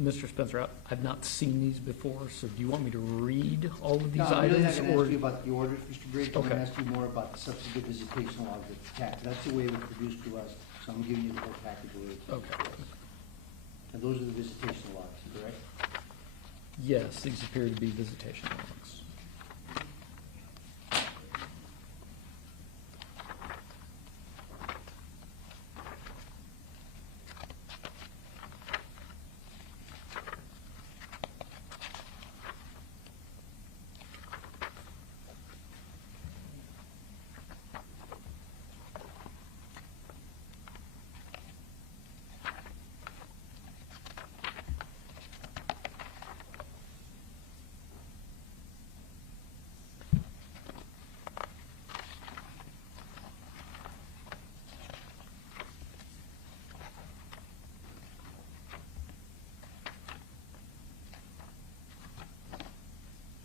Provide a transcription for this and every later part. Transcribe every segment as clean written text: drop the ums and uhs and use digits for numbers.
Mr. Spencer, I've not seen these before, so do you want me to read all of these No, I'm really not items? going to Or ask you about the orders, Mr. Briggs. I'm going Okay. to ask you more about the substantive visitation log that's attached. That's the way it was produced to us, so I'm giving you the whole package the way it's Okay. And those are the visitation logs, correct? Yes, these appear to be visitation logs.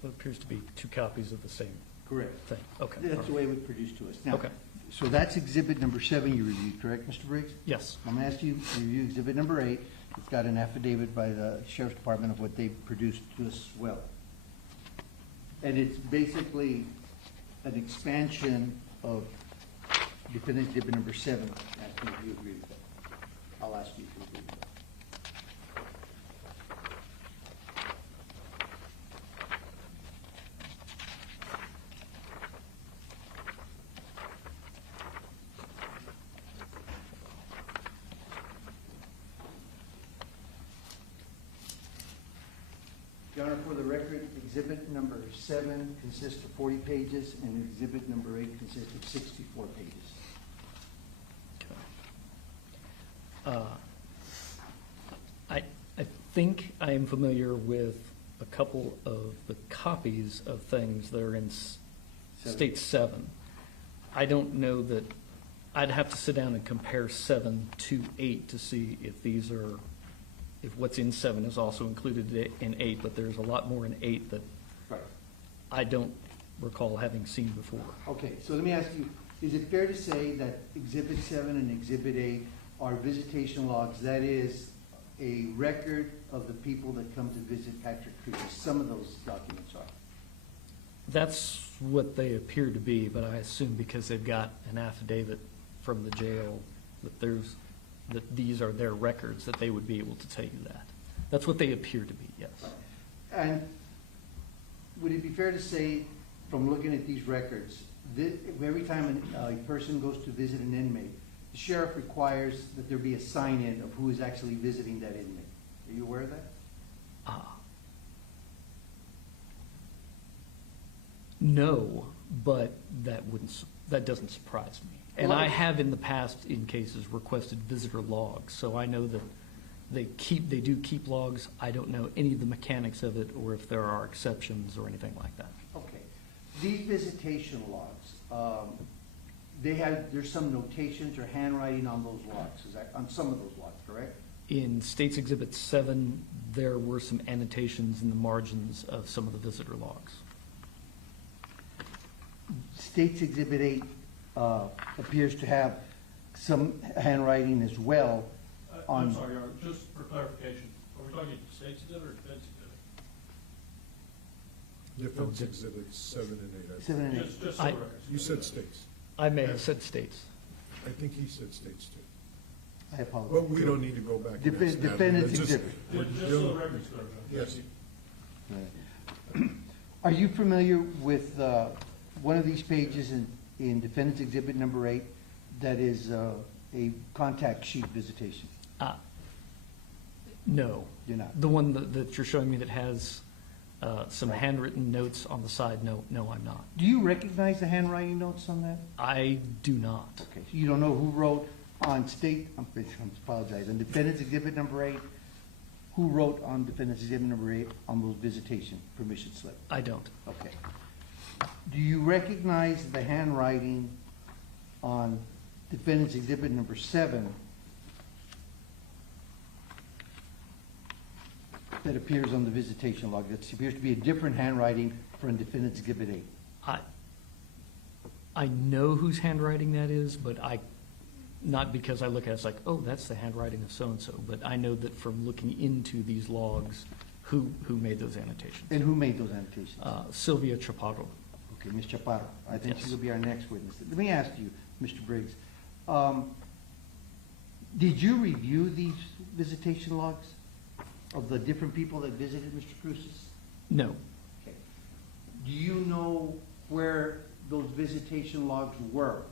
Well, it appears to be two copies of the same Correct. thing. Okay. That's all the right. way it was produced to us. Now, Okay. so that's exhibit number 7 you reviewed, correct, Mr. Briggs? Yes. I'm going to ask you to review exhibit number 8. It's got an affidavit by the Sheriff's Department of what they produced to us as well. And it's basically an expansion of defendant exhibit number 7. Ask me if you agree with that. I'll ask you if you agree with that. Your Honor, for the record, exhibit number 7 consists of 40 pages, and exhibit number 8 consists of 64 pages. I think I am familiar with a couple of the copies of things that are in State 7. I don't know that, I'd have to sit down and compare 7 to 8 to see if these are, if what's in 7 is also included in 8, but there's a lot more in 8 that Right. I don't recall having seen before. Okay, so let me ask you, is it fair to say that exhibit 7 and exhibit 8 are visitation logs? That is a record of the people that come to visit Patrick Creek. Some of those documents are. That's what they appear to be, but I assume because they've got an affidavit from the jail that these are their records, that they would be able to tell you that. That's what they appear to be, yes. And would it be fair to say, from looking at these records, that every time a person goes to visit an inmate, the sheriff requires that there be a sign-in of who is actually visiting that inmate? Are you aware of that? No, but that doesn't surprise me. And Well, I have in the past, in cases, requested visitor logs, so I know that they do keep logs. I don't know any of the mechanics of it, or if there are exceptions or anything like that. Okay. These visitation logs, there's some notations or handwriting on those logs, on some of those logs, correct? In States Exhibit 7, there were some annotations in the margins of some of the visitor logs. States Exhibit 8 appears to have some handwriting as well on. I'm sorry, Your Honor, just for clarification, are we talking State's Exhibit or Defense Exhibit? Defense exhibits 7 and 8. I think. 7 and 8. Just for the record. You said states. I may have said states. I think he said states too. I apologize. Well, we don't need to go back. and ask Natalie. Defendant's Let's just- exhibit. we're Just so dealing- the record's clear, Your Honor. Yes. Are you familiar with one of these pages in Defendant's Exhibit number 8 that is a contact sheet visitation? No. You're not? The one that you're showing me that has some handwritten notes on the side, no, I'm not. Do you recognize the handwriting notes on that? I do not. Okay, so you don't know who wrote on on Defendant's Exhibit number 8? Who wrote on Defendant's Exhibit number 8 on those visitation permission slip? I don't. Okay. Do you recognize the handwriting on Defendant's Exhibit number 7 that appears on the visitation log? That appears to be a different handwriting from Defendant's Exhibit 8. I know whose handwriting that is, but Not because I look at it, it's like, oh, that's the handwriting of so-and-so, but I know that from looking into these logs, who made those annotations. And who made those annotations? Sylvia Chaparro. Okay, Ms. Chaparro, I think Yes. she will be our next witness. Let me ask you, Mr. Briggs, did you review these visitation logs of the different people that visited Mr. Cruz's? No, Okay. Do you know where those visitation logs were?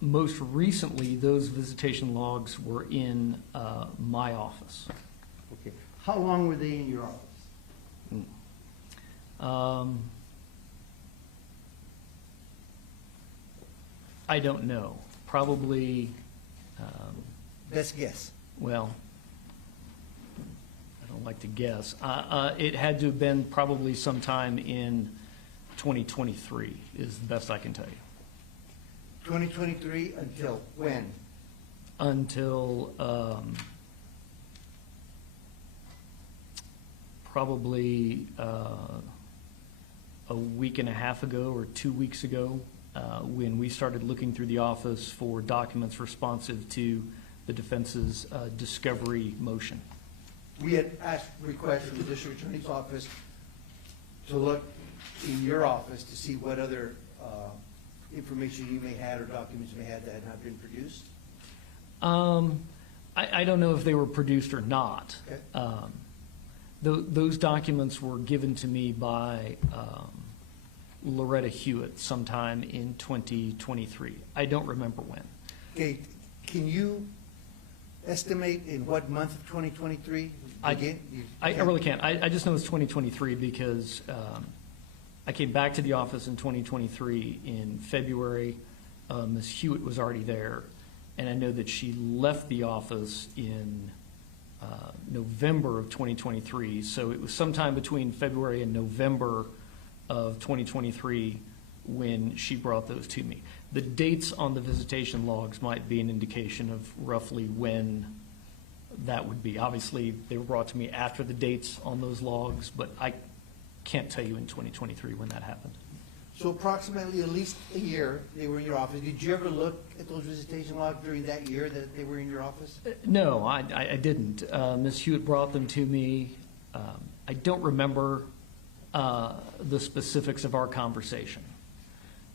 most recently, those visitation logs were in my office. Okay. How long were they in your office? I don't know. Probably, Best guess. well, I don't like to guess. It had to have been probably sometime in 2023 is the best I can tell you. 2023 until when? Until probably a week and a half ago or 2 weeks ago, when we started looking through the office for documents responsive to the defense's discovery motion. We had asked requests from the district attorney's office to look in your office to see what other information you may have or documents you may have that had not been produced. I don't know if they were produced or not. Okay. Those documents were given to me by Loretta Huitt sometime in 2023. I don't remember when. Okay, can you estimate in what month of 2023? I Again, I really can't. I just know it's 2023 because I came back to the office in 2023 in February. Ms. Hewitt was already there, and I know that she left the office in November of 2023. So it was sometime between February and November of 2023 when she brought those to me. The dates on the visitation logs might be an indication of roughly when that would be. Obviously, they were brought to me after the dates on those logs, but I can't tell you in 2023 when that happened. So approximately at least a year they were in your office. Did you ever look at those visitation logs during that year that they were in your office? No, I didn't. Ms. Hewitt brought them to me. I don't remember the specifics of our conversation.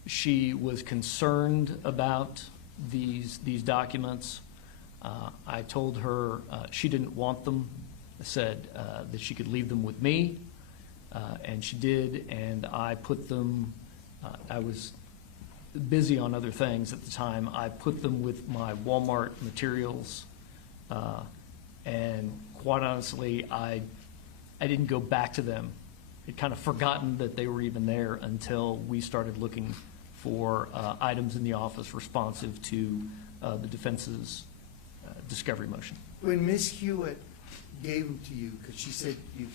She was concerned about these documents. I told her she didn't want them. I said that she could leave them with me, and she did, and I put them, I was busy on other things at the time. I put them with my Walmart materials, and quite honestly, I didn't go back to them. I'd kind of forgotten that they were even there until we started looking for items in the office responsive to the defense's discovery motion. When Ms. Hewitt gave them to you, because she said you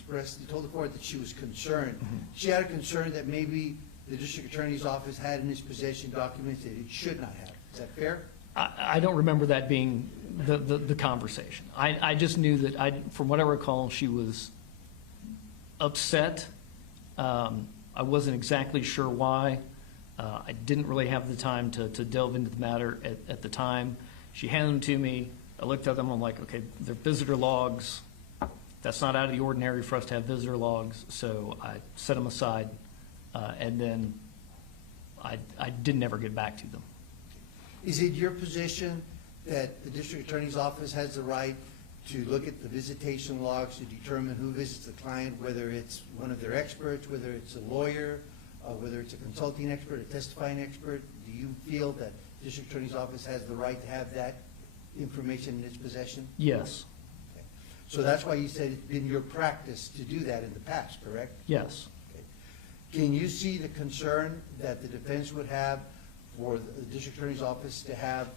told the court that she was concerned. She had a concern that maybe the district attorney's office had in its possession documents that it should not have. Is that fair? I don't remember that being the conversation. I just knew that from what I recall, she was upset. I wasn't exactly sure why. I didn't really have the time to delve into the matter at the time. She handed them to me. I looked at them. I'm like, okay, they're visitor logs. That's not out of the ordinary for us to have visitor logs. So I set them aside, and then I didn't ever get back to them. Is it your position that the district attorney's office has the right to look at the visitation logs to determine who visits the client, whether it's one of their experts, whether it's a lawyer, whether it's a consulting expert, a testifying expert? Do you feel that the district attorney's office has the right to have that information in its possession? Yes. Okay. So that's why you said it's been your practice to do that in the past, correct? Yes. Okay. Can you see the concern that the defense would have for the district attorney's office to have,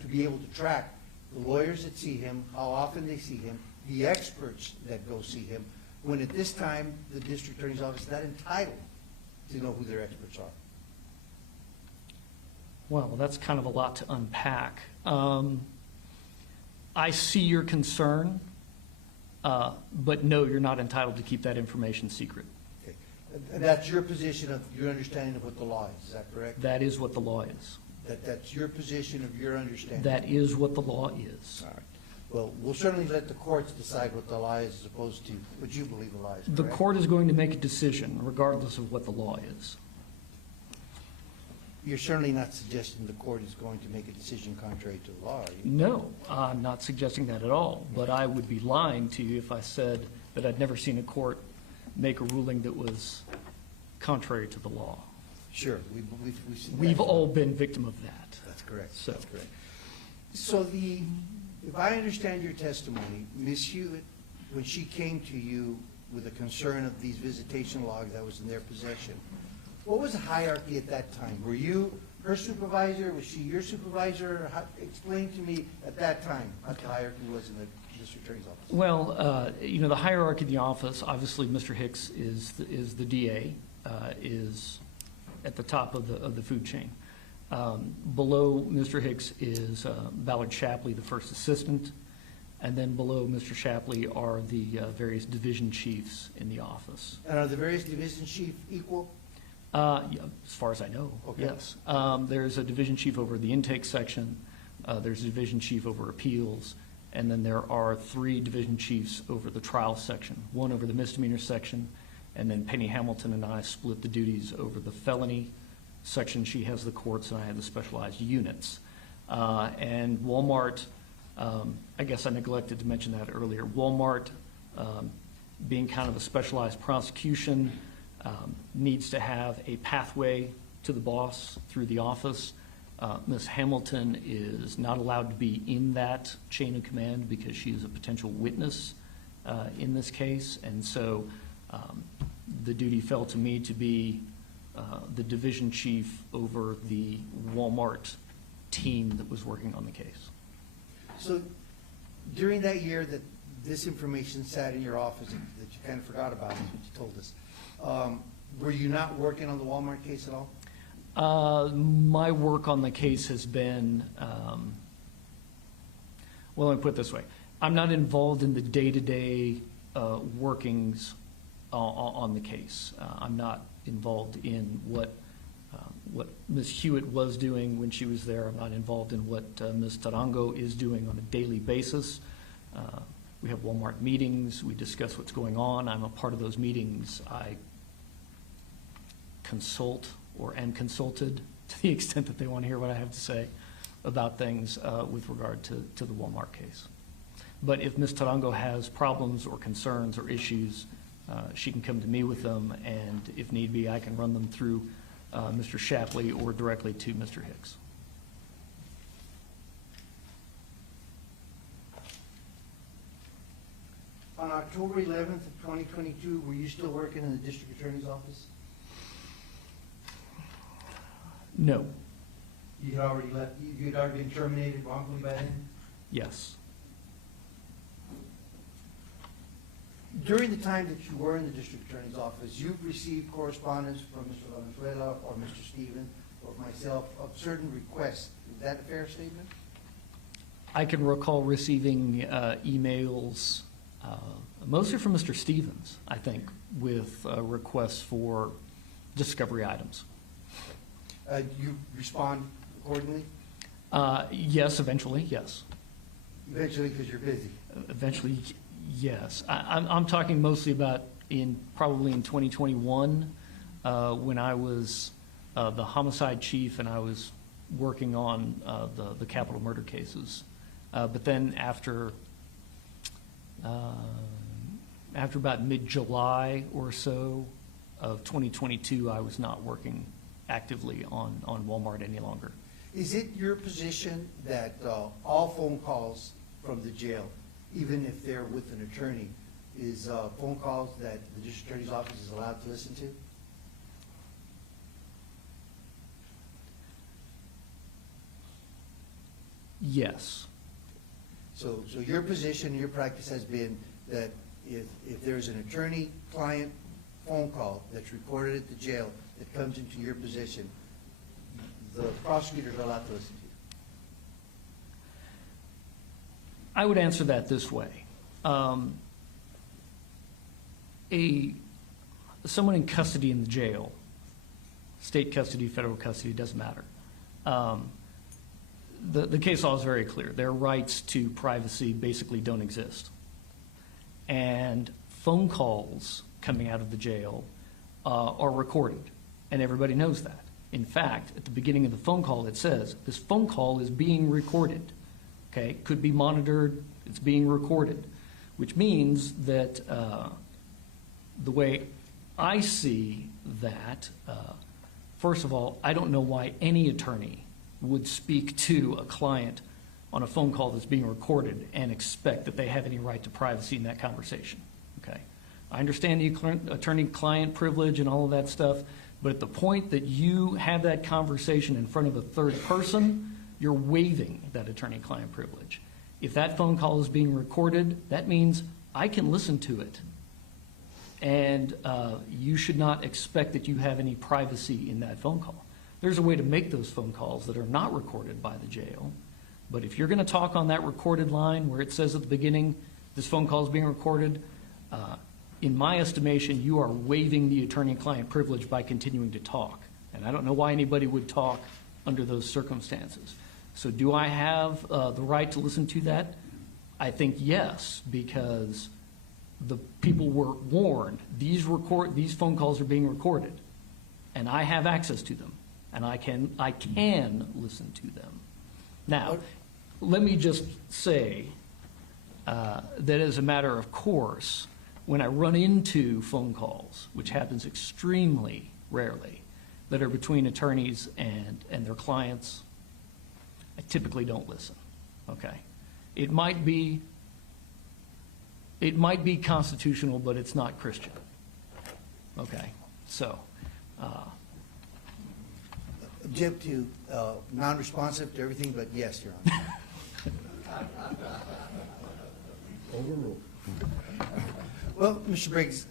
to be able to track the lawyers that see him, how often they see him, the experts that go see him, when at this time the district attorney's office is not entitled to know who their experts are? Well, that's kind of a lot to unpack. I see your concern, but no, you're not entitled to keep that information secret. Okay. And that's your position of your understanding of what the law is that correct? That is what the law is. That's your position of your understanding? That is what the law is. All right. Well, we'll certainly let the courts decide what the law is as opposed to what you believe the law is, The correct? court is going to make a decision regardless of what the law is. You're certainly not suggesting the court is going to make a decision contrary to the law, are you? No, I'm not suggesting that at all, but I would be lying to you if I said that I'd never seen a court make a ruling that was contrary to the law. Sure, we've seen that. We've all been victim of that. That's correct. So- That's correct. So if I understand your testimony, Ms. Hewitt, when she came to you with a concern of these visitation logs that was in their possession, what was the hierarchy at that time? Were you her supervisor? Was she your supervisor? Explain to me at that time what the hierarchy was in the district attorney's office. Well, the hierarchy in the office, obviously, Mr. Hicks is the DA, is at the top of the food chain. Below Mr. Hicks is Ballard Shapley, the first assistant, and then below Mr. Shapley are the various division chiefs in the office. And are the various division chief equal? Yeah, as far as I know, Okay. yes. There's a division chief over the intake section, there's a division chief over appeals, and then there are 3 division chiefs over the trial section, one over the misdemeanor section, and then Penny Hamilton and I split the duties over the felony section. She has the courts and I have the specialized units. And Walmart, I guess I neglected to mention that earlier. Walmart, being kind of a specialized prosecution, needs to have a pathway to the boss through the office. Ms. Hamilton is not allowed to be in that chain of command because she is a potential witness in this case. And so the duty fell to me to be the division chief over the Walmart team that was working on the case. So during that year that this information sat in your office that you kind of forgot about, is what you told us, were you not working on the Walmart case at all? My work on the case has been, well, let me put it this way. I'm not involved in the day-to-day workings on the case. I'm not involved in what Ms. Hewitt was doing when she was there. I'm not involved in what Ms. Tarango is doing on a daily basis. We have Walmart meetings. We discuss what's going on. I'm a part of those meetings. I consult or am consulted to the extent that they want to hear what I have to say about things with regard to the Walmart case. But if Ms. Tarango has problems or concerns or issues, she can come to me with them, and if need be, I can run them through Mr. Shapley or directly to Mr. Hicks. On October 11th of 2022, were you still working in the district attorney's office? No. You had already left, you had already been terminated wrongfully by then? Yes. During the time that you were in the district attorney's office, you've received correspondence from Mr. Valenzuela or Mr. Stevens or myself of certain requests. Is that a fair statement? I can recall receiving emails, mostly from Mr. Stevens, I think, with requests for discovery items. You respond accordingly? Yes, eventually, yes. Eventually, because you're busy. Eventually, yes. I'm talking mostly about probably in 2021, when I was the homicide chief and I was working on the capital murder cases. But then after about mid-July or so of 2022, I was not working actively on Walmart any longer. Is it your position that all phone calls from the jail, even if they're with an attorney, is phone calls that the district attorney's office is allowed to listen to? Yes. So your position, your practice has been that if there's an attorney-client phone call that's recorded at the jail that comes into your position, the prosecutors are allowed to listen to you? I would answer that this way. Someone in custody in the jail, state custody, federal custody, doesn't matter, the case law is very clear. Their rights to privacy basically don't exist. And phone calls coming out of the jail are recorded, and everybody knows that. In fact, at the beginning of the phone call, it says, this phone call is being recorded. Okay, could be monitored, it's being recorded, which means that the way I see that, first of all, I don't know why any attorney would speak to a client on a phone call that's being recorded and expect that they have any right to privacy in that conversation. Okay, I understand the attorney-client privilege and all of that stuff, but at the point that you have that conversation in front of a third person, you're waiving that attorney-client privilege. If that phone call is being recorded, that means I can listen to it. And you should not expect that you have any privacy in that phone call. There's a way to make those phone calls that are not recorded by the jail. But if you're going to talk on that recorded line where it says at the beginning, this phone call is being recorded, in my estimation, you are waiving the attorney-client privilege by continuing to talk. And I don't know why anybody would talk under those circumstances. So do I have the right to listen to that? I think yes, because the people were warned these phone calls are being recorded, and I have access to them, and I can listen to them. Now, let me just say that as a matter of course, when I run into phone calls, which happens extremely rarely, that are between attorneys and their clients, I typically don't listen. Okay, it might be constitutional, but it's not Christian. Okay, so. Object to non-responsive to everything, but yes, Your Honor. Overruled. Well, Mr. Briggs,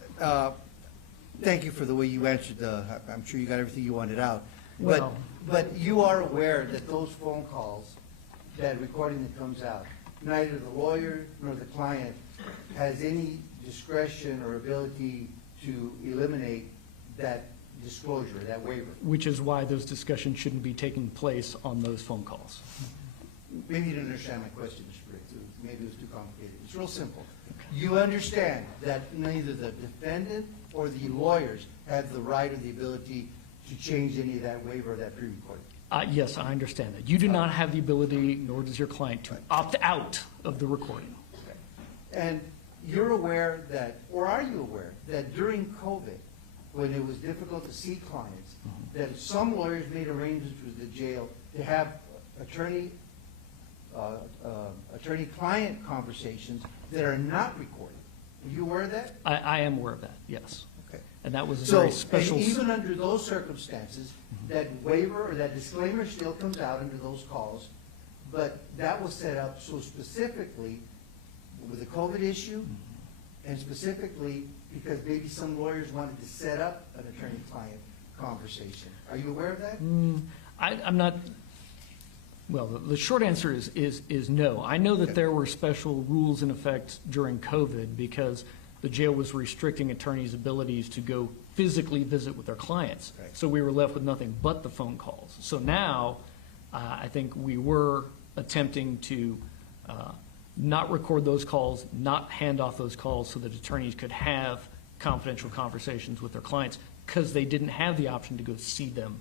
thank you for the way you answered I'm sure you got everything you wanted out. Well- But you are aware that those phone calls, that recording that comes out, neither the lawyer nor the client has any discretion or ability to eliminate that disclosure, that waiver. Which is why those discussions shouldn't be taking place on those phone calls. Maybe you didn't understand my question, Mr. Briggs. Maybe it was too complicated. It's real simple. You understand that neither the defendant or the lawyers have the right or the ability to change any of that waiver or that pre-recording. Yes, I understand that. You do not have the ability, nor does your client, to opt out of the recording. And you're aware that, or are you aware, that during COVID, when it was difficult to see clients, that some lawyers made arrangements with the jail to have attorney-client conversations that are not recorded. Are you aware of that? I am aware of that, yes. Okay. And that was a So, very special. and even under those circumstances, that waiver or that disclaimer still comes out under those calls, but that was set up so specifically with the COVID issue, and specifically because maybe some lawyers wanted to set up an attorney-client conversation. Are you aware of that? I'm not, well, the short answer is no. I know that there were special rules in effect during COVID because the jail was restricting attorneys' abilities to go physically visit with their clients. Right. So we were left with nothing but the phone calls. So now, I think we were attempting to not record those calls, not hand off those calls so that attorneys could have confidential conversations with their clients because they didn't have the option to go see them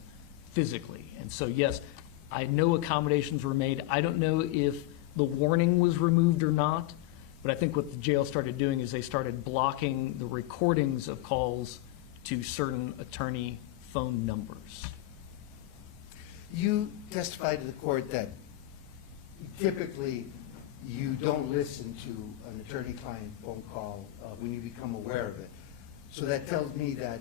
physically. And so, yes, I know accommodations were made. I don't know if the warning was removed or not, but I think what the jail started doing is they started blocking the recordings of calls to certain attorney phone numbers. You testified to the court that typically you don't listen to an attorney-client phone call when you become aware of it. So that tells me that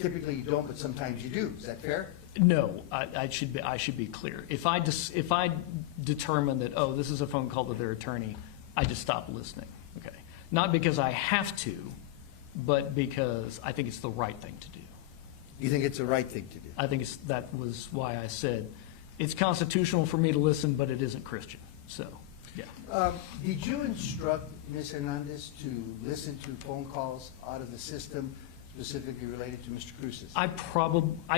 typically you don't, but sometimes you do. Is that fair? No, I should be clear. If I determine that, oh, this is a phone call to their attorney, I just stop listening. Okay, not because I have to, but because I think it's the right thing to do. You think it's the right thing to do? I think that was why I said it's constitutional for me to listen, but it isn't Christian. So, yeah. Did you instruct Ms. Hernandez to listen to phone calls out of the system specifically related to Mr. Cruz's? I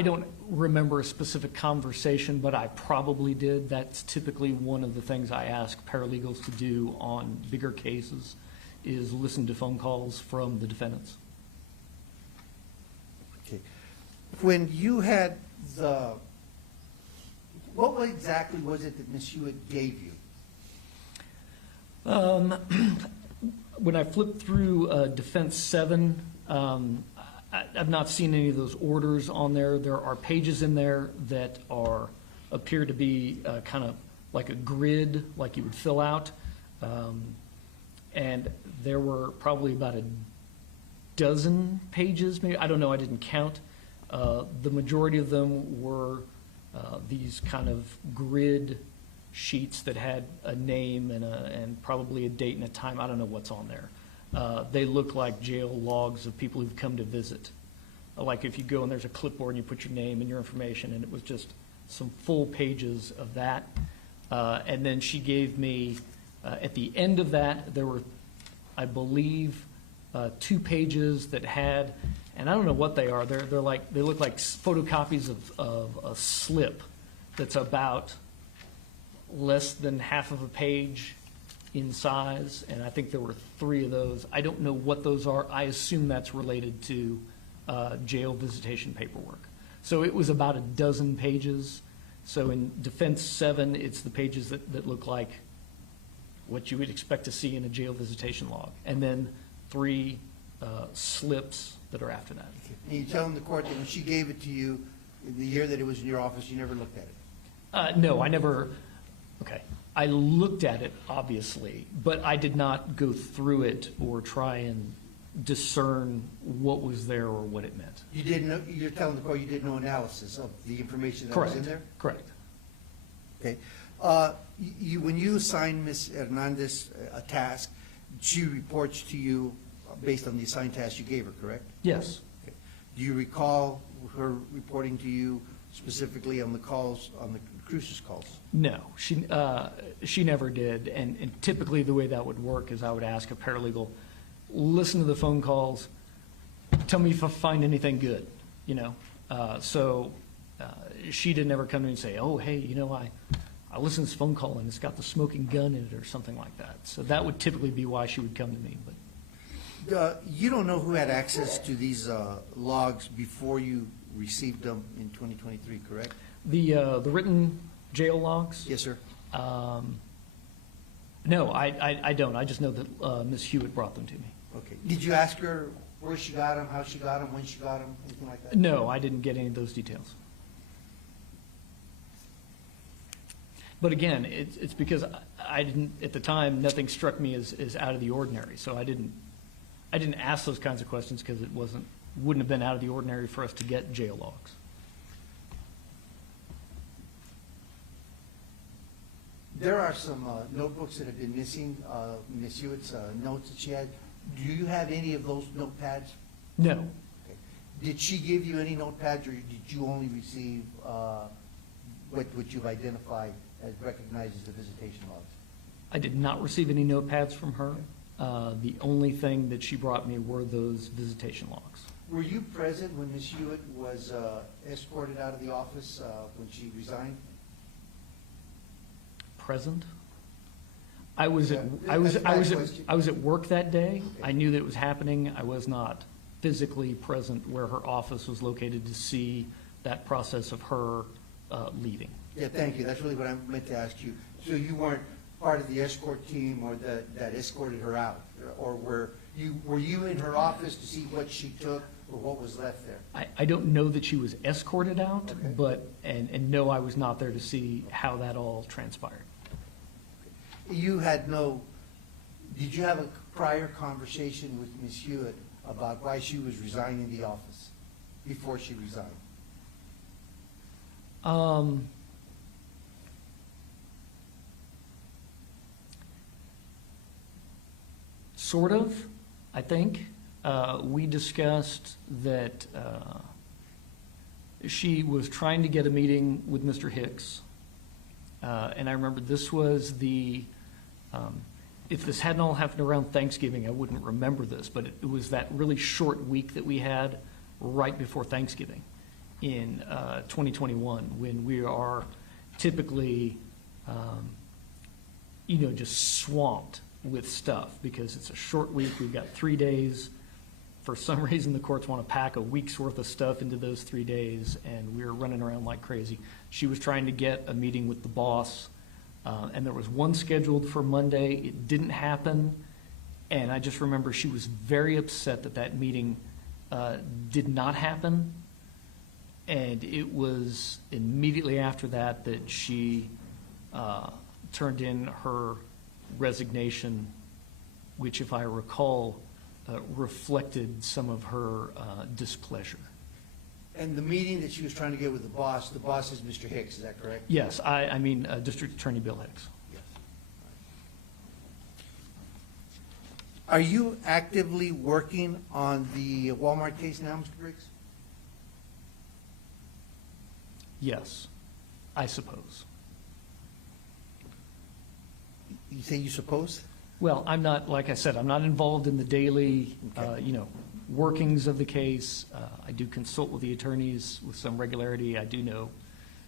don't remember a specific conversation, but I probably did. That's typically one of the things I ask paralegals to do on bigger cases, is listen to phone calls from the defendants. Okay. When you had what exactly was it that Ms. Hewitt gave you? When I flipped through Defense 7, I've not seen any of those orders on there. There are pages in there that appear to be kind of like a grid, like you would fill out. And there were probably about a dozen pages, maybe. I don't know, I didn't count. The majority of them were these kind of grid sheets that had a name and probably a date and a time. I don't know what's on there. They look like jail logs of people who've come to visit. Like if you go and there's a clipboard and you put your name and your information, and it was just some full pages of that. And then she gave me, at the end of that, there were, I believe, 2 pages that had, and I don't know what they are. They look like photocopies of a slip that's about less than half of a page in size, and I think there were 3 of those. I don't know what those are. I assume that's related to jail visitation paperwork. So it was about a dozen pages. So in Defense 7, it's the pages that look like what you would expect to see in a jail visitation log, and then 3 slips that are after that. And you telling the court that when she gave it to you, in the year that it was in your office, you never looked at it? No, I never. Okay. I looked at it, obviously, but I did not go through it or try and discern what was there or what it meant. You didn't know, you're telling the court you did no analysis of the information that was in there? Correct. Okay. When you assigned Ms. Hernandez a task, she reports to you based on the assigned task you gave her, correct? Yes. Okay. Do you recall her reporting to you specifically on the calls, on the Cruz's calls? No, she never did. And typically the way that would work is I would ask a paralegal, listen to the phone calls, tell me if I find anything good, you know. So she didn't ever come to me and say, oh, hey, you know, I listened to this phone call and it's got the smoking gun in it or something like that. So that would typically be why she would come to me. But You don't know who had access to these logs before you received them in 2023, correct? the written jail logs? Yes, sir. No, I don't. I just know that Ms. Hewitt brought them to me. Okay. Did you ask her where she got them, how she got them, when she got them, anything like that? No, I didn't get any of those details. But again, it's because I didn't, at the time, nothing struck me as out of the ordinary. So I didn't ask those kinds of questions because it wouldn't have been out of the ordinary for us to get jail logs. There are some notebooks that have been missing, Ms. Hewitt's notes that she had. Do you have any of those notepads? No. Okay. Did she give you any notepads, or did you only receive what you've identified as recognized as the visitation logs? I did not receive any notepads from her. The only thing that she brought me were those visitation logs. Were you present when Ms. Hewitt was escorted out of the office when she resigned? Present? I was at work that day. I knew that it was happening. I was not physically present where her office was located to see that process of her leaving. Yeah, thank you. That's really what I meant to ask you. So you weren't part of the escort team or that escorted her out? Or were you in her office to see what she took or what was left there? I don't know that she was escorted out, Okay. but, and no, I was not there to see how that all transpired. Did you have a prior conversation with Ms. Hewitt about why she was resigning the office before she resigned? Sort of, I think. We discussed that she was trying to get a meeting with Mr. Hicks. And I remember this was if this hadn't all happened around Thanksgiving, I wouldn't remember this, but it was that really short week that we had right before Thanksgiving in 2021, when we are typically, just swamped with stuff because it's a short week. We've got 3 days. For some reason, the courts want to pack a week's worth of stuff into those 3 days, and we were running around like crazy. She was trying to get a meeting with the boss, and there was one scheduled for Monday. It didn't happen, and I just remember she was very upset that that meeting did not happen, and it was immediately after that that she turned in her resignation, which, if I recall, reflected some of her displeasure. And the meeting that she was trying to get with the boss is Mr. Hicks, is that correct? Yes, I mean District Attorney Bill Hicks. Yes. Are you actively working on the Walmart case now, Mr. Briggs? Yes, I suppose. You say you suppose? Well, I'm not, like I said, I'm not involved in the daily, Okay. Workings of the case. I do consult with the attorneys with some regularity. I do know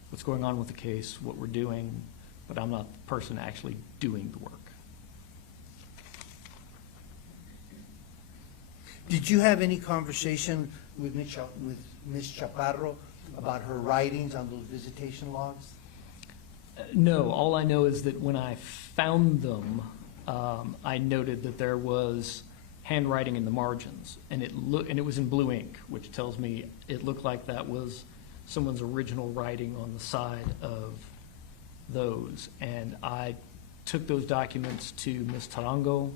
what's going on with the case, what we're doing, but I'm not the person actually doing the work. Did you have any conversation with Ms. Chaparro about her writings on those visitation logs? No, all I know is that when I found them, I noted that there was handwriting in the margins, and it was in blue ink, which tells me it looked like that was someone's original writing on the side of those. And I took those documents to Ms. Tarango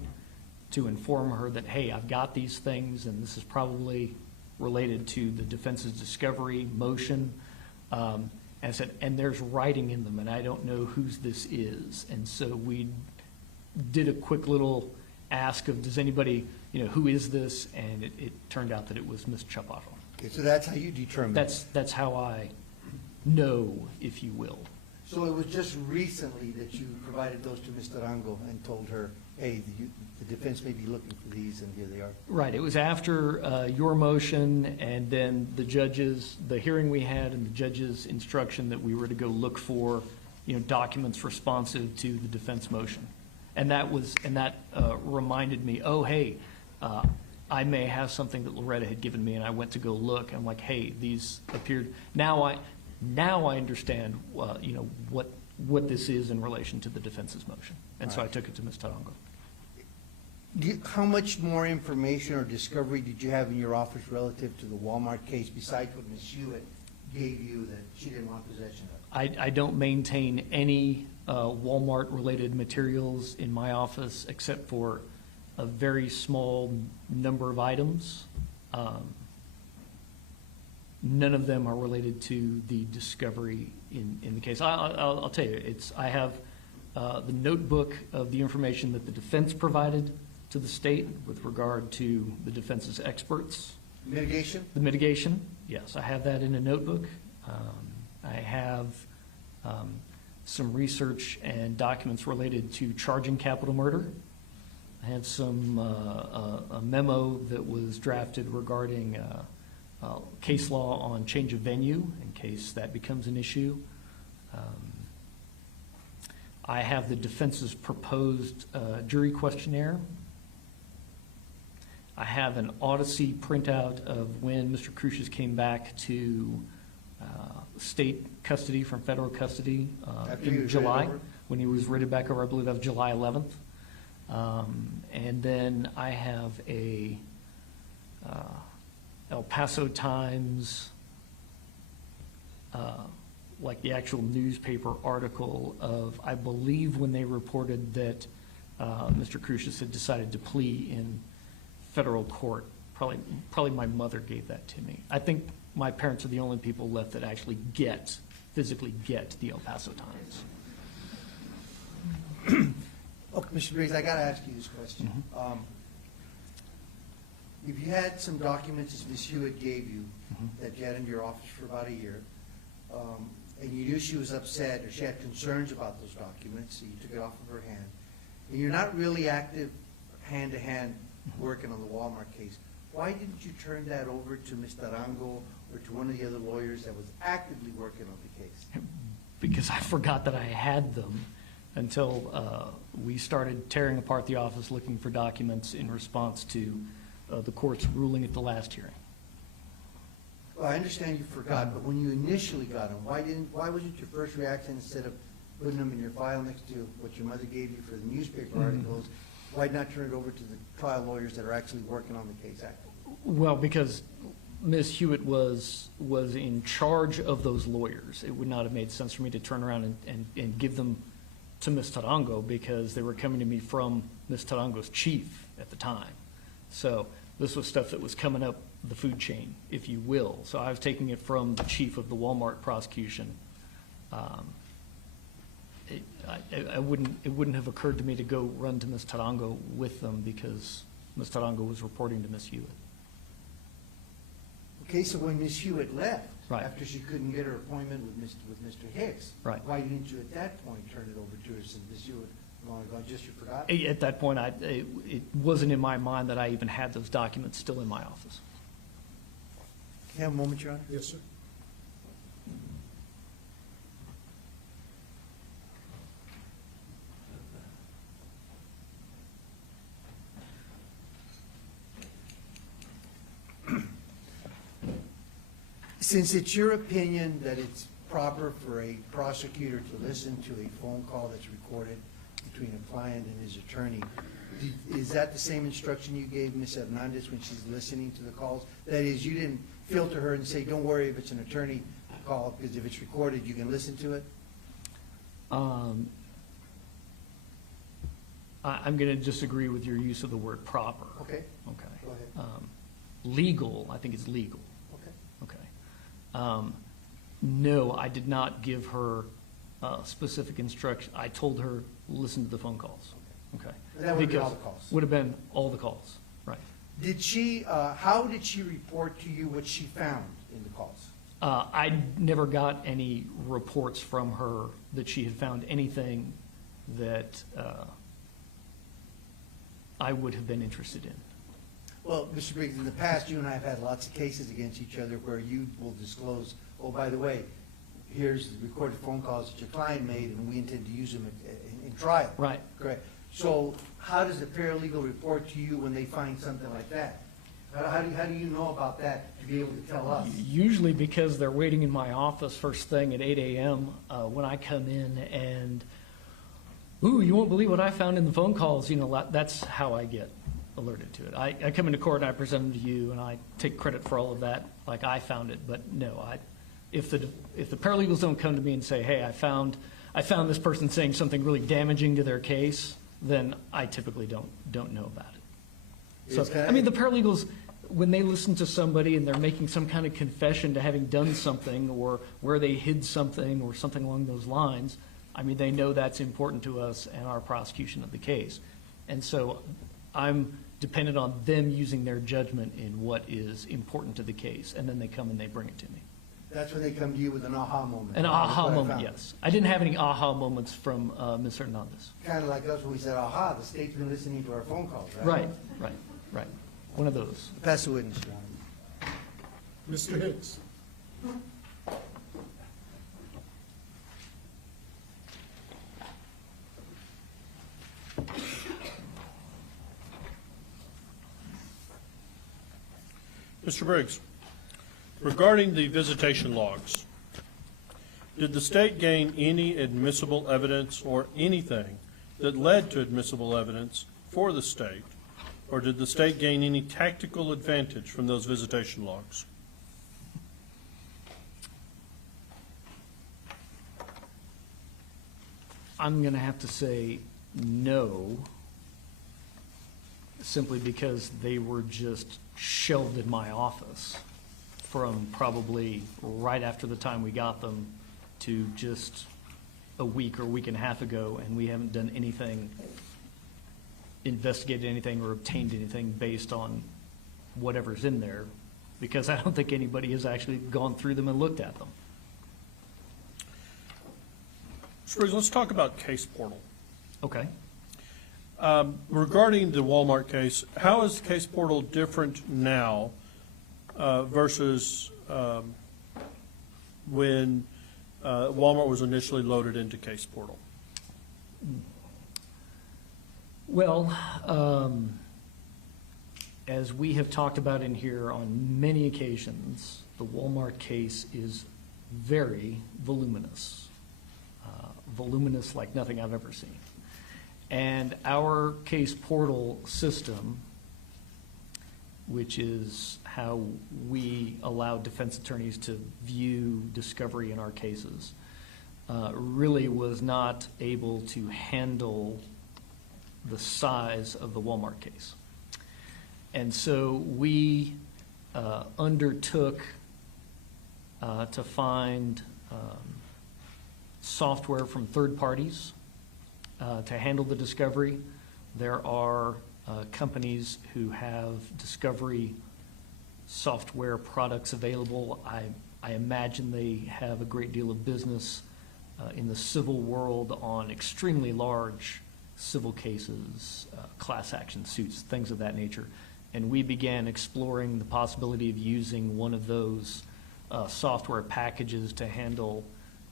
to inform her that, hey, I've got these things, and this is probably related to the defense's discovery motion. And I said, and there's writing in them, and I don't know whose this is. And so we did a quick little ask of, does anybody, who is this? And it turned out that it was Ms. Chaparro. Okay, so that's how you determine. That's how I know, if you will. So it was just recently that you provided those to Ms. Tarango and told her, hey, the defense may be looking for these, and here they are. Right. It was after your motion, and then the hearing we had, and the judge's instruction that we were to go look for, documents responsive to the defense motion. And that reminded me, oh, hey, I may have something that Loretta had given me, and I went to go look. I'm like, hey, these appeared. Now I understand, what this is in relation to the defense's motion. And so I took it to Ms. Tarango. How much more information or discovery did you have in your office relative to the Walmart case besides what Ms. Hewitt gave you that she didn't want possession of? I don't maintain any Walmart-related materials in my office except for a very small number of items. None of them are related to the discovery in the case. I'll tell you, I have the notebook of the information that the defense provided to the state with regard to the defense's experts. Mitigation? The mitigation, yes, I have that in a notebook. I have some research and documents related to charging capital murder. I had some a memo that was drafted regarding case law on change of venue in case that becomes an issue. I have the defense's proposed jury questionnaire. I have an Odyssey printout of when Mr. Crucius came back to state custody from federal custody in July, when he was written back over. I believe that was July 11th. And then I have a El Paso Times, like the actual newspaper article of, I believe, when they reported that Mr. Crucius had decided to plea in federal court. Probably my mother gave that to me. I think my parents are the only people left that actually physically get the El Paso Times. Okay, Mr. Briggs, I got to ask you this question. If you had some documents as Ms. Hewitt gave you that you had in your office for about a year, and you knew she was upset or she had concerns about those documents, so you took it off of her hand, and you're not really active hand-to-hand working on the Walmart case, why didn't you turn that over to Ms. Tarango or to one of the other lawyers that was actively working on the case? Because I forgot that I had them until we started tearing apart the office looking for documents in response to the court's ruling at the last hearing. Well, I understand you forgot, but when you initially got them, why wasn't your first reaction, instead of putting them in your file next to what your mother gave you for the newspaper articles, why not turn it over to the trial lawyers that are actually working on the case actively? Well, because Ms. Huitt was in charge of those lawyers. It would not have made sense for me to turn around and give them to Ms. Tarango, because they were coming to me from Ms. Tarango's chief at the time. So this was stuff that was coming up the food chain, if you will. So I was taking it from the chief of the Walmart prosecution. It wouldn't have occurred to me to go run to Ms. Tarango with them, because Ms. Tarango was reporting to Ms. Hewitt. Okay, so when Ms. Hewitt left, Right. after she couldn't get her appointment with Mr. Hicks, Right. why didn't you at that point turn it over to her, since Ms. Hewitt long ago, just you forgot? At that point, it wasn't in my mind that I even had those documents still in my office. Can I have a moment, Your Honor? Yes, sir. Since it's your opinion that it's proper for a prosecutor to listen to a phone call that's recorded between a client and his attorney, is that the same instruction you gave Ms. Hernandez when she's listening to the calls? That is, you didn't filter her and say, don't worry if it's an attorney call, because if it's recorded, you can listen to it? I'm going to disagree with your use of the word proper. Okay, Okay. go ahead. Legal, I think it's legal. Okay. Okay. No, I did not give her specific instruction. I told her, listen to the phone calls. Okay. And that would be all Because- the calls? Would have been all the calls, right. Did she, how did she report to you what she found in the calls? I never got any reports from her that she had found anything that I would have been interested in. Well, Mr. Briggs, in the past, you and I have had lots of cases against each other where you will disclose, oh, by the way, here's the recorded phone calls that your client made, and we intend to use them in trial. Right. Correct. So how does the paralegal report to you when they find something like that? How do you know about that to be able to tell us? Usually because they're waiting in my office first thing at 8 a.m. When I come in and, ooh, you won't believe what I found in the phone calls. You know, that's how I get alerted to it. I come into court and I present them to you, and I take credit for all of that, like I found it. But no, if the paralegals don't come to me and say, hey, I found this person saying something really damaging to their case, then I typically don't know about it. So, I mean, the paralegals, when they listen to somebody and they're making some kind of confession to having done something, or where they hid something or something along those lines, I mean, they know that's important to us and our prosecution of the case. And so I'm dependent on them using their judgment in what is important to the case, and then they come and they bring it to me. That's when they come to you with an aha moment. An aha That's what I moment, found. yes. I didn't have any aha moments from Ms. Hernandez. Kind of like us when we said, aha, the state's been listening to our phone calls, right? Right. One of those. Pass the witness, Your Honor. Mr. Hicks. Mr. Briggs, regarding the visitation logs, did the state gain any admissible evidence or anything that led to admissible evidence for the state? Or did the state gain any tactical advantage from those visitation logs? I'm going to have to say no, simply because they were just shelved in my office from probably right after the time we got them to just a week or week and a half ago, and we haven't done anything, investigated anything or obtained anything based on whatever's in there, because I don't think anybody has actually gone through them and looked at them. Mr. Briggs, let's talk about Case Portal. Okay. Regarding the Walmart case, how is Case Portal different now versus when Walmart was initially loaded into Case Portal? Well, as we have talked about in here on many occasions, the Walmart case is very voluminous. Voluminous like nothing I've ever seen. And our Case Portal system, which is how we allow defense attorneys to view discovery in our cases, really was not able to handle the size of the Walmart case. And so we undertook to find software from third parties to handle the discovery. There are companies who have discovery software products available. I imagine they have a great deal of business in the civil world on extremely large civil cases, class action suits, things of that nature. And we began exploring the possibility of using one of those software packages to handle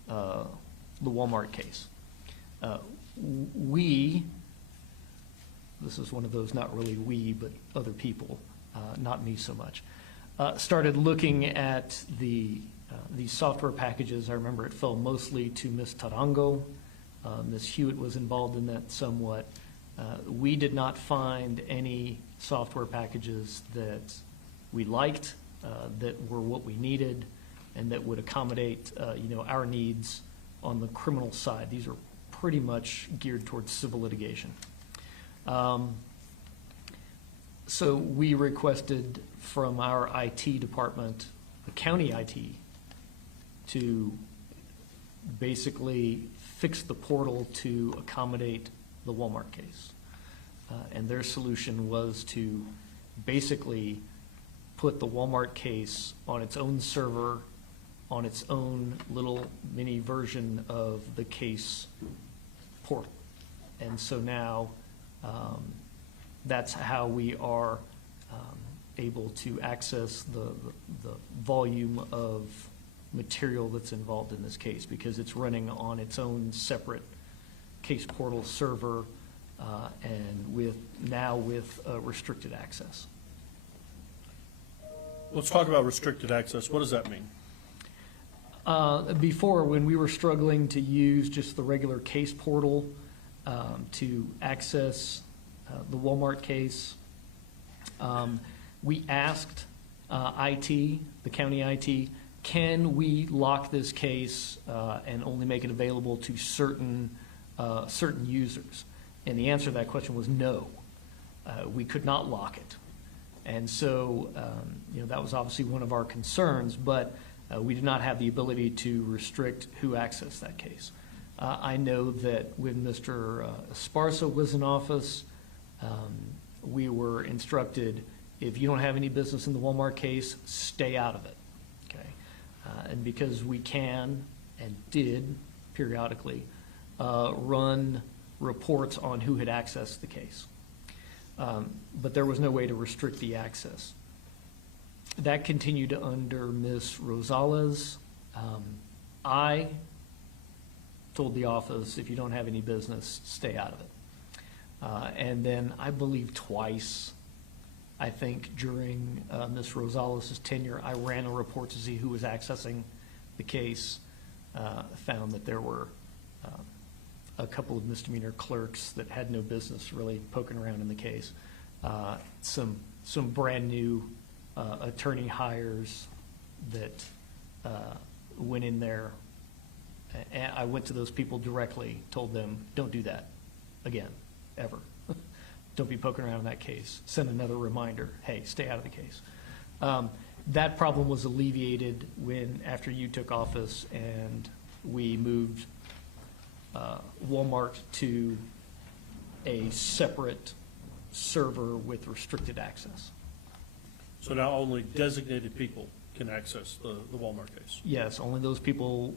the Walmart case. This is one of those, not really we, but other people, not me so much, started looking at these software packages. I remember it fell mostly to Ms. Tarango. Ms. Huitt was involved in that somewhat. We did not find any software packages that we liked, that were what we needed, and that would accommodate our needs on the criminal side. These are pretty much geared towards civil litigation. So we requested from our IT department, the county IT, to basically fix the portal to accommodate the Walmart case. And their solution was to basically put the Walmart case on its own server, on its own little mini version of the case portal. And so now that's how we are able to access the volume of material that's involved in this case, because it's running on its own separate case portal server and with restricted access. Let's talk about restricted access. What does that mean? Before, when we were struggling to use just the regular case portal to access the Walmart case, we asked IT, the county IT, can we lock this case and only make it available to certain users? And the answer to that question was no. We could not lock it. And so, that was obviously one of our concerns, but we did not have the ability to restrict who accessed that case. I know that when Mr. Esparza was in office, we were instructed, if you don't have any business in the Walmart case, stay out of it. Okay, and because we can and did periodically run reports on who had accessed the case, but there was no way to restrict the access. That continued under Ms. Rosales. I told the office, if you don't have any business, stay out of it. And then I believe twice, I think during Ms. Rosales' tenure, I ran a report to see who was accessing the case, found that there were a couple of misdemeanor clerks that had no business really poking around in the case. Some brand new attorney hires that went in there. And I went to those people directly, told them, don't do that again, ever. Don't be poking around in that case. Send another reminder, hey, stay out of the case. That problem was alleviated after you took office and we moved Walmart to a separate server with restricted access. So now only designated people can access the Walmart case? Yes, only those people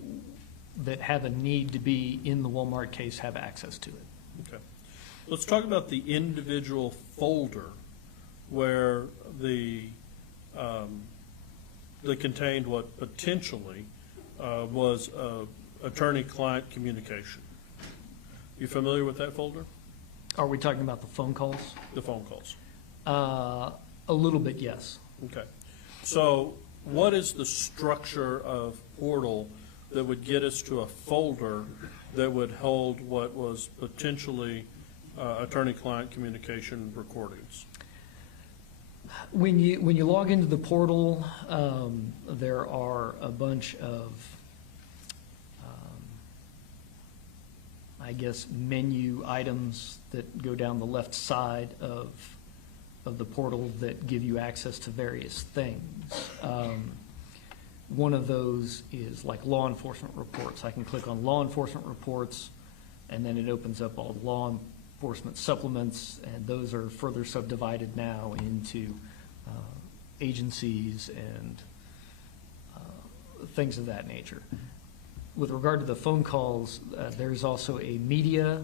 that have a need to be in the Walmart case have access to it. Okay. Let's talk about the individual folder where that contained what potentially was attorney-client communication. You familiar with that folder? Are we talking about the phone calls? The phone calls. A little bit, yes. Okay. So what is the structure of portal that would get us to a folder that would hold what was potentially attorney-client communication recordings? When you log into the portal, there are a bunch of, I guess, menu items that go down the left side of the portal that give you access to various things. One of those is like law enforcement reports. I can click on law enforcement reports, and then it opens up all the law enforcement supplements, and those are further subdivided now into agencies and things of that nature. With regard to the phone calls, there's also a media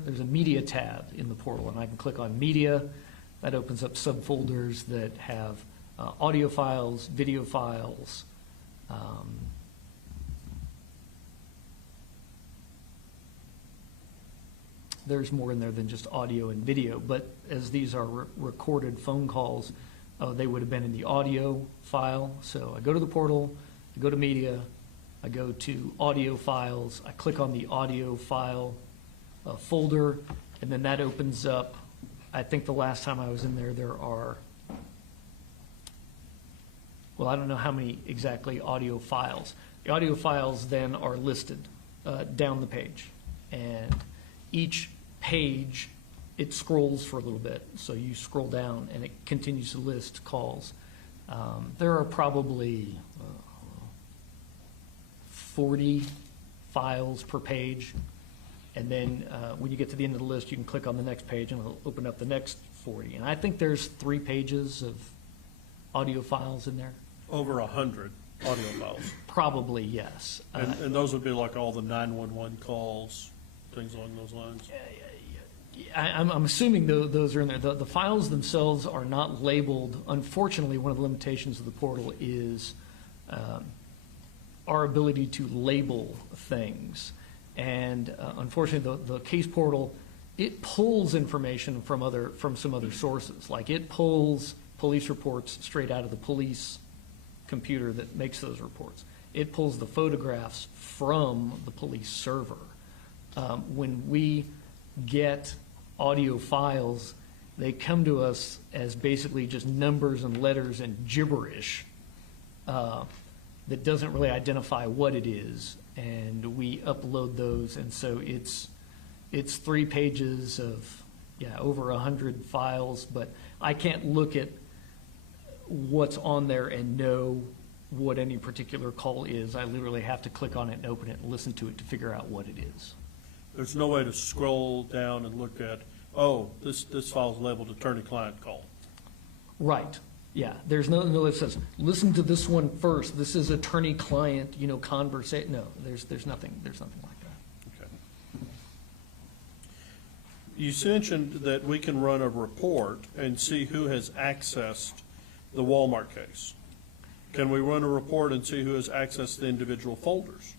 tab in the portal, and I can click on media. That opens up subfolders that have audio files, video files, there's more in there than just audio and video, but as these are recorded phone calls, they would have been in the audio file. So I go to the portal, I go to media, I go to audio files, I click on the audio file folder, and then that opens up. I think the last time I was in there, there are, well, I don't know how many exactly audio files. The audio files then are listed down the page, and each page, it scrolls for a little bit. So you scroll down, and it continues to list calls. There are probably 40 files per page. And then when you get to the end of the list, you can click on the next page, and it'll open up the next 40. And I think there's 3 pages of audio files in there. Over 100 audio files. Probably, yes. And those would be like all the 911 calls, things along those lines? I'm assuming those are in there. The files themselves are not labeled. Unfortunately, one of the limitations of the portal is our ability to label things. And unfortunately, the case portal, it pulls information from some other sources. Like it pulls police reports straight out of the police computer that makes those reports. It pulls the photographs from the police server. When we get audio files, they come to us as basically just numbers and letters and gibberish that doesn't really identify what it is. And we upload those, and so it's 3 pages of, over 100 files, but I can't look at what's on there and know what any particular call is. I literally have to click on it and open it and listen to it to figure out what it is. There's no way to scroll down and look at, oh, this file is labeled attorney-client call. Right. Yeah, there's no that says, listen to this one first. This is attorney-client, conversation. No, there's nothing like that. Okay. You mentioned that we can run a report and see who has accessed the Walmart case. Can we run a report and see who has accessed the individual folders?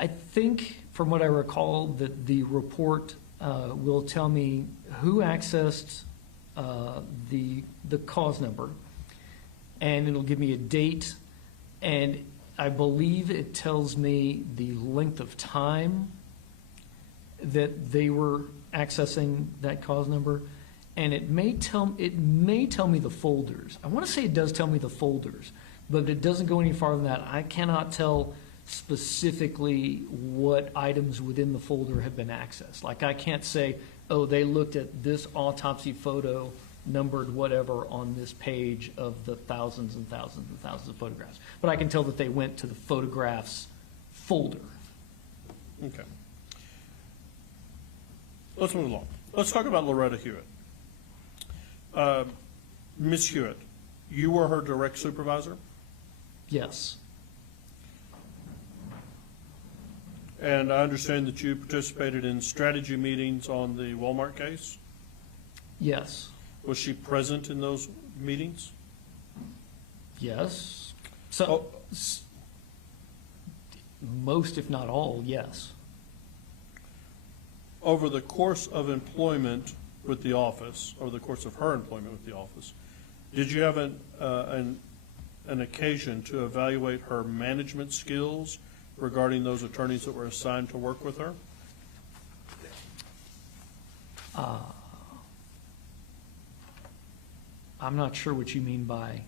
I think, from what I recall, that the report will tell me who accessed the cause number, and it'll give me a date, and I believe it tells me the length of time that they were accessing that cause number, and it may tell me the folders. I want to say it does tell me the folders, but it doesn't go any farther than that. I cannot tell specifically what items within the folder have been accessed. Like I can't say, oh, they looked at this autopsy photo numbered whatever on this page of the thousands and thousands and thousands of photographs. But I can tell that they went to the photographs folder. Okay. Let's move along. Let's talk about Loretta Huitt. Ms. Huitt, you were her direct supervisor? Yes. And I understand that you participated in strategy meetings on the Walmart case. Yes, Was she present in those meetings? yes. So, Oh. most, if not all, yes. Over the course of employment with the office, over the course of her employment with the office, did you have an occasion to evaluate her management skills regarding those attorneys that were assigned to work with her? I'm not sure what you mean by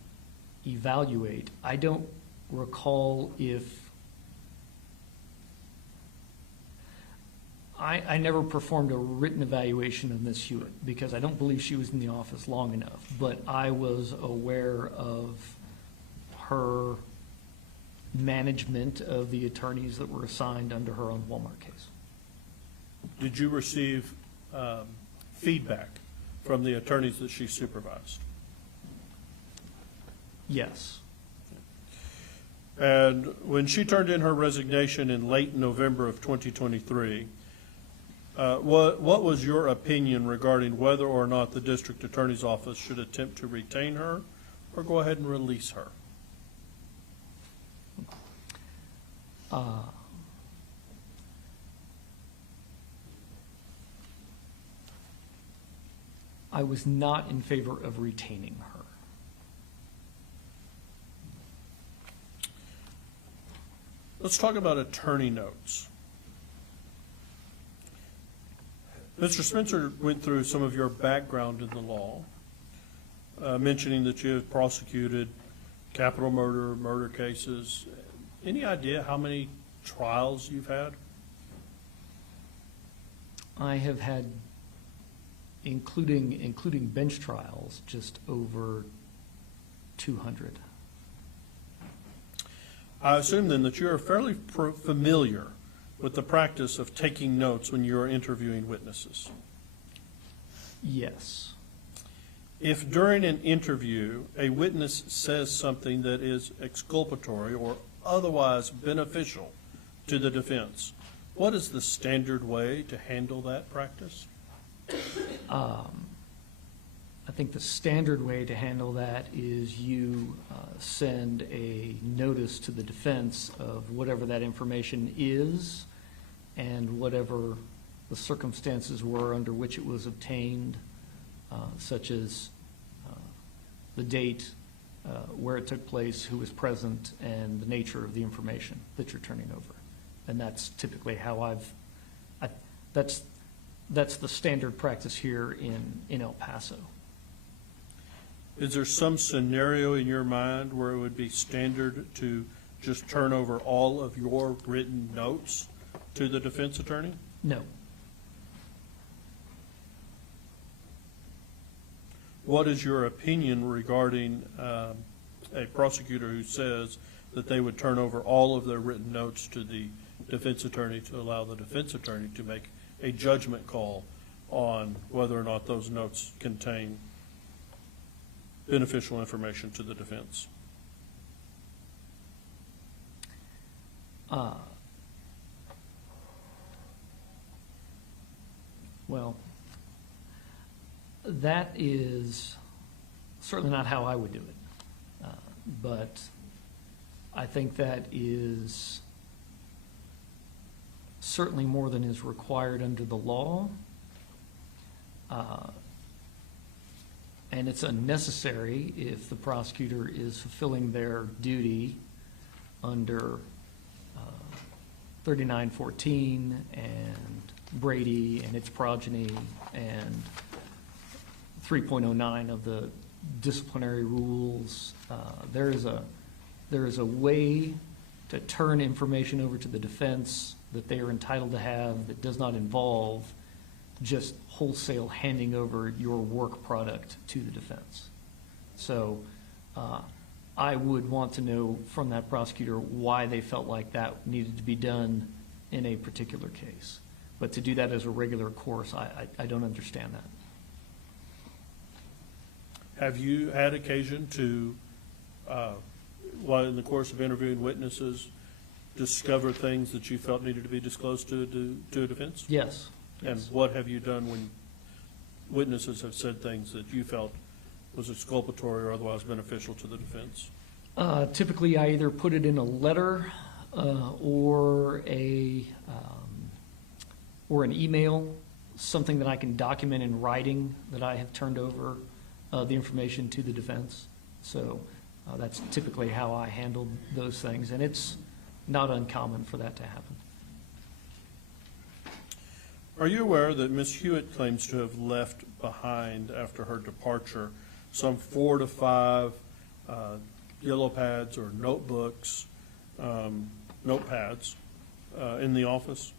evaluate. I don't recall if, I never performed a written evaluation of Ms. Hewitt because I don't believe she was in the office long enough, but I was aware of her management of the attorneys that were assigned under her own Walmart case. Did you receive feedback from the attorneys that she supervised? Yes. And when she turned in her resignation in late November of 2023, what was your opinion regarding whether or not the district attorney's office should attempt to retain her or go ahead and release her? I was not in favor of retaining her. Let's talk about attorney notes. Mr. Spencer went through some of your background in the law, mentioning that you have prosecuted capital murder cases. Any idea how many trials you've had? I have had, including bench trials, just over 200. I assume then that you are fairly familiar with the practice of taking notes when you are interviewing witnesses. Yes. If during an interview a witness says something that is exculpatory or otherwise beneficial to the defense, what is the standard way to handle that practice? I think the standard way to handle that is you send a notice to the defense of whatever that information is and whatever the circumstances were under which it was obtained, such as the date, where it took place, who was present, and the nature of the information that you're turning over. And that's typically how that's the standard practice here in El Paso. Is there some scenario in your mind where it would be standard to just turn over all of your written notes to the defense attorney? No. What is your opinion regarding a prosecutor who says that they would turn over all of their written notes to the defense attorney to allow the defense attorney to make a judgment call on whether or not those notes contain beneficial information to the defense? Well, that is certainly not how I would do it. But I think that is certainly more than is required under the law. And it's unnecessary if the prosecutor is fulfilling their duty under 3914 and Brady and its progeny and 3.09 of the disciplinary rules. There is a way to turn information over to the defense that they are entitled to have that does not involve just wholesale handing over your work product to the defense. So I would want to know from that prosecutor why they felt like that needed to be done in a particular case. But to do that as a regular course, I don't understand that. Have you had occasion to, while in the course of interviewing witnesses, discover things that you felt needed to be disclosed to a defense? Yes. And Yes. what have you done when witnesses have said things that you felt was exculpatory or otherwise beneficial to the defense? Typically, I either put it in a letter or an email, something that I can document in writing that I have turned over the information to the defense. So that's typically how I handled those things, and it's not uncommon for that to happen. Are you aware that Ms. Huitt claims to have left behind after her departure some 4 to 5 yellow pads or notebooks, notepads in the office?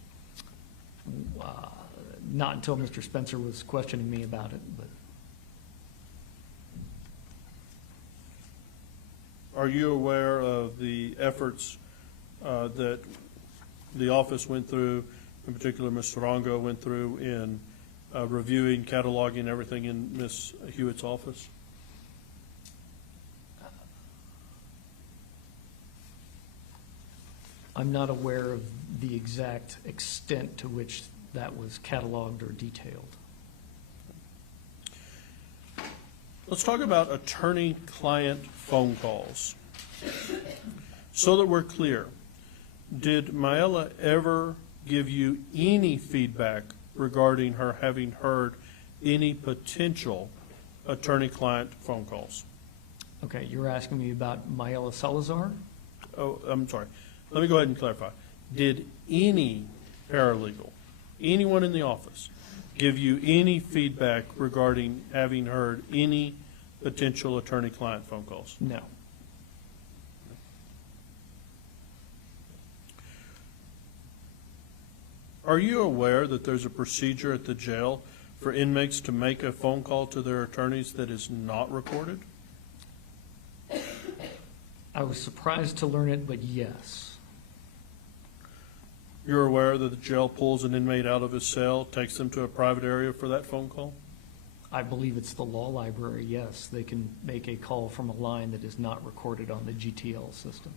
Not until Mr. Spencer was questioning me about it, but Are you aware of the efforts that the office went through, in particular Ms. Sarongo went through in reviewing, cataloging everything in Ms. Hewitt's office? I'm not aware of the exact extent to which that was cataloged or detailed. Let's talk about attorney-client phone calls. So that we're clear, did Maela ever give you any feedback regarding her having heard any potential attorney-client phone calls? Okay, you're asking me about Maela Salazar? Oh, I'm sorry. Let me go ahead and clarify. Did any paralegal, anyone in the office, give you any feedback regarding having heard any potential attorney-client phone calls? No. Are you aware that there's a procedure at the jail for inmates to make a phone call to their attorneys that is not recorded? I was surprised to learn it, but yes. You're aware that the jail pulls an inmate out of his cell, takes them to a private area for that phone call? I believe it's the law library, yes. They can make a call from a line that is not recorded on the GTL system.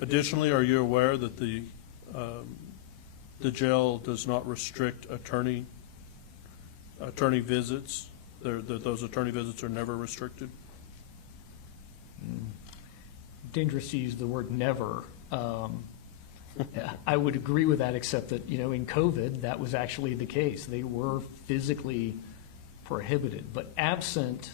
Additionally, are you aware that the jail does not restrict attorney visits? That those attorney visits are never restricted? Dangerous to use the word never. I would agree with that, except that, in COVID, that was actually the case. They were physically prohibited. But absent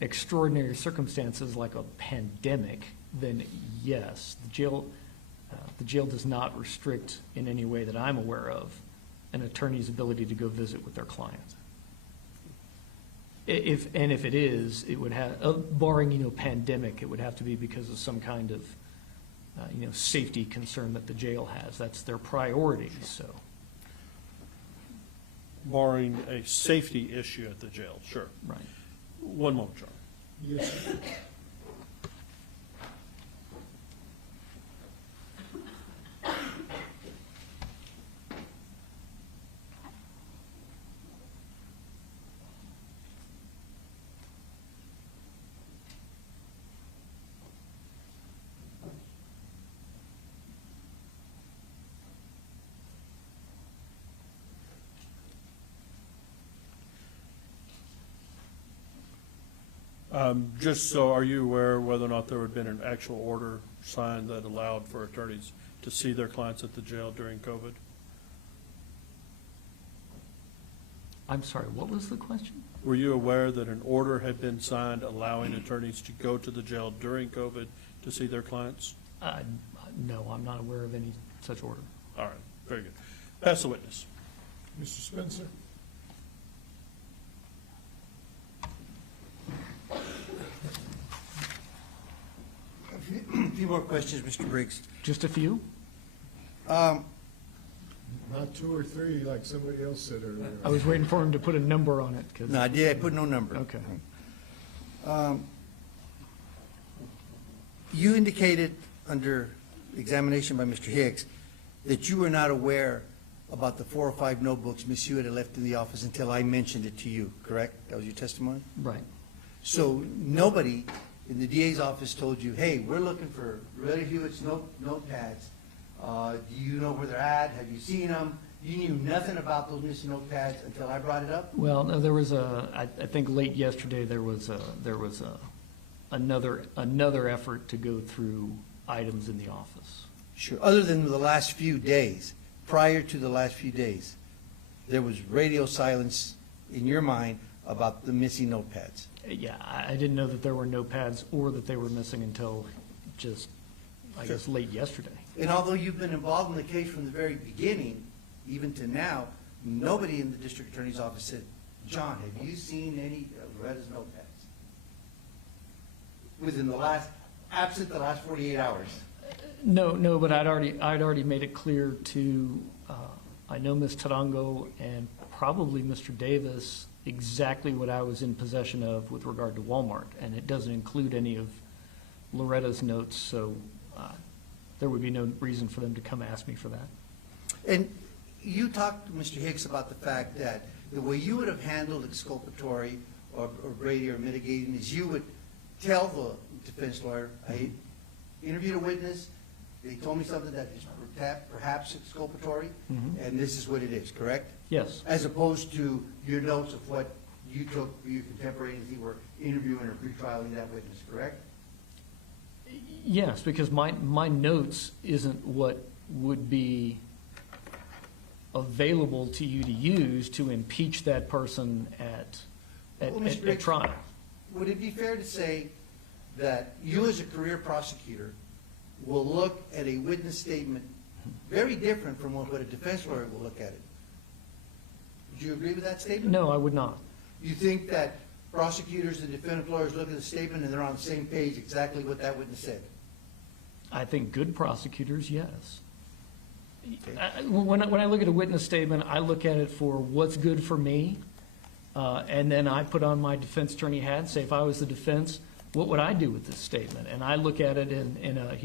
extraordinary circumstances like a pandemic, then yes, the jail does not restrict in any way that I'm aware of an attorney's ability to go visit with their client. If it is, it would have, barring, pandemic, it would have to be because of some kind of, safety concern that the jail has. That's their priority, so. Barring a safety issue at the jail, sure. Right. One moment, Charlie. Yes, sir. Just so, are you aware whether or not there had been an actual order signed that allowed for attorneys to see their clients at the jail during COVID? I'm sorry, what was the question? Were you aware that an order had been signed allowing attorneys to go to the jail during COVID to see their clients? No, I'm not aware of any such order. All right, very good. Pass the witness. Mr. Spencer? A few more questions, Mr. Briggs. Just a few? Not 2 or 3 like somebody else said earlier. I was waiting for him to put a number on it. 'Cause- No, I put no number. Okay. You indicated under examination by Mr. Hicks that you were not aware about the 4 or 5 notebooks Ms. Hewitt had left in the office until I mentioned it to you, correct? That was your testimony? Right. So nobody and the DA's office told you, hey, we're looking for Loretta Huitt's notepads. Do you know where they're at? Have you seen them? You knew nothing about those missing notepads until I brought it up? Well, no, there was I think late yesterday, there was another effort to go through items in the office. Sure. Other than the last few days, prior to the last few days, there was radio silence in your mind about the missing notepads. Yeah, I didn't know that there were notepads or that they were missing until just, I guess, late yesterday. And although you've been involved in the case from the very beginning, even to now, nobody in the district attorney's office said, John, have you seen any of Loretta's notepads? Within the last, absent the last 48 hours. No, but I'd already made it clear to, I know Ms. Tarango and probably Mr. Davis exactly what I was in possession of with regard to Walmart, and it doesn't include any of Loretta's notes, so there would be no reason for them to come ask me for that. And you talked to Mr. Hicks about the fact that the way you would have handled exculpatory or Brady or mitigating is you would tell the defense lawyer, I interviewed a witness, they told me something that is perhaps exculpatory, and this is what it is, correct? Yes. As opposed to your notes of what you took for your contemporaries you were interviewing or pre-trialing that witness, correct? Yes, because my notes isn't what would be available to you to use to impeach that person at trial. Would it be fair to say that you as a career prosecutor will look at a witness statement very different from what a defense lawyer will look at it? Would you agree with that statement? No, I would not. You think that prosecutors and defense lawyers look at the statement and they're on the same page exactly what that witness said? I think good prosecutors, yes. Okay. When I look at a witness statement, I look at it for what's good for me, and then I put on my defense attorney hat and say, if I was the defense, what would I do with this statement? And I look at it in a,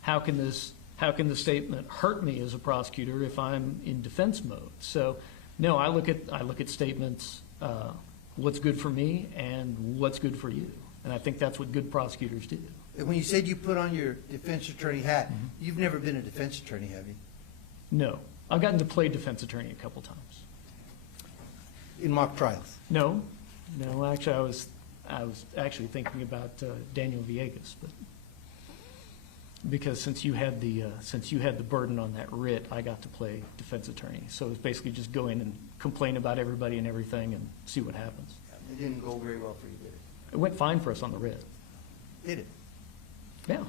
how can the statement hurt me as a prosecutor if I'm in defense mode? So, no, I look at statements, what's good for me and what's good for you. And I think that's what good prosecutors do. And when you said you put on your defense attorney hat, you've never been a defense attorney, have you? No. I've gotten to play defense attorney a couple times. In mock trials? No, actually, I was actually thinking about Daniel Villegas, but because since you had the burden on that writ, I got to play defense attorney. So it was basically just go in and complain about everybody and everything and see what happens. It didn't go very well for you, did it? It went fine for us on the writ. Did it? Yeah.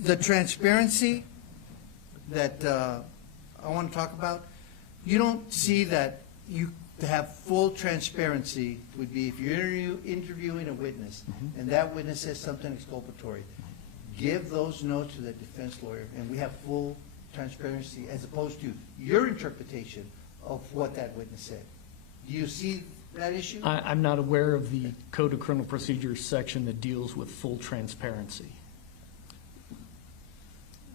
The transparency that I want to talk about, you don't see that you to have full transparency would be if you're interviewing a witness and that witness says something exculpatory, give those notes to the defense lawyer and we have full transparency as opposed to your interpretation of what that witness said. Do you see that issue? I'm not aware of the Code of Criminal Procedures section that deals with full transparency.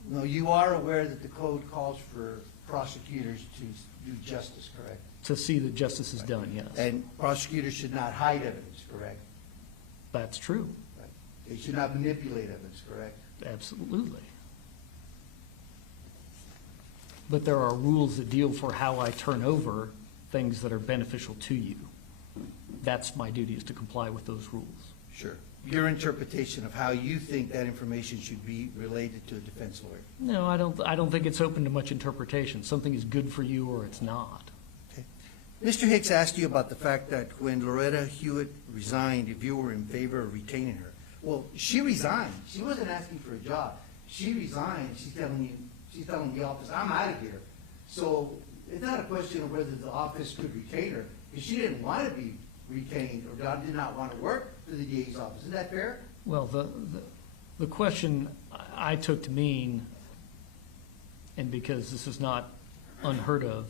No, you are aware that the code calls for prosecutors to do justice, correct? To see that justice is done, yes. And prosecutors should not hide evidence, correct? That's true. Right. They should not manipulate evidence, correct? Absolutely. But there are rules that deal for how I turn over things that are beneficial to you. That's my duty, is to comply with those rules. Sure. Your interpretation of how you think that information should be related to a defense lawyer. No, I don't think it's open to much interpretation. Something is good for you or it's not. Okay. Mr. Hicks asked you about the fact that when Loretta Huitt resigned, if you were in favor of retaining her. Well, she resigned. She wasn't asking for a job. She resigned. She's telling the office, I'm out of here. So it's not a question of whether the office could retain her, because she didn't want to be retained or did not want to work for the DA's office. Isn't that fair? Well, the question I took to mean, and because this is not unheard of,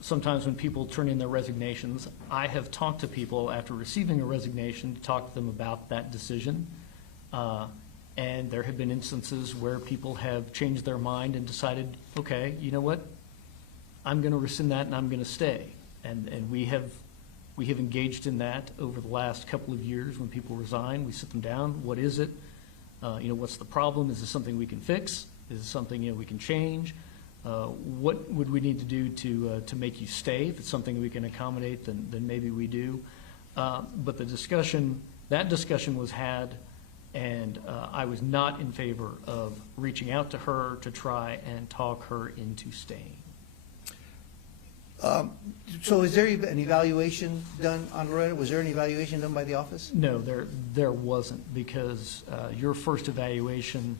sometimes when people turn in their resignations, I have talked to people after receiving a resignation to talk to them about that decision. And there have been instances where people have changed their mind and decided, okay, you know what? I'm going to rescind that and I'm going to stay. And we have We have engaged in that over the last couple of years. When people resign, we sit them down. What is it? What's the problem? Is this something we can fix? Is this something, we can change? What would we need to do to make you stay? If it's something we can accommodate, then maybe we do. But that discussion was had, and I was not in favor of reaching out to her to try and talk her into staying. So is there an evaluation done on Loretta? Was there an evaluation done by the office? No, there wasn't, because your first evaluation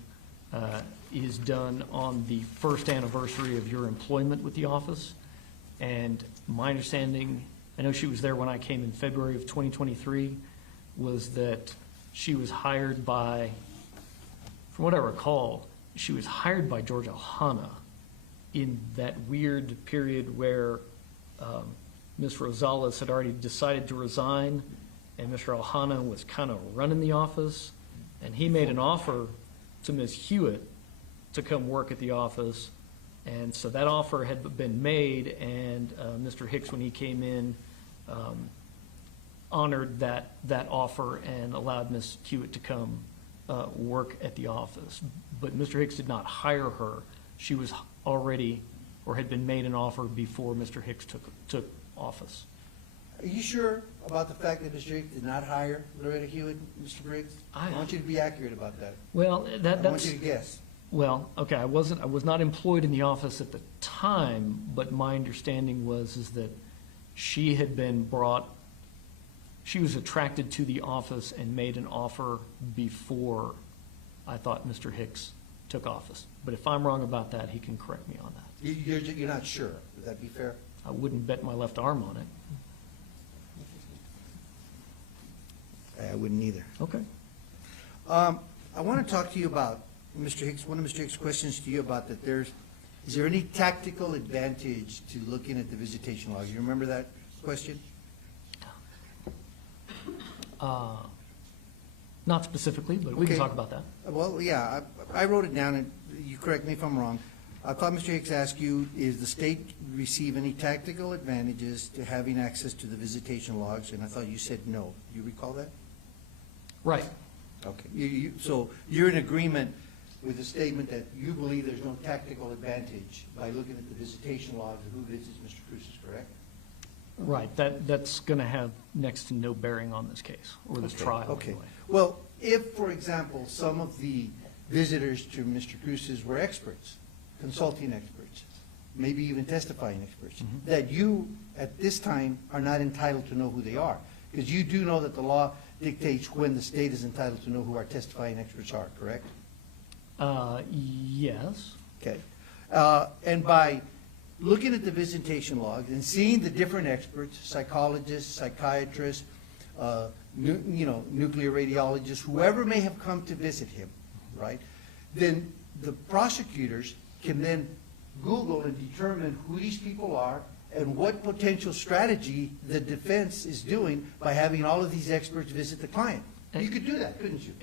is done on the first anniversary of your employment with the office. And my understanding, I know she was there when I came in February of 2023, was that she was hired by, from what I recall, she was hired by George Ohana in that weird period where Ms. Rosales had already decided to resign, and Mr. Ohana was kind of running the office, and he made an offer to Ms. Huitt to come work at the office, and so that offer had been made, and Mr. Hicks, when he came in, honored that offer and allowed Ms. Hewitt to come work at the office. But Mr. Hicks did not hire her. She was already, or had been made an offer before Mr. Hicks took office. Are you sure about the fact that Mr. Hicks did not hire Loretta Huitt, Mr. Briggs? I want you to be accurate about that. Well, I want you to guess. Well, okay, I was not employed in the office at the time, but my understanding was that she had been she was attracted to the office and made an offer before I thought Mr. Hicks took office. But if I'm wrong about that, he can correct me on that. You're not sure. Would that be fair? I wouldn't bet my left arm on it. I wouldn't either. Okay. I want to talk to you about, Mr. Hicks, one of Mr. Hicks' questions to you about that is there any tactical advantage to looking at the visitation logs? You remember that question? Not specifically, but we can Okay. talk about that. Well, yeah, I wrote it down, and you correct me if I'm wrong. I thought Mr. Hicks asked you, is the state receive any tactical advantages to having access to the visitation logs? And I thought you said no. Do you recall that? Right. Okay. So you're in agreement with the statement that you believe there's no tactical advantage by looking at the visitation logs of who visits Mr. Cruz, correct? Right. That's going to have next to no bearing on this case, or this trial Okay. anyway. Well, if, for example, some of the visitors to Mr. Cruz's were experts, consulting experts, maybe even testifying experts, that you, at this time, are not entitled to know who they are. Because you do know that the law dictates when the state is entitled to know who our testifying experts are, correct? Yes. Okay. And by looking at the visitation logs and seeing the different experts, psychologists, psychiatrists, nuclear radiologists, whoever may have come to visit him, right? Then the prosecutors can then Google and determine who these people are and what potential strategy the defense is doing by having all of these experts visit the client. You could do that, couldn't you?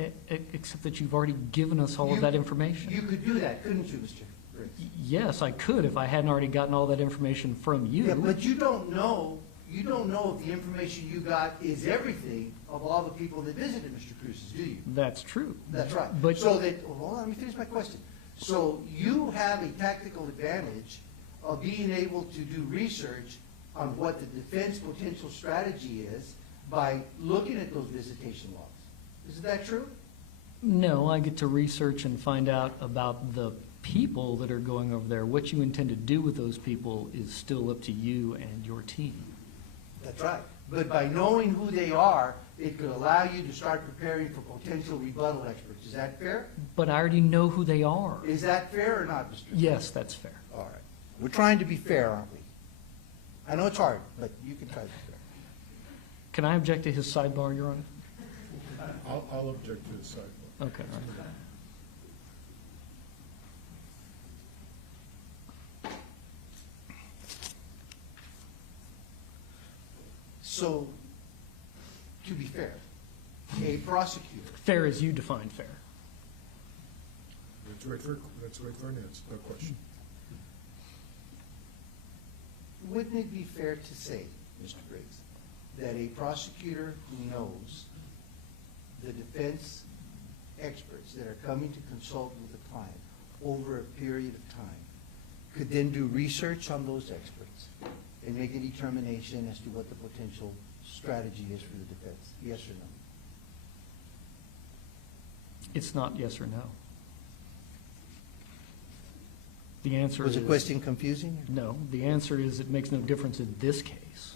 Except that you've already given us all of that information. You could do that, couldn't you, Mr. Briggs? Yes, I could if I hadn't already gotten all that information from you. Yeah, but you don't know if the information you got is everything of all the people that visited Mr. Cruz's, do you? That's true. That's right. But Well, let me finish my question. So you have a tactical advantage of being able to do research on what the defense potential strategy is by looking at those visitation logs. Isn't that true? no, I get to research and find out about the people that are going over there. What you intend to do with those people is still up to you and your team. That's right. But by knowing who they are, it could allow you to start preparing for potential rebuttal experts. Is that fair? But I already know who they are. Is that fair or not, Mr. Yes, that's fair. All right. We're trying to be fair, aren't we? I know it's hard, but you can try to be fair. Can I object to his sidebar, Your Honor? I'll object to the sidebar. Okay, all right. So, to be fair, a prosecutor, Fair as you define fair. Let's wait for an answer, no question. wouldn't it be fair to say, Mr. Briggs, that a prosecutor who knows the defense experts that are coming to consult with the client over a period of time could then do research on those experts and make a determination as to what the potential strategy is for the defense? Yes or no? It's not yes or no. The answer Was is... the question confusing? No, the answer is it makes no difference in this case.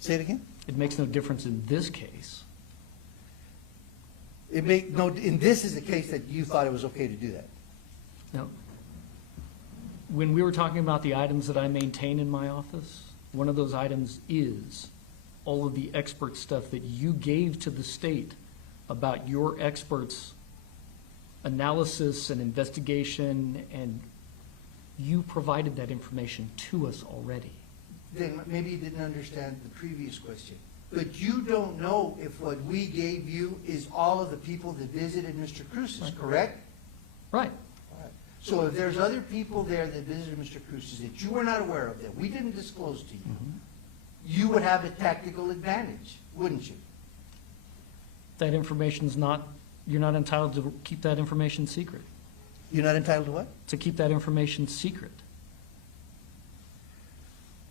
Say it again? It makes no difference in this case. It make no, in this is the case that you thought it was okay to do that. Now, when we were talking about the items that I maintain in my office, one of those items is all of the expert stuff that you gave to the state about your experts' analysis and investigation, and you provided that information to us already. Then maybe you didn't understand the previous question. But you don't know if what we gave you is all of the people that visited Mr. Cruz's, correct? Right. So if there's other people there that visited Mr. Cruz's that you were not aware of, that we didn't disclose to you, you would have a tactical advantage, wouldn't you? That information's not, you're not entitled to keep that information secret. You're not entitled to what? To keep that information secret.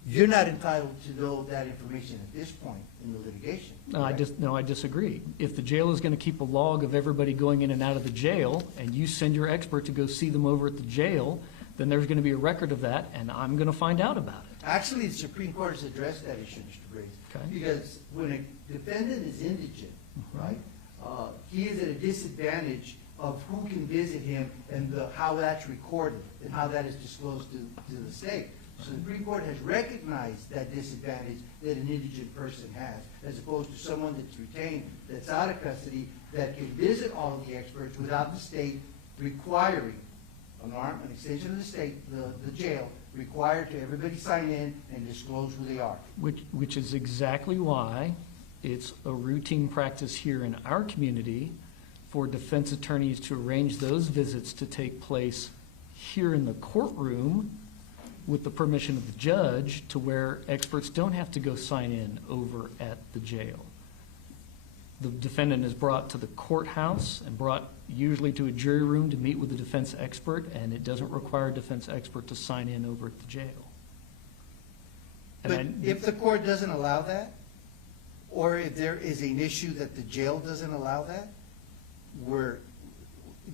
You're not entitled to know that information at this point in the litigation. No, I disagree. If the jail is going to keep a log of everybody going in and out of the jail, and you send your expert to go see them over at the jail, then there's going to be a record of that, and I'm going to find out about it. Actually, the Supreme Court has addressed that issue, Mr. Briggs. Okay. Because when a defendant is indigent, right, he is at a disadvantage of who can visit him and how that's recorded and how that is disclosed to the state. So the Supreme Court has recognized that disadvantage that an indigent person has, as opposed to someone that's retained, that's out of custody, that can visit all of the experts without the state requiring an extension of the state, the jail, required to everybody sign in and disclose who they are. Which is exactly why it's a routine practice here in our community for defense attorneys to arrange those visits to take place here in the courtroom with the permission of the judge, to where experts don't have to go sign in over at the jail. The defendant is brought to the courthouse and brought usually to a jury room to meet with the defense expert, and it doesn't require a defense expert to sign in over at the jail. But if the court doesn't allow that, or if there is an issue that the jail doesn't allow that,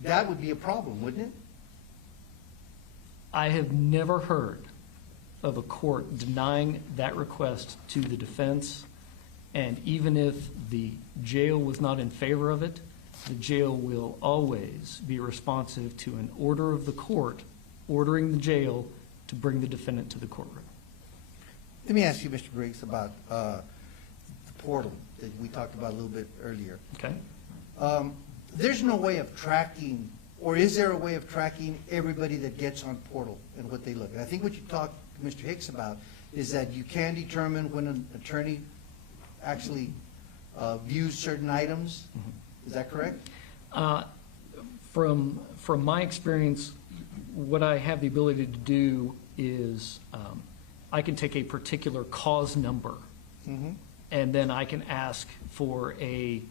that would be a problem, wouldn't it? I have never heard of a court denying that request to the defense, and even if the jail was not in favor of it, the jail will always be responsive to an order of the court ordering the jail to bring the defendant to the courtroom. Let me ask you, Mr. Briggs, about the portal that we talked about a little bit earlier. Okay? There's no way of tracking, or is there a way of tracking everybody that gets on portal and what they look at? I think what you talked to Mr. Hicks about is that you can determine when an attorney actually views certain items. Is that correct? From my experience, what I have the ability to do is I can take a particular cause number, and then I can ask for a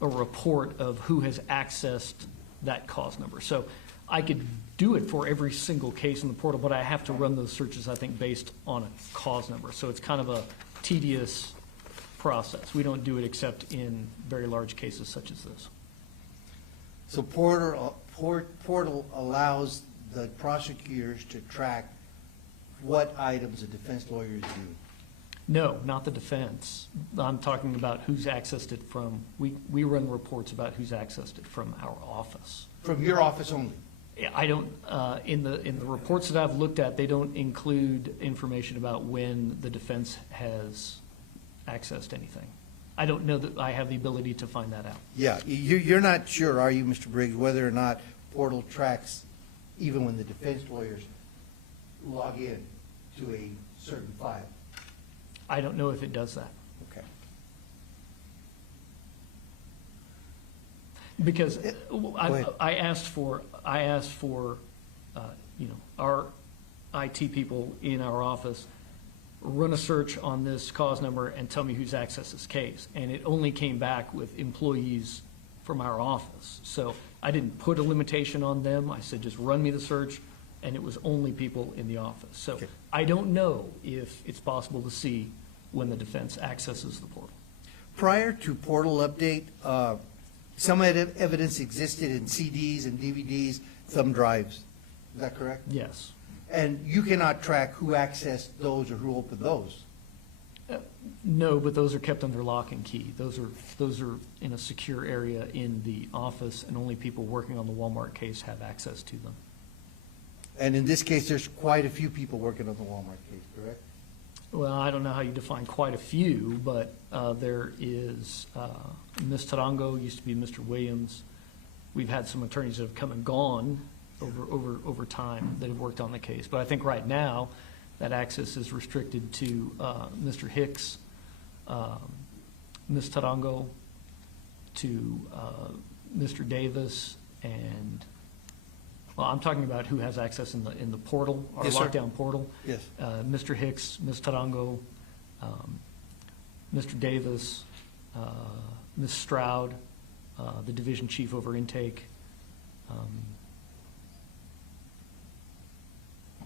report of who has accessed that cause number. So I could do it for every single case in the portal, but I have to run those searches, I think, based on a cause number. So it's kind of a tedious process. We don't do it except in very large cases such as this. So portal allows the prosecutors to track what items the defense lawyers do. No, not the defense. I'm talking about who's accessed it from, we run reports about who's accessed it from our office. From your office only? I don't, in the reports that I've looked at, they don't include information about when the defense has accessed anything. I don't know that I have the ability to find that out. Yeah, you're not sure, are you, Mr. Briggs, whether or not portal tracks even when the defense lawyers log in to a certain file? I don't know if it does that. Okay. Because Go ahead. I asked for our IT people in our office run a search on this cause number and tell me who's accessed this case. And it only came back with employees from our office. So I didn't put a limitation on them. I said, just run me the search, and it was only people in the office. So Okay. I don't know if it's possible to see when the defense accesses the portal. Prior to portal update, some evidence existed in CDs and DVDs, thumb drives. Is that correct? Yes. And you cannot track who accessed those or who opened those. No, but those are kept under lock and key. Those are in a secure area in the office, and only people working on the Walmart case have access to them. And in this case, there's quite a few people working on the Walmart case, correct? Well, I don't know how you define quite a few, but there is Ms. Tarango, used to be Mr. Williams. We've had some attorneys that have come and gone over time that have worked on the case. But I think right now, that access is restricted to Mr. Hicks, Ms. Tarango, to Mr. Davis, and, well, I'm talking about who has access in the portal, our Yes, sir. lockdown portal. Yes. Mr. Hicks, Ms. Tarango, Mr. Davis, Ms. Stroud, the division chief over intake.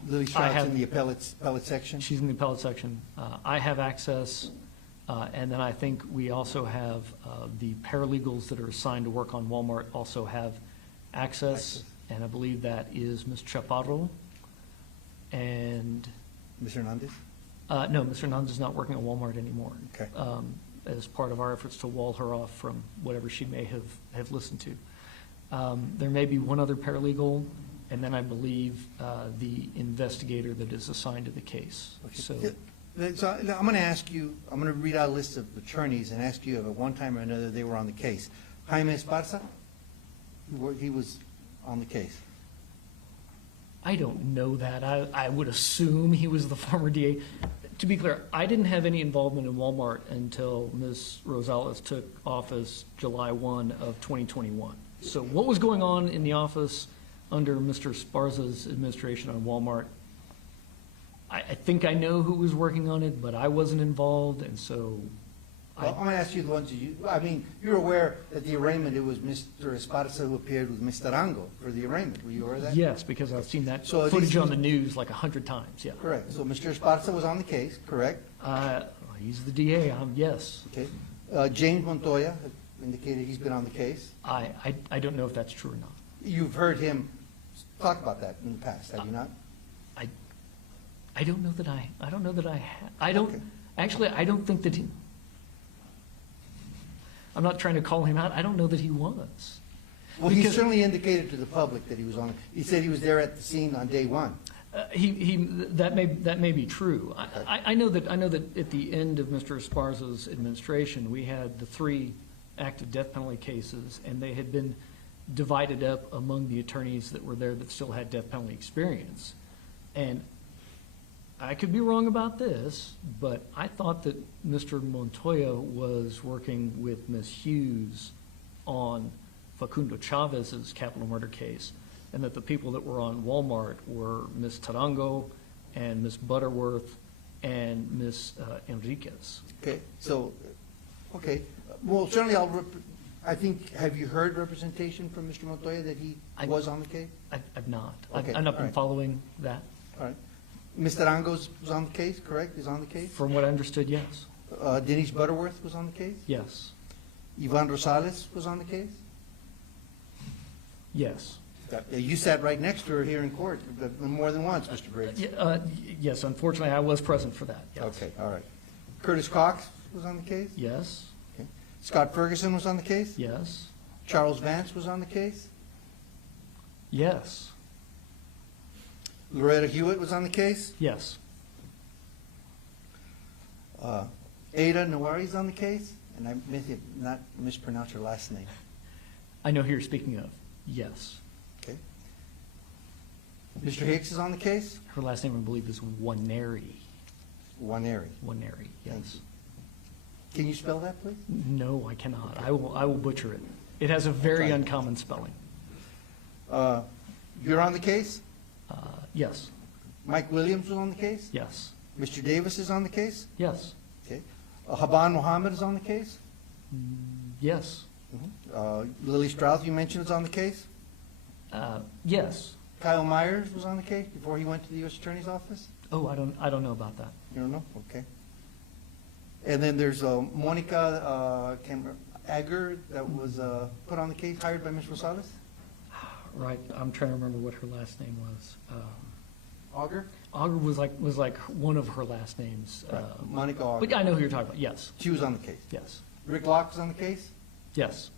Lily I Stroud's have- in the appellate section? She's in the appellate section. I have access, and then I think we also have the paralegals that are assigned to work on Walmart also have access, and I believe that is Ms. Chaparro. And, Mr. Hernandez? no, Mr. Hernandez is not working at Walmart anymore. Okay. As part of our efforts to wall her off from whatever she may have listened to. There may be one other paralegal, and then I believe the investigator that is assigned to the case. So, So I'm going to ask you, I'm going to read out a list of attorneys and ask you if at one time or another they were on the case. Jaime Esparza? He was on the case. I don't know that. I would assume he was the former DA. To be clear, I didn't have any involvement in Walmart until Ms. Rosales took office July 1 of 2021. So what was going on in the office under Mr. Esparza's administration on Walmart, I think I know who was working on it, but I wasn't involved, and so Well, I'm going to ask you the ones that you're aware that the arraignment, it was Mr. Esparza who appeared with Ms. Tarango for the arraignment. Were you aware of that? yes, because I've seen that So footage these- on the news like 100 times, yeah. Correct. So Mr. Esparza was on the case, correct? He's the DA, yes. Okay. James Montoya has indicated he's been on the case. I don't know if that's true or not. You've heard him talk about that in the past, have you not? I don't know that I don't, Okay. actually, I don't think that he, I'm not trying to call him out, I don't know that he was. Well, he Because- certainly indicated to the public that he was on it. He said he was there at the scene on day one. That may be true. Okay. I know that at the end of Mr. Esparza's administration, we had the 3 active death penalty cases, and they had been divided up among the attorneys that were there that still had death penalty experience. And I could be wrong about this, but I thought that Mr. Montoya was working with Ms. Hughes on Facundo Chavez's capital murder case, and that the people that were on Walmart were Ms. Tarango and Ms. Butterworth and Ms. Enriquez. Okay, so, okay. Well, certainly I think, have you heard representation from Mr. Montoya that he was on the case? I've not. Okay, I've not all been right. following that. All right. Mr. Tarango was on the case, correct? Is on the case? From what I understood, yes. Denise Butterworth was on the case? Yes. Yvonne Rosales was on the case? Yes. You sat right next to her here in court more than once, Mr. Briggs. Yes, unfortunately, I was present for that, yes. Okay, all right. Curtis Cox was on the case? Yes, Okay. Scott Ferguson was on the case? yes, Charles Vance was on the case? yes, Loretta Huitt was on the case? yes, Ada Nawari's on the case? And I may have not mispronounced her last name. I know who you're speaking of, yes. Okay. Mr. Hicks is on the case? Her last name, I believe, is Waneri. Waneri. Waneri, Thank yes. you. Can you spell that, please? No, I cannot. I will butcher it. It has a very Okay. uncommon spelling. You're on the case? Yes, Mike Williams was on the case? yes, Mr. Davis is on the case? Yes. Okay. Haban Mohammed is on the case? Yes. Lily Strauss, you mentioned, is on the case? Yes. Kyle Myers was on the case before he went to the U.S. Attorney's Office? Oh, I don't know about that. You don't know? Okay. And then there's Monica Agger that was put on the case, hired by Ms. Rosales? Right. I'm trying to remember what her last name was. Auger? Auger was like one of her last names. Monica Auger. But I know who you're talking about. Yes. She was on the case. Yes. Rick Locke is on the case? Yes.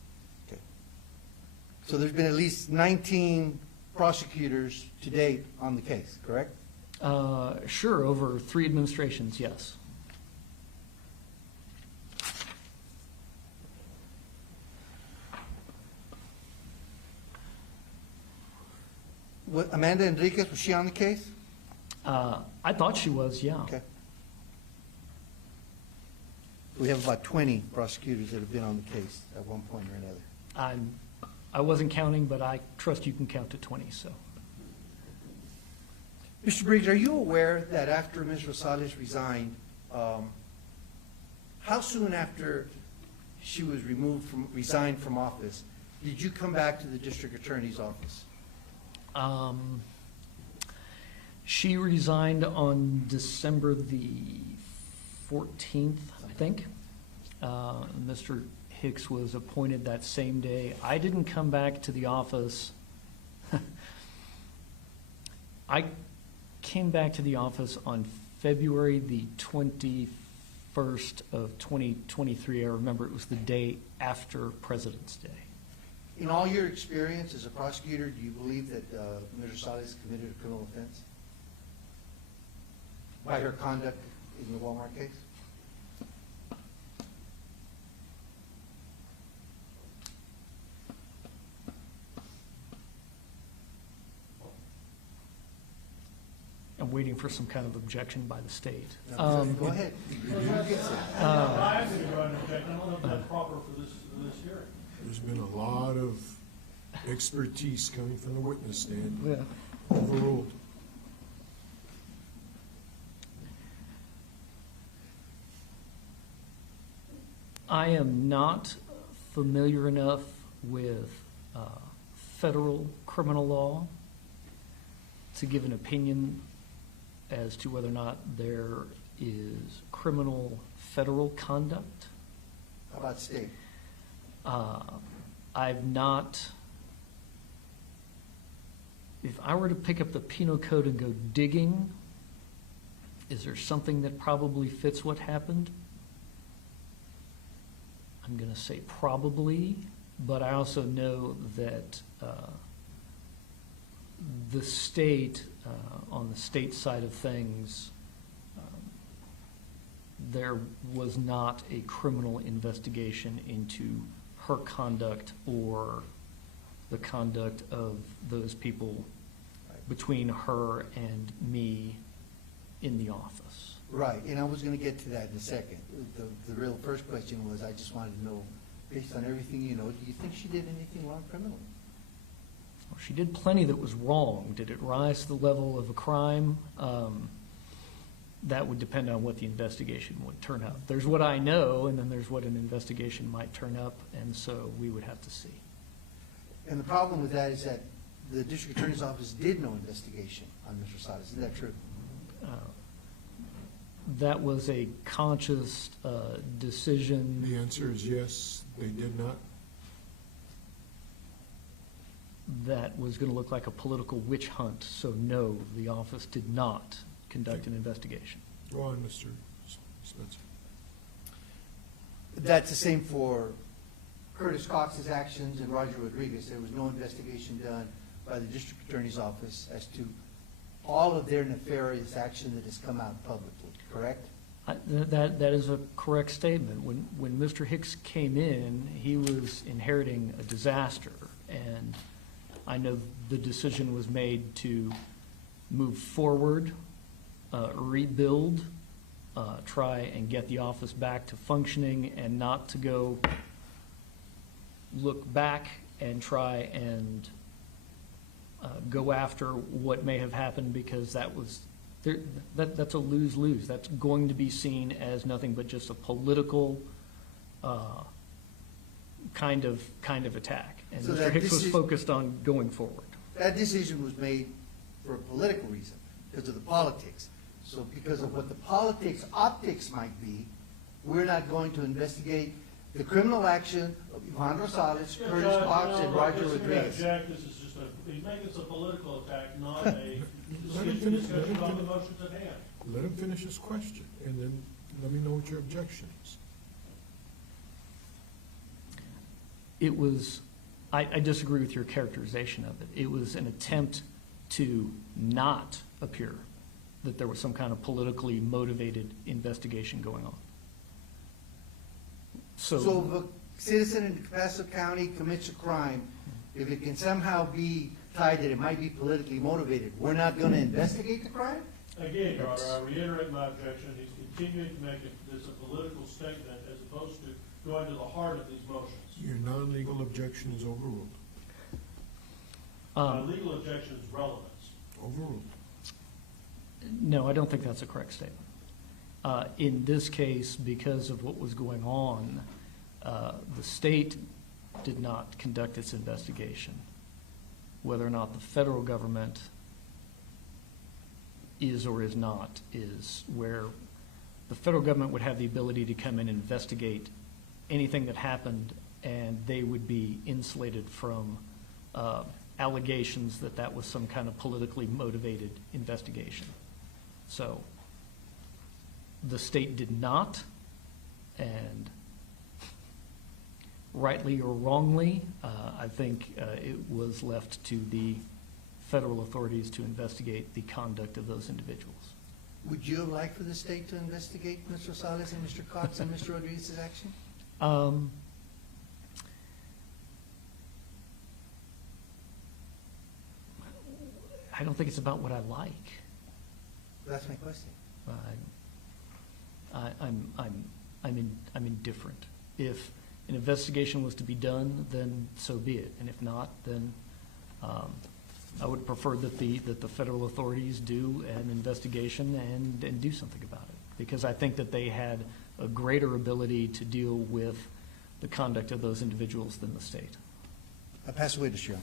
Okay. So there's been at least 19 prosecutors to date on the case, correct? Sure. Over 3 administrations. Yes. Amanda Enriquez, was she on the case? I thought she was. Yeah. Okay. We have about 20 prosecutors that have been on the case at one point or another. I wasn't counting, but I trust you can count to 20. So. Mr. Briggs, are you aware that after Ms. Rosales resigned, how soon after she was resigned from office, did you come back to the district attorney's office? She resigned on December the 14th, I think. Mr. Hicks was appointed that same day. I didn't come back to the office. I came back to the office on February the 21st of 2023. I remember it was the day after President's Day. In all your experience as a prosecutor, do you believe that Ms. Rosales committed a criminal offense by her conduct in the Walmart case? I'm waiting for some kind of objection by the state. Go ahead. I don't know if that's proper for this hearing. There's been a lot of expertise coming from the witness stand. Yeah. Overruled. I am not familiar enough with federal criminal law to give an opinion as to whether or not there is criminal federal conduct. How about state? I've not, if I were to pick up the penal code and go digging, is there something that probably fits what happened? I'm going to say probably, but I also know that the state, on the state side of things, there was not a criminal investigation into her conduct or the conduct of those people between her and me in the office. Right, and I was going to get to that in a second. The real first question was, I just wanted to know, based on everything you know, do you think she did anything wrong criminally? Well, she did plenty that was wrong. Did it rise to the level of a crime? That would depend on what the investigation would turn up. There's what I know, and then there's what an investigation might turn up, and so we would have to see. And the problem with that is that the district attorney's office did no investigation on Ms. Rosales. Is that true? That was a conscious decision. The answer is yes, they did not. That was going to look like a political witch hunt, so no, the office did not conduct an investigation. Go on, Mr. Spencer. That's the same for Curtis Cox's actions and Roger Rodriguez. There was no investigation done by the district attorney's office as to all of their nefarious action that has come out publicly, correct? That is a correct statement. When Mr. Hicks came in, he was inheriting a disaster, and I know the decision was made to move forward, rebuild, try and get the office back to functioning, and not to go look back and try and go after what may have happened, because that was That's a lose-lose. That's going to be seen as nothing but just a political kind of attack. And So Mr. that Hicks this was is- focused on going forward. That decision was made for a political reason, because of the politics. So because of what the politics optics might be, we're not going to investigate the criminal action of Ivan Rosales, Curtis Fox, and Roger Rodriguez. Jack, this is just he's making this a political attack, not a Let him finish, let him about the finish. motions at hand. Let him finish his question, and then let me know what your objection is. It was, I disagree with your characterization of it. It was an attempt to not appear that there was some kind of politically motivated investigation going on. So if a citizen in Paso County commits a crime, if it can somehow be tied that it might be politically motivated, we're not going to investigate the crime? Again, Your Honor, I reiterate my objection. He's continuing to make this a political statement as opposed to going to the heart of these motions. Your non-legal objection is overruled. My legal objection is relevance. Overruled. No, I don't think that's a correct statement. In this case, because of what was going on, the state did not conduct its investigation. Whether or not the federal government is or is not is where the federal government would have the ability to come in and investigate anything that happened, and they would be insulated from allegations that that was some kind of politically motivated investigation. So the state did not, and rightly or wrongly, I think it was left to the federal authorities to investigate the conduct of those individuals. Would you have liked for the state to investigate Mr. Rosales and Mr. Cox and Mr. Rodriguez's action? I don't think it's about what I like. That's my question. I'm indifferent. If an investigation was to be done, then so be it. And if not, then I would prefer that the federal authorities do an investigation and do something about it. Because I think that they had a greater ability to deal with the conduct of those individuals than the state. I pass away to Sharon.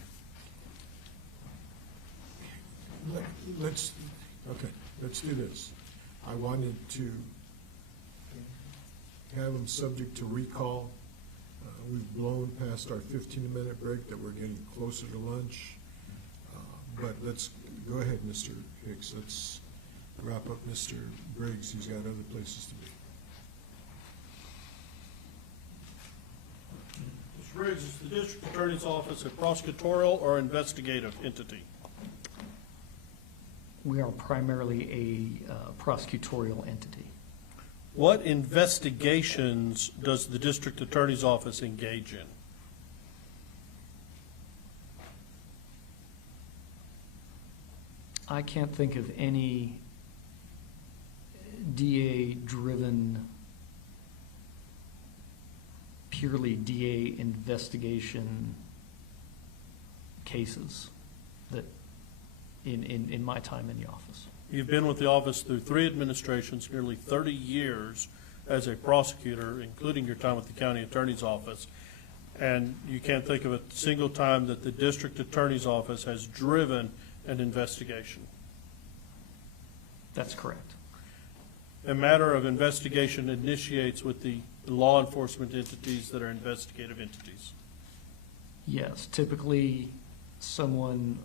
Let's do this. I wanted to have them subject to recall. We've blown past our 15-minute break that we're getting closer to lunch. But let's, go ahead, Mr. Hicks. Let's wrap up Mr. Briggs, who's got other places to be. Mr. Briggs, is the district attorney's office a prosecutorial or investigative entity? We are primarily a prosecutorial entity. What investigations does the district attorney's office engage in? I can't think of any DA-driven, purely DA investigation cases that in my time in the office. You've been with the office through 3 administrations, nearly 30 years as a prosecutor, including your time with the county attorney's office, and you can't think of a single time that the district attorney's office has driven an investigation. That's correct. A matter of investigation initiates with the law enforcement entities that are investigative entities. Yes, typically someone,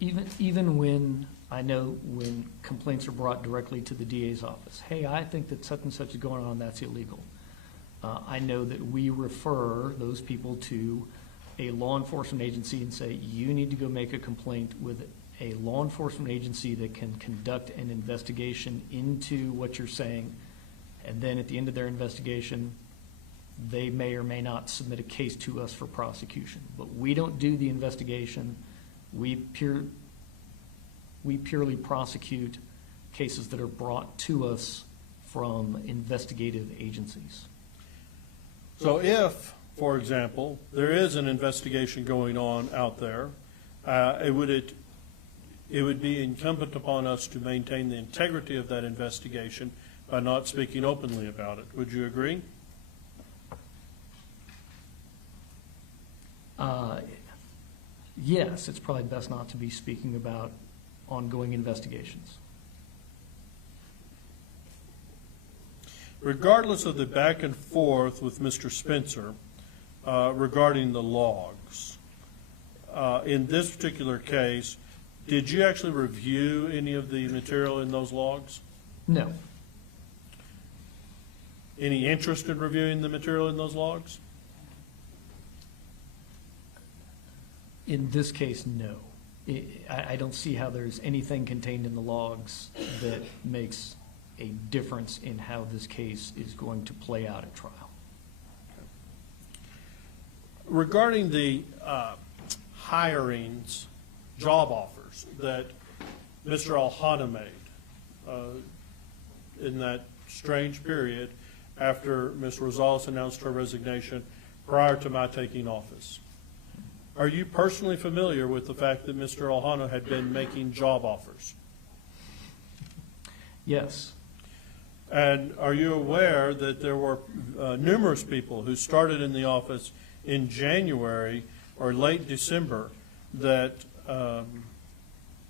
even when I know when complaints are brought directly to the DA's office, hey, I think that such and such is going on, that's illegal. I know that we refer those people to a law enforcement agency and say, you need to go make a complaint with a law enforcement agency that can conduct an investigation into what you're saying, and then at the end of their investigation, they may or may not submit a case to us for prosecution. But we don't do the investigation. We purely prosecute cases that are brought to us from investigative agencies. So if, for example, there is an investigation going on out there, it would be incumbent upon us to maintain the integrity of that investigation by not speaking openly about it. Would you agree? Yes, it's probably best not to be speaking about ongoing investigations. Regardless of the back and forth with Mr. Spencer regarding the logs, in this particular case, did you actually review any of the material in those logs? No. Any interest in reviewing the material in those logs? In this case, no. I don't see how there's anything contained in the logs that makes a difference in how this case is going to play out at trial. Regarding the hirings, job offers that Mr. Alhana made in that strange period after Ms. Rosales announced her resignation prior to my taking office, are you personally familiar with the fact that Mr. Alhana had been making job offers? Yes. And are you aware that there were numerous people who started in the office in January or late December that Mr.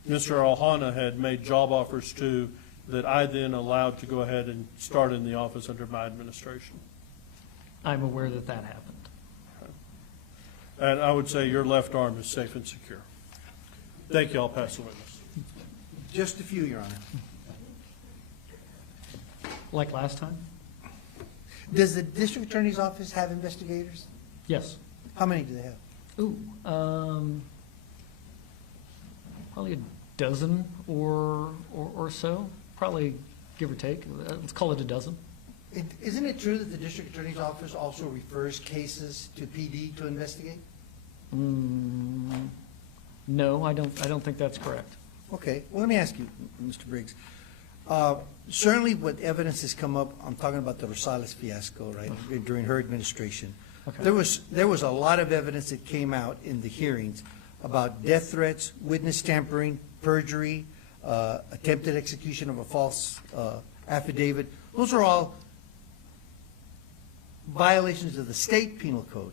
Alhana had made job offers to that I then allowed to go ahead and start in the office under my administration? I'm aware that that happened. And I would say your left arm is safe and secure. Thank you. I'll pass the witness. Just a few, Your Honor. Like last time? Does the district attorney's office have investigators? Yes. How many do they have? Ooh, probably a dozen or so, probably give or take. Let's call it a dozen. Isn't it true that the district attorney's office also refers cases to PD to investigate? No, I don't think that's correct. Okay, well, let me ask you, Mr. Briggs. Certainly what evidence has come up, I'm talking about the Rosales fiasco, right, during her administration. Okay. There was a lot of evidence that came out in the hearings about death threats, witness tampering, perjury, attempted execution of a false affidavit. Those are all violations of the state penal code.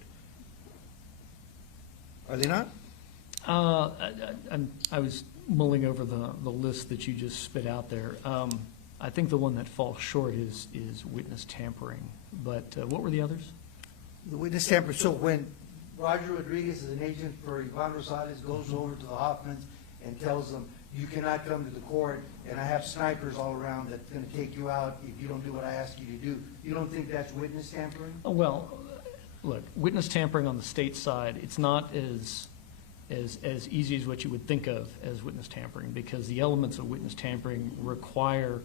Are they not? I was mulling over the list that you just spit out there. I think the one that falls short is witness tampering. But what were the others? The witness tampering. So when Roger Rodriguez, as an agent for Ivan Rosales, goes over to the Hoffmans and tells them, you cannot come to the court, and I have snipers all around that's going to take you out if you don't do what I ask you to do, you don't think that's witness tampering? Well, look, witness tampering on the state side, it's not as easy as what you would think of as witness tampering, because the elements of witness tampering require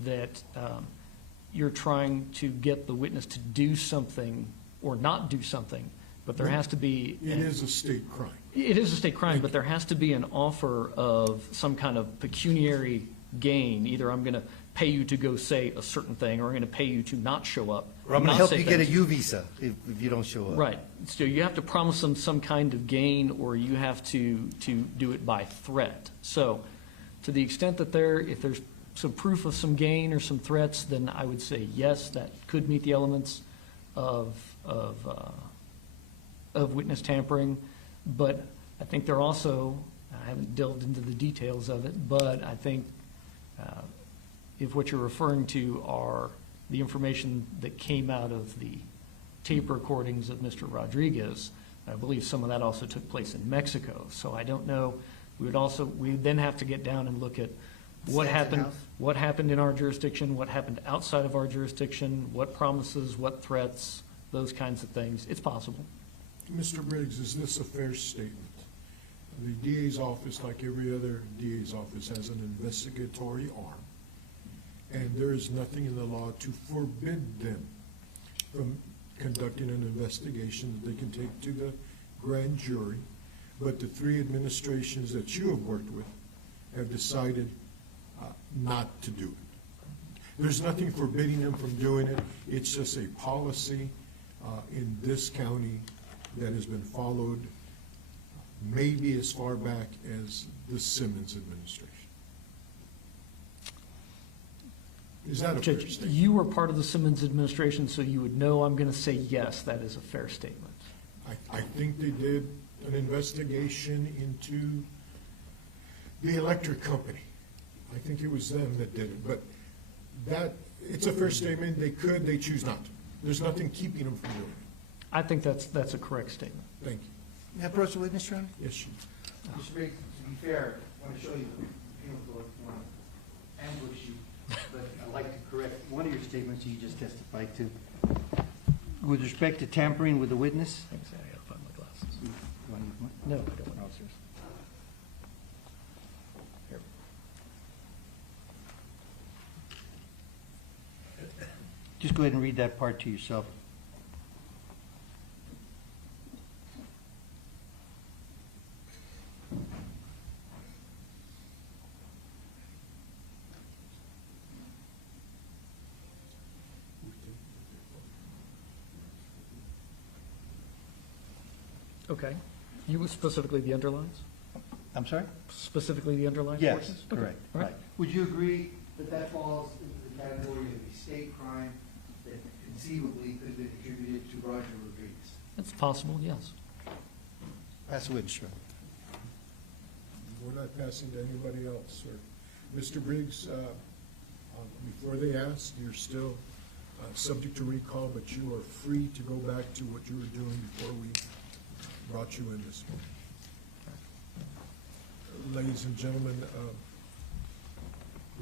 that you're trying to get the witness to do something or not do something, but there has to be... It is a state crime. It is a state crime, but there has to be an offer of some kind of pecuniary gain. Either I'm going to pay you to go say a certain thing, or I'm going to pay you to not show up. Or I'm going to help you get a U visa if you don't show up. Right. So you have to promise them some kind of gain, or you have to do it by threat. So to the extent that if there's some proof of some gain or some threats, then I would say yes, that could meet the elements of witness tampering. But I think they're also, I haven't delved into the details of it, but I think if what you're referring to are the information that came out of the tape recordings of Mr. Rodriguez, I believe some of that also took place in Mexico. So I don't know. We would then have to get down and look at what happened in our jurisdiction, what happened outside of our jurisdiction, what promises, what threats, those kinds of things. It's possible. Mr. Briggs, is this a fair statement? The DA's office, like every other DA's office, has an investigatory arm, and there is nothing in the law to forbid them from conducting an investigation that they can take to the grand jury, but the three administrations that you have worked with have decided not to do it. There's nothing forbidding them from doing it. It's just a policy in this county that has been followed maybe as far back as the Simmons administration. Is that a fair Judge, statement? you were part of the Simmons administration, so you would know I'm going to say yes, that is a fair statement. I think they did an investigation into the electric company. I think it was them that did it, but that, it's a fair statement. They could, they choose not to. There's nothing keeping them from doing it. I think that's a correct statement. Thank you. May I approach the witness, Your Honor? Yes, Chief. Mr. Briggs, to be fair, I want to show you the penal code, I want to ambush you, but I'd like to correct one of your statements you just testified to. With respect to tampering with the witness? Thanks, I gotta find my glasses. You want to use mine? No, I don't want officers. Here. Just go ahead and read that part to yourself. Okay. You were specifically the underlines? I'm sorry? Specifically the underlined Yes, portions? Okay, correct. all right. Right. Would you agree that that falls into the category of a state crime that conceivably could have been attributed to Roger Rodriguez? It's possible, yes. Pass the witness, sir. We're not passing to anybody else, sir. Mr. Briggs, before they ask, you're still subject to recall, but you are free to go back to what you were doing before we brought you in this morning. Ladies and gentlemen,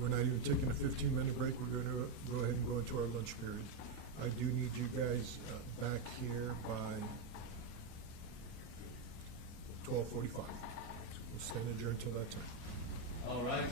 we're not even taking a 15-minute break. We're going to go ahead and go into our lunch period. I do need you guys back here by 12:45. We'll stand adjourned until that time. All right.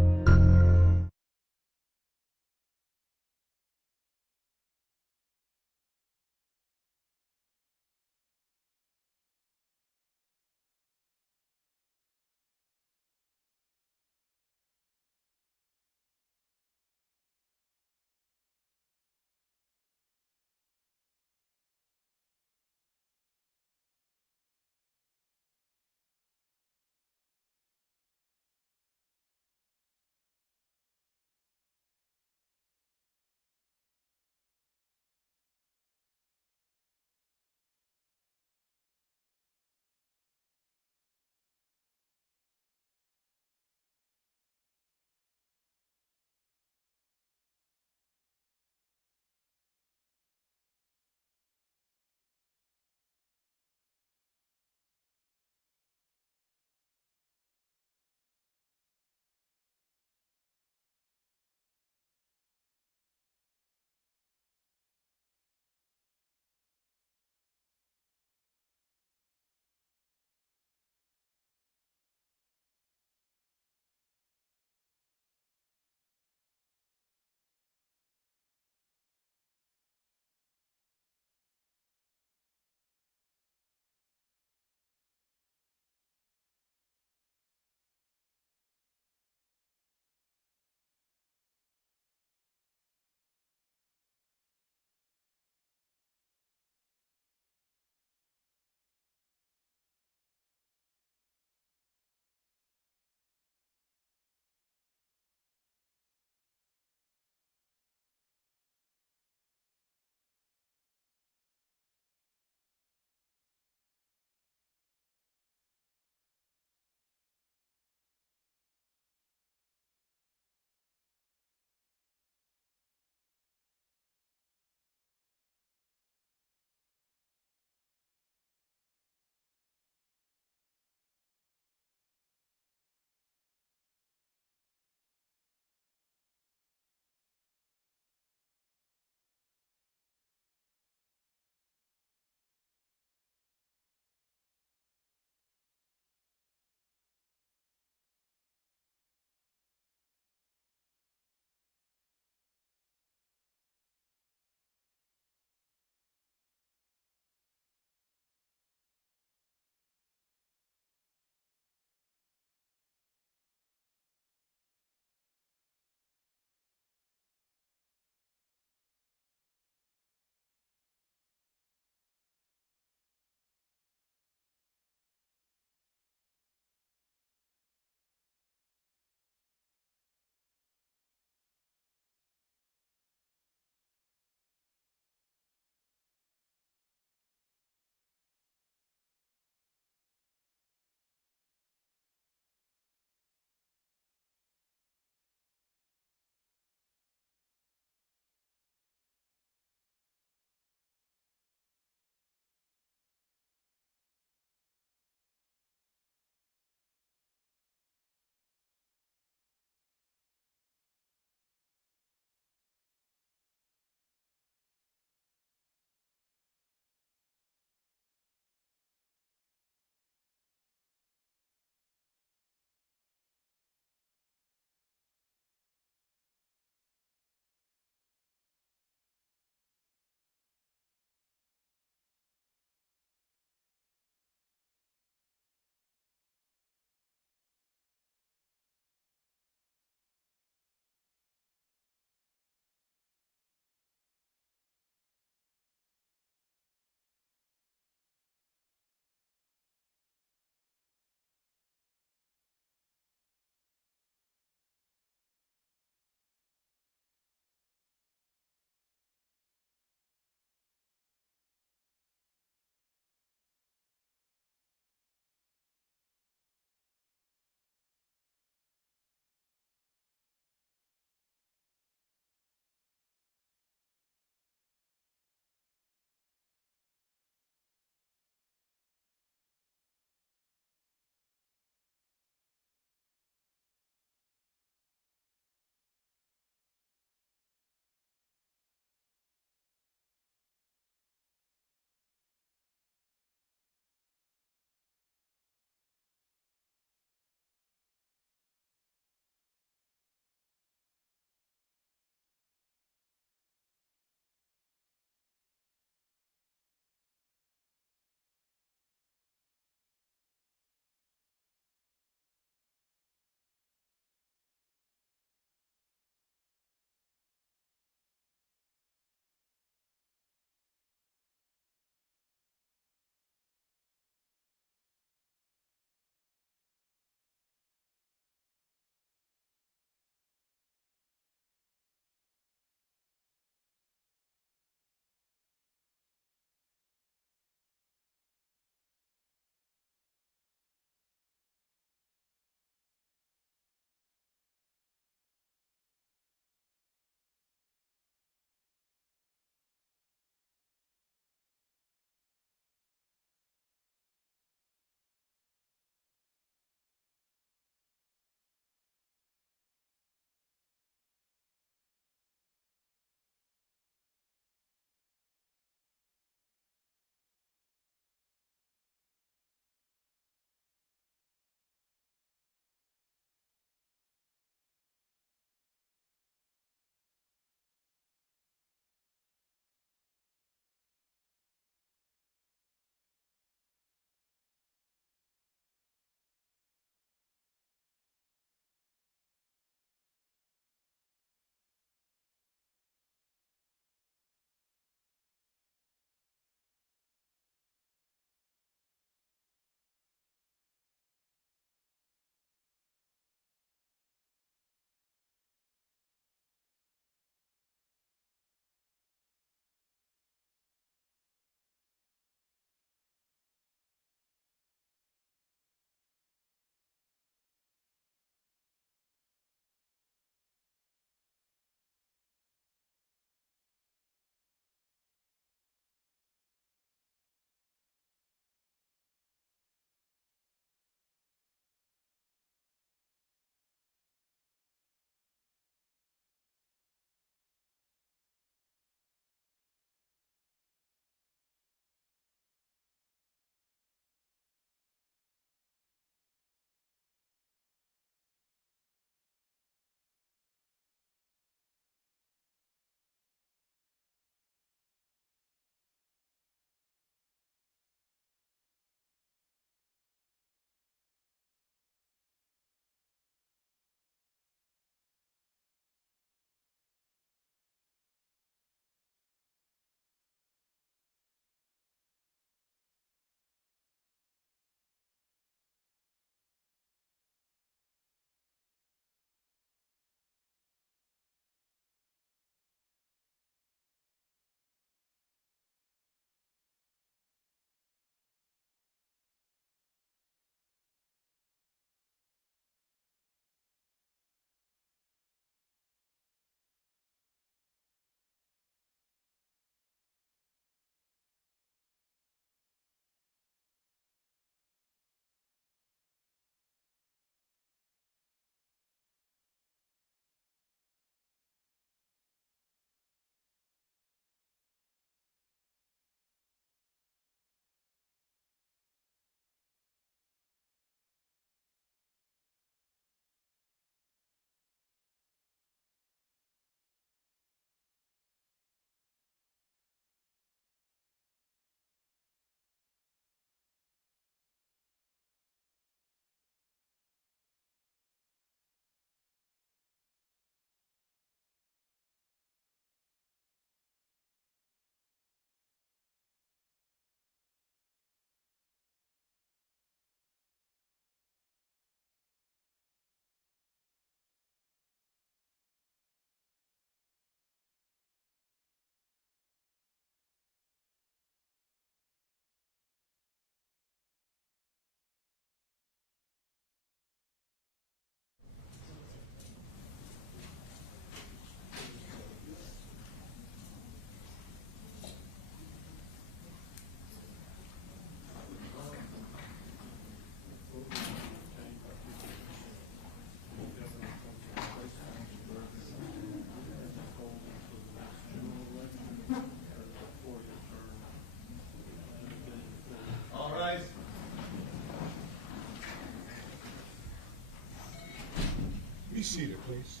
Be seated, please.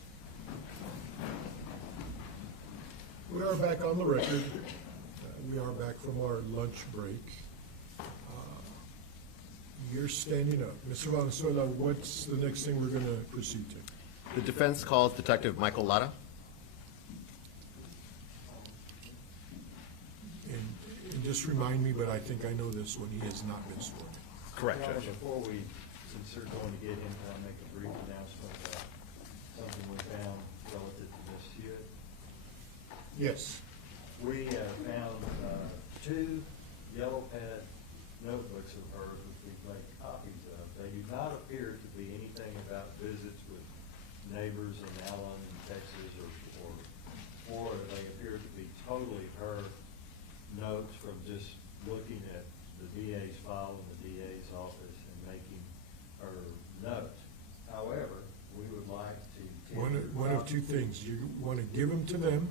We are back on the record. We are back from our lunch break. You're standing up. Mr. Valenzuela, what's the next thing we're going to proceed to? The defense calls Detective Michael Lara. And just remind me, but I think I know this one, he has not been sworn in. Correct, Your Honor, Judge. before we, since they're going to get him, can I make a brief announcement about something we found relative to Ms. Hewitt? Yes. We found two yellow pad notebooks of hers, which we've made copies of. They do not appear to be anything about visits with neighbors in Allen, Texas, or Florida. They appear to be totally her notes from just looking at the DA's file in the DA's office and making her notes. However, we would like to. One of two things. You want to give them to them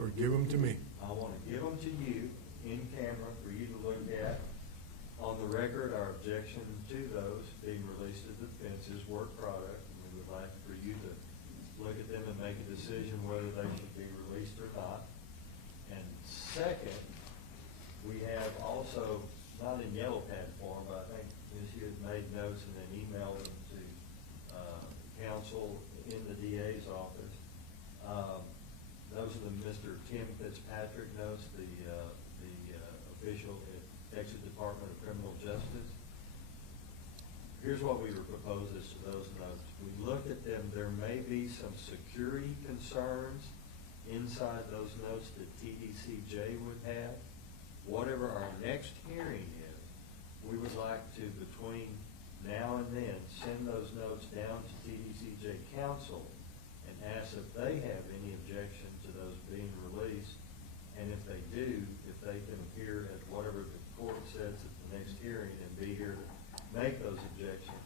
or give them to me? I want to give them to you in camera for you to look at. On the record, our objection to those being released to the defense is work product, and we would like for you to look at them and make a decision whether they should be released or not. And second, we have also, not in yellow pad form, but I think Ms. Hewitt made notes and then emailed them to counsel in the DA's office. Those are the Mr. Tim Fitzpatrick notes, the official at Texas Department of Criminal Justice. Here's what we were proposed as to those notes. We looked at them. There may be some security concerns inside those notes that TDCJ would have. Whatever our next hearing is, we would like to, between now and then, send those notes down to TDCJ counsel and ask if they have any objection to those being released. And if they do, if they can appear at whatever the court says at the next hearing and be here to make those objections.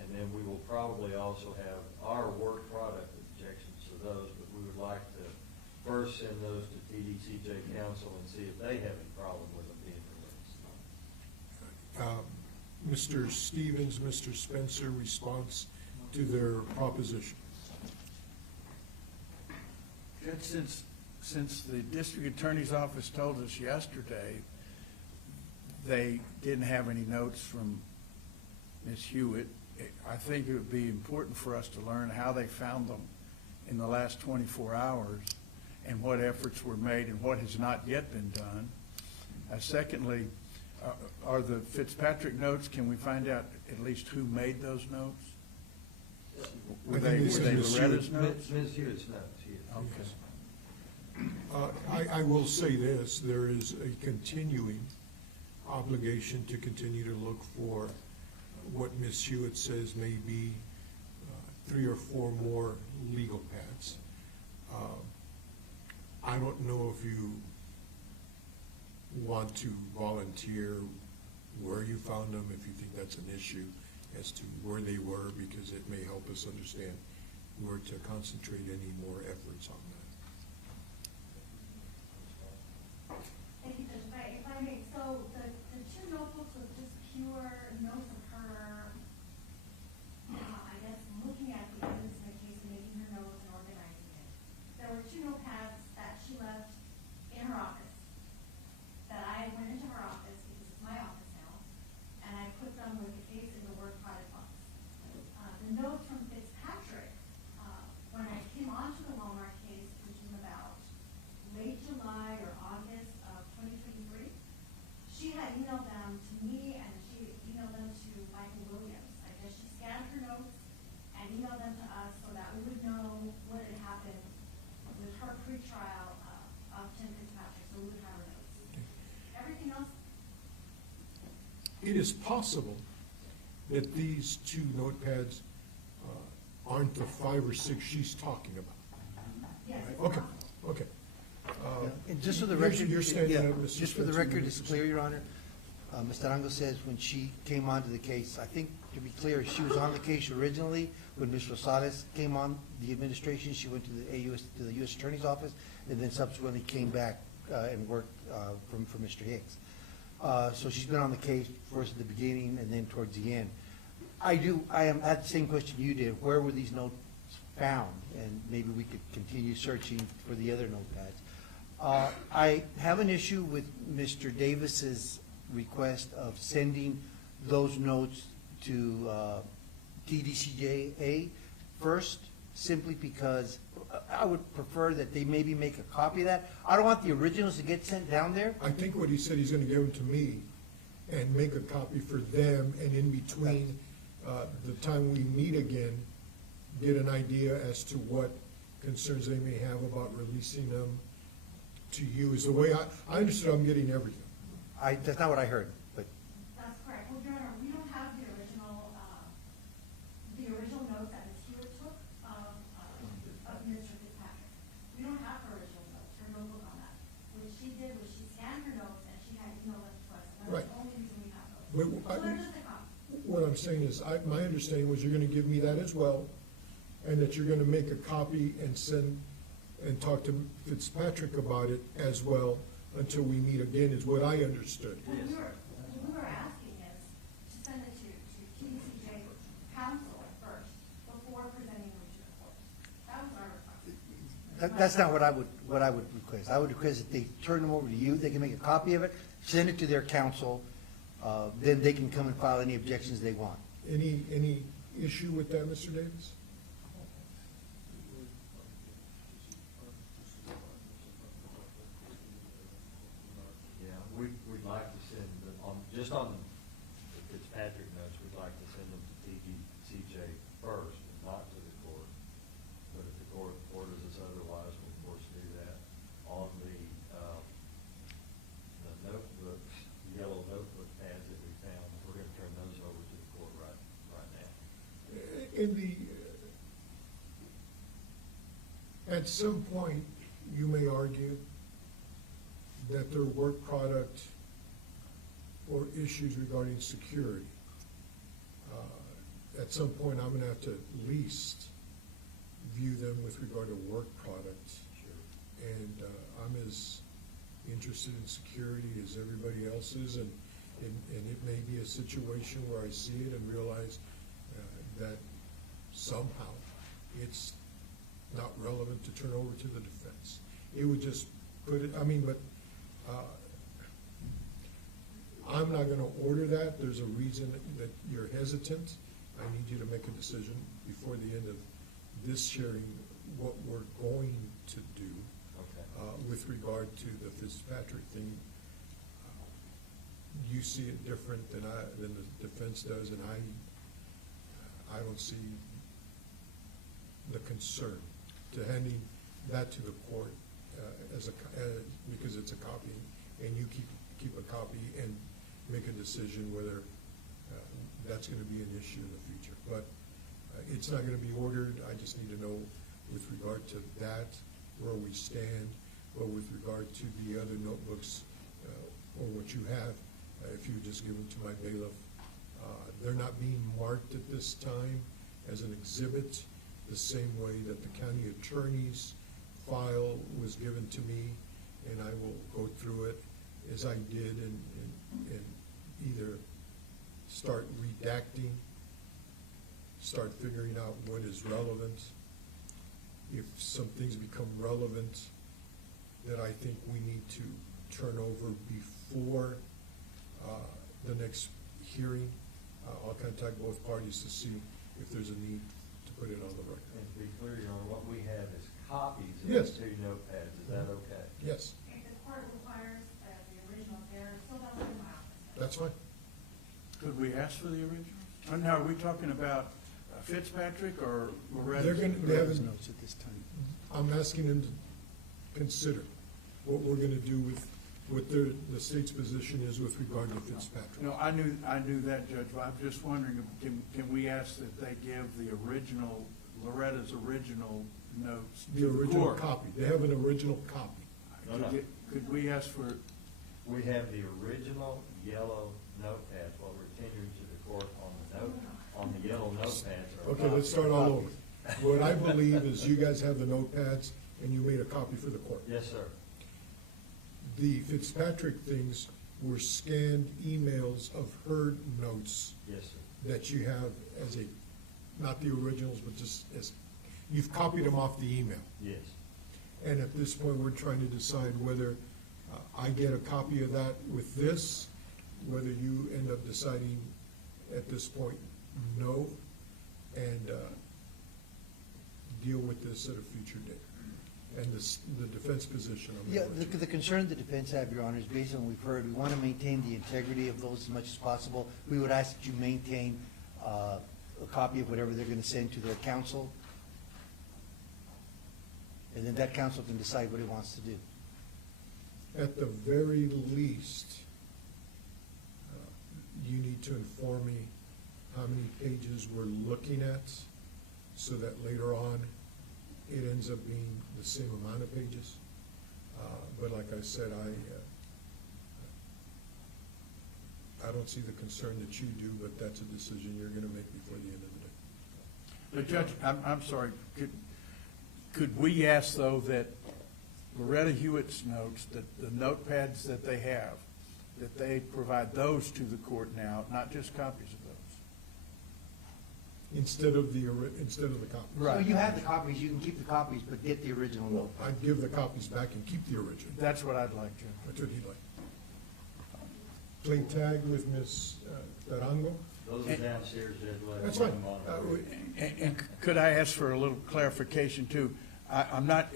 And then we will probably also have our work product objections to those, but we would like to first send those to TDCJ counsel and see if they have any problem with them being released. Mr. Stevens, Mr. Spencer, response to their proposition. Judge, since the district attorney's office told us yesterday they didn't have any notes from Ms. Hewitt, I think it would be important for us to learn how they found them in the last 24 hours and what efforts were made and what has not yet been done. Secondly, are the Fitzpatrick notes, can we find out at least who made those notes? Were they Loretta's notes? Ms. Hewitt's notes, yes. Okay. I will say this, there is a continuing obligation to continue to look for what Ms. Hewitt says may be 3 or 4 more legal pads. I don't know if you want to volunteer where you found them, if you think that's an issue as to where they were, because it may help us understand where to concentrate any more efforts on that. Thank you, Judge. If I may, so the two notebooks were just pure notes of her, I guess, looking at the evidence in the case and making her notes and organizing it. There were 2 notepads that she left in her office, that I went into her office, because it's my office now, and I put them with the case in the work product box. The notes from Fitzpatrick, when I came onto the Walmart case, which was about late July or August of 2023, she had emailed them to me and she emailed them to Michael Williams. I guess she scanned her notes and emailed them to us so that we would know what had happened with her pretrial of Tim Fitzpatrick, so we would have her notes. Everything else, It is possible that these 2 notepads aren't the 5 or 6 she's talking about. yes, it's Okay, possible. okay. And just for the You're- record, you're standing yeah, up, Mr. just for the Spencer, record, Mr. it's clear, Your Honor. Ms. Tarango says when she came onto the case, I think, to be clear, she was on the case originally. When Ms. Rosales came on the administration, she went to the U.S. Attorney's Office, and then subsequently came back and worked for Mr. Hicks. So she's been on the case first at the beginning and then towards the end. I am at the same question you did. Where were these notes found, and maybe we could continue searching for the other notepads. I have an issue with Mr. Davis's request of sending those notes to TDCJA first, simply because I would prefer that they maybe make a copy of that. I don't want the originals to get sent down there. I think what he said, he's gonna give them to me and make a copy for them, and in between, the time we meet again, get an idea as to what concerns they may have about releasing them to you, is the way I understood I'm getting everything. That's not what I heard, but That's correct. Well, Your Honor, we don't have the original notes that Ms. Hewitt took of Mr. Fitzpatrick. We don't have her original notes, her notebook on that. What she did was she scanned her notes and she had emailed them to us. And that's Right. the only reason we have those. But So they're just a copy. what I'm saying is, my understanding was you're gonna give me that as well, and that you're gonna make a copy and send, and talk to Fitzpatrick about it as well until we meet again, is what I understood. What we were asking is to send it to TDCJ counsel first before presenting them to the court. That was our request. that's not what I would request. I would request that they turn them over to you, they can make a copy of it, send it to their counsel, then they can come and file any objections they want. Any issue with that, Mr. Davis? Yeah, we'd like to send them just on the Fitzpatrick notes, we'd like to send them to TDCJ first, and not to the court. But if the court orders us otherwise, we'll of course do that. On the notebooks, the yellow notebook pads that we found, we're gonna turn those over to the court right now. At some point, you may argue that their work product or issues regarding security. At some point, I'm gonna have to at least view them with regard to work products. And I'm as interested in security as everybody else is, and it may be a situation where I see it and realize that somehow it's not relevant to turn over to the defense. It would just put it, but I'm not gonna order that. There's a reason that you're hesitant. I need you to make a decision before the end of this hearing what we're going to do Okay. with regard to the Fitzpatrick thing. You see it different than the defense does, and I don't see the concern to handing that to the court because it's a copy, and you keep a copy and make a decision whether that's gonna be an issue in the future. But it's not gonna be ordered. I just need to know with regard to that, where we stand, or with regard to the other notebooks, or what you have, if you just give them to my bailiff. They're not being marked at this time as an exhibit, the same way that the county attorney's file was given to me, and I will go through it as I did and either start redacting, start figuring out what is relevant. If some things become relevant that I think we need to turn over before the next hearing, I'll contact both parties to see if there's a need to put it on the record. And to be clear, Your Honor, what we have is copies of Yes. the two notepads. Is that okay? Yes, If the court requires the original, they're still valid in my office. that's fine. Could we ask for the original? And now, are we talking about Fitzpatrick or Loretta? They're gonna- they haven't- Notes at this time. I'm asking them to consider what we're gonna do with what the state's position is with regard to Fitzpatrick. No, I knew that, Judge, but I'm just wondering, can we ask that they give the original, Loretta's original notes The to the original court? copy, they have an original copy. No. Could we ask for, We have the original yellow notepads, what we're tendering to the court on the yellow notepads. are Okay, let's start all over. What I believe is you guys have the notepads and you made a copy for the court. Yes, sir. The Fitzpatrick things were scanned emails of her notes Yes, sir. that you have as not the originals, but just as you've copied them off the email. Yes. And at this point, we're trying to decide whether I get a copy of that with this, whether you end up deciding at this point, no, and deal with this at a future date. And the defense position. I'm Yeah, gonna let you- the concern the defense have, Your Honor, is based on what we've heard. We want to maintain the integrity of those as much as possible. We would ask that you maintain a copy of whatever they're going to send to their counsel. And then that counsel can decide what it wants to do. At the very least, you need to inform me how many pages we're looking at, so that later on, it ends up being the same amount of pages. But like I said, I don't see the concern that you do, but that's a decision you're gonna make before the end of the day. But Judge, I'm sorry, could we ask, though, that Loretta Huitt's notes, that the notepads that they have, that they provide those to the court now, not just copies of those? Instead of the copy. So you have the copies, you can keep the copies, but get the original Well, note. I'd give the copies back and keep the original. That's what I'd like, Judge. That's what he'd like. Play tag with Ms. Tarango? Those are downstairs, Judge. Let That's them fine. monitor. And could I ask for a little clarification, too? I'm not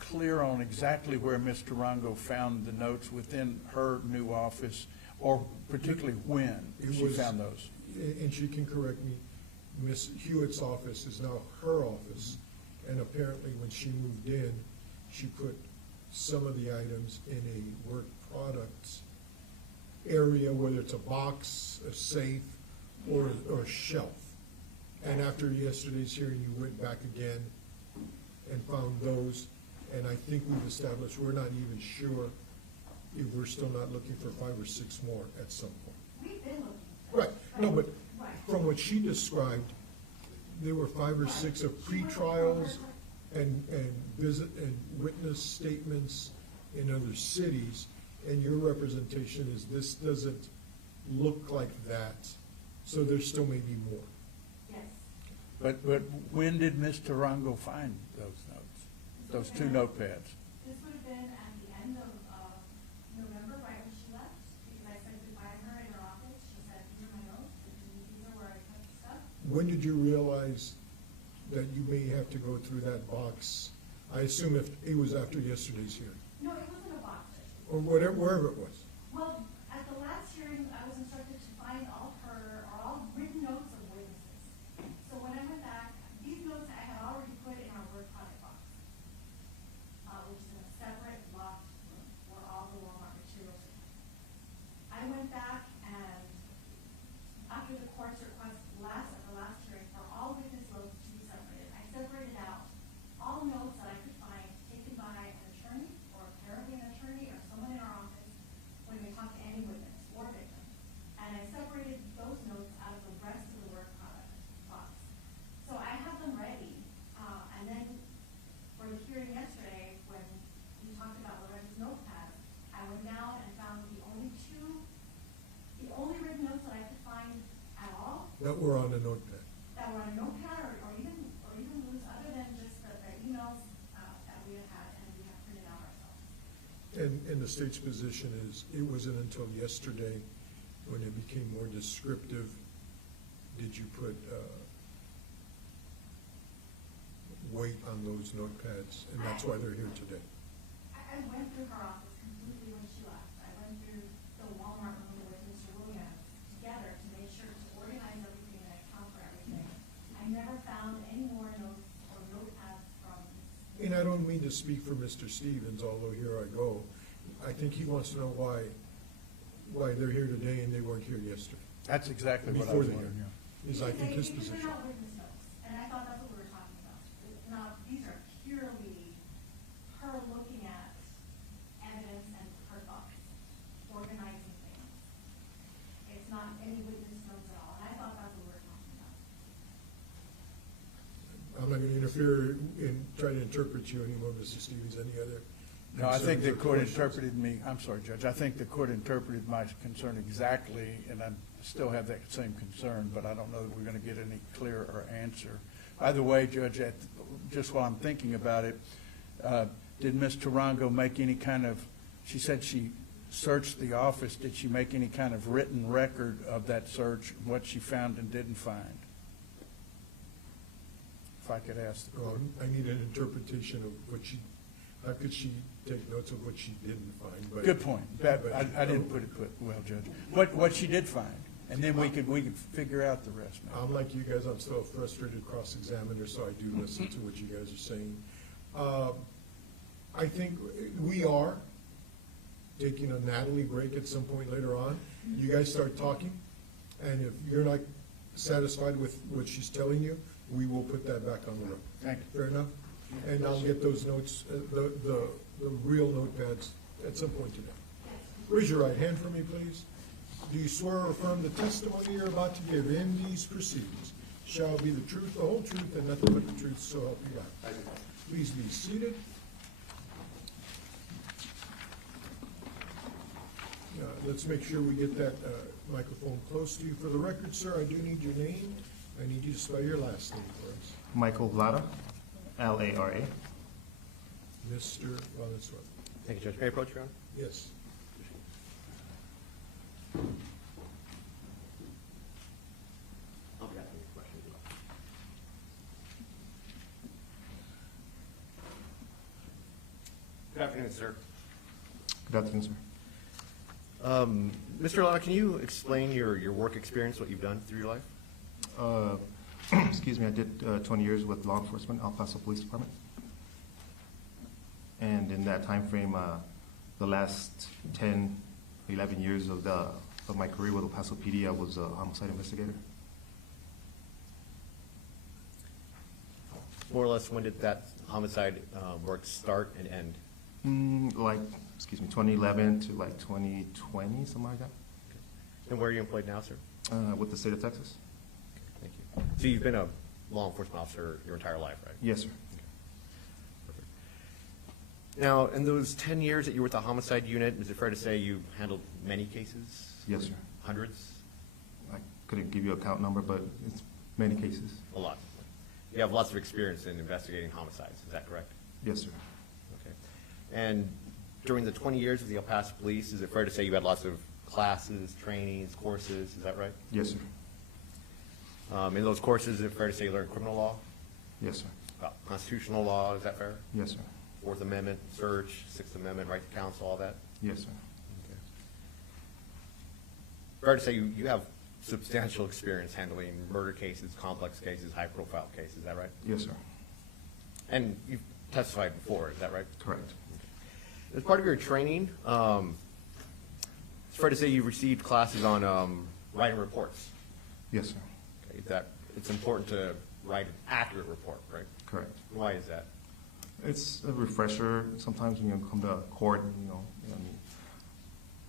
clear on exactly where Ms. Tarango found the notes within her new office, or particularly when It she was- found those. And she can correct me, Ms. Hewitt's office is now her office, and apparently when she moved in, she put some of the items in a work products area, whether it's a box, a safe, or a shelf. And after yesterday's hearing, you went back again and found those, and I think we've established, we're not even sure if we're still not looking for 5 or 6 more at some point. We've been looking. Right, no, but Right. from what she described, there were 5 or 6 of pre-trials and visit and witness statements in other cities, and your representation is this doesn't look like that, so there still may be more. Yes. But when did Ms. Tarango find those notes, those 2 notepads? This would have been at the end of November, right when she left, because I said goodbye to her in her office. She said, these are my notes, these are where I put the stuff. When did you realize that you may have to go through that box? I assume if it was after yesterday's hearing, No, it wasn't a box. or whatever, wherever it was. Well, at the last hearing, I was instructed to find all written notes of witnesses. So when I went back, these notes I had already put in our work product box, which is in a separate locked room where all the Walmart materials are. I went back and, after the court's request at the last hearing for all witness notes to be separated, I separated out all notes that I could find taken by an attorney or apparently an attorney or someone in our office when we talk to any witness or victim. And I separated those notes out of the rest of the work product box. So I have them ready, and then for the hearing yesterday, when we talked about Loretta's notepad, I went down and found the only written notes that I could find at all That were on the notepad. that were on a notepad or even loose, other than just the emails that we have had and we have printed out ourselves. And the state's position is, it wasn't until yesterday, when it became more descriptive, did you put weight on those notepads, and that's why they're here today. I went through her office completely when she left. I went through the Walmart room with Mr. Williams together to make sure to organize everything and account for everything. I never found any more notes or notepads from. And I don't mean to speak for Mr. Stevens, although here I go. I think he wants to know why they're here today and they weren't here yesterday. That's exactly what I Before was the wondering, hearing, yeah. is I think his These position. are not witness notes, and I thought that's what we were talking about. Now, these are purely her looking at evidence and her thoughts, organizing things. It's not any witness notes at all, and I thought that's what we were talking about. I'm not going to interfere in trying to interpret you anymore, Mr. Stevens. Any other? No, I think the concerns or court questions? interpreted me, I'm sorry, Judge, I think the court interpreted my concern exactly, and still have that same concern, but I don't know that we're going to get any clearer answer. By the way, Judge, just while I'm thinking about it, did Ms. Tarango make any kind of, she said she searched the office, did she make any kind of written record of that search, what she found and didn't find? If I could ask the court. I need an interpretation of what she, how could she take notes of what she didn't find? But Good point. I didn't put it well, Judge. What she did find, and then we could figure out the rest. Maybe. I'm like you guys, I'm still a frustrated cross-examiner, so I do listen to what you guys are saying. I think we are taking a Natalie break at some point later on. You guys start talking, and if you're not satisfied with what she's telling you, we will put that back on the road. Thank you. Fair enough? And I'll get those notes, the real notepads at some point today. Raise your right hand for me, please. Do you swear or affirm the testimony you're about to give in these proceedings shall be the truth, the whole truth, and nothing but the truth, so help you God? Please be seated. Let's make sure we get that microphone close to you. For the record, sir, I do need your name. I need you to spell your last name for us. Michael Lara, Lara. Mr. Valenzuela. Thank you, Judge. May I approach, Your Honor? Yes. I'll be asking you questions. Good afternoon, sir. Good afternoon, sir. Mr. Lana, can you explain your work experience, what you've done through your life? Excuse me, I did 20 years with law enforcement, El Paso Police Department. And in that time frame, the last 10, 11 years of my career with El Paso PD, I was a homicide investigator. More or less, when did that homicide work start and end? 2011 to like 2020, something like that. And where are you employed now, sir? With the state of Texas. Thank you. So you've been a law enforcement officer your entire life, right? Yes, sir. Perfect. Now, in those 10 years that you were with the homicide unit, is it fair to say you handled many cases? Yes, sir. Hundreds? I couldn't give you a count number, but it's many cases. A lot. You have lots of experience in investigating homicides, is that correct? Yes, sir. Okay. And during the 20 years of the El Paso Police, is it fair to say you had lots of classes, trainings, courses, is that right? Yes, sir. In those courses, is it fair to say you learned criminal law, Yes, sir. constitutional law, is that fair? Yes, sir. Fourth Amendment, search, Sixth Amendment, right to counsel, all that? Yes, sir. Okay. Fair to say you have substantial experience handling murder cases, complex cases, high-profile cases, is that right? Yes, sir. And you've testified before, is that right? Correct. As part of your training, it's fair to say you received classes on writing reports. Yes, sir. Okay, that it's important to write an accurate report, right? Correct. Why is that? It's a refresher. Sometimes when you come to court,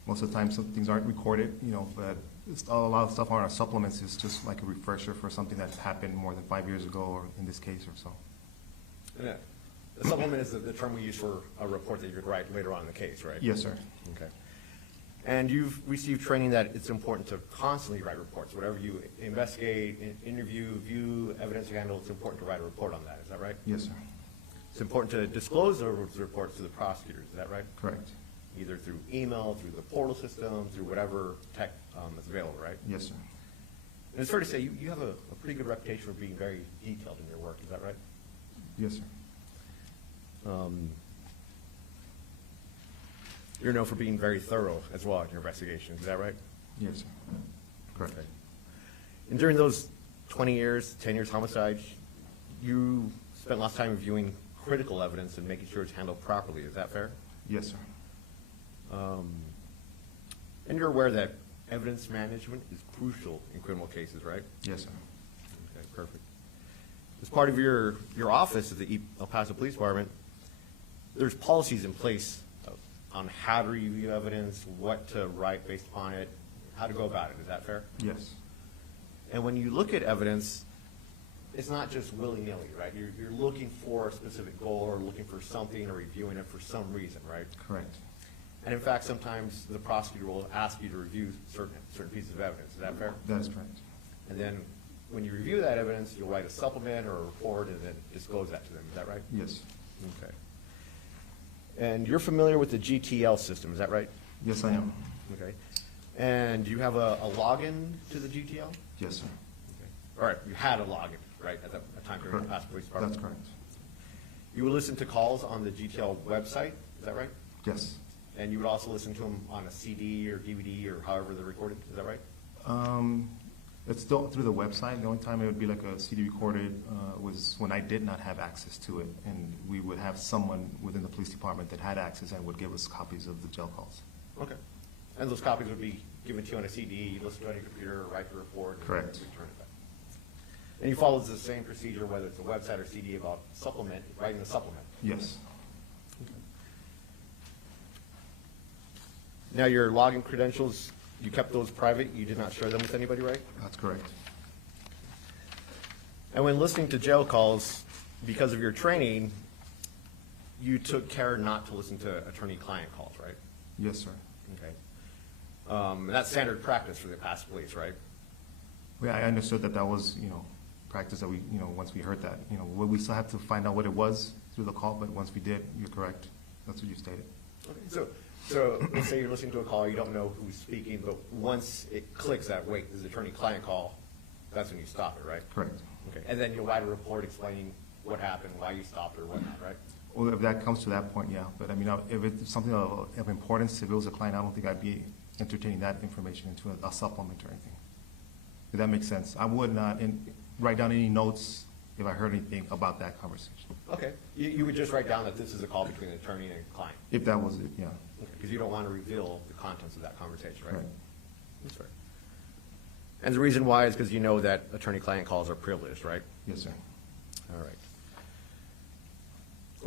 most of the time some things aren't recorded, but it's a lot of stuff on our supplements is just like a refresher for something that happened more than 5 years ago, or in this case or so. And the supplement is the term we use for a report that you could write later on in the case, right? Yes, sir. Okay. And you've received training that it's important to constantly write reports. Whatever you investigate, interview, view, evidence you handle, it's important to write a report on that. Is that right? Yes, sir. It's important to disclose those reports to the prosecutors. Is that right? Correct. Either through email, through the portal system, through whatever tech that's available, right? Yes, sir. And it's fair to say you have a pretty good reputation for being very detailed in your work. Is that right? Yes, sir. You're known for being very thorough as well in your investigations. Is that right? Yes, sir. Correct. Okay. And during those 20 years, 10 years homicide, you spent lots of time reviewing critical evidence and making sure it's handled properly. Is that fair? Yes, sir. And you're aware that evidence management is crucial in criminal cases, right? Yes, sir. Okay, perfect. As part of your office at the El Paso Police Department, there's policies in place on how to review evidence, what to write based upon it, how to go about it. Is that fair? Yes. And when you look at evidence, it's not just willy-nilly, right? You're looking for a specific goal or looking for something or reviewing it for some reason, right? Correct. And in fact, sometimes the prosecutor will ask you to review certain pieces of evidence. Is that fair? That is correct. And then when you review that evidence, you'll write a supplement or a report and then disclose that to them. Is that right? Yes. Okay. And you're familiar with the GTL system, is that right? Yes, I am. Okay. And you have a login to the GTL? Yes, sir. All right, you had a login, right, at the time period of the past police department? That's correct. You would listen to calls on the GTL website, is that right? Yes. And you would also listen to them on a CD or DVD or however they're recorded, is that right? It's still through the website. The only time it would be like a CD recorded was when I did not have access to it, and we would have someone within the police department that had access and would give us copies of the jail calls. Okay. And those copies would be given to you on a CD, you listen to it on your computer, or write the report, and Correct. return it back. And you follow the same procedure, whether it's a website or CD, about supplement, writing the supplement. Yes. Now, your login credentials, you kept those private, you did not share them with anybody, right? That's correct. And when listening to jail calls, because of your training, you took care not to listen to attorney-client calls, right? Yes, sir. Okay. That's standard practice for the past police, right? Yeah, I understood that was, practice that we, once we heard that, we still had to find out what it was through the call, but once we did, you're correct. That's what you stated. Okay. So let's say you're listening to a call, you don't know who's speaking, but once it clicks that, wait, this is an attorney-client call, that's when you stop it, right? Correct. Okay. And then you'll write a report explaining what happened, why you stopped or whatnot, right? Well, if that comes to that point, yeah. But I mean, if it's something of importance, if it was a client, I don't think I'd be entertaining that information into a supplement or anything. If that makes sense. I would not write down any notes if I heard anything about that conversation. Okay. You would just write down that this is a call between an attorney and a client. If that was it, yeah. Because you don't want to reveal the contents of that conversation, right? Right. That's right. And the reason why is because you know that attorney-client calls are privileged, right? Yes, sir. All right.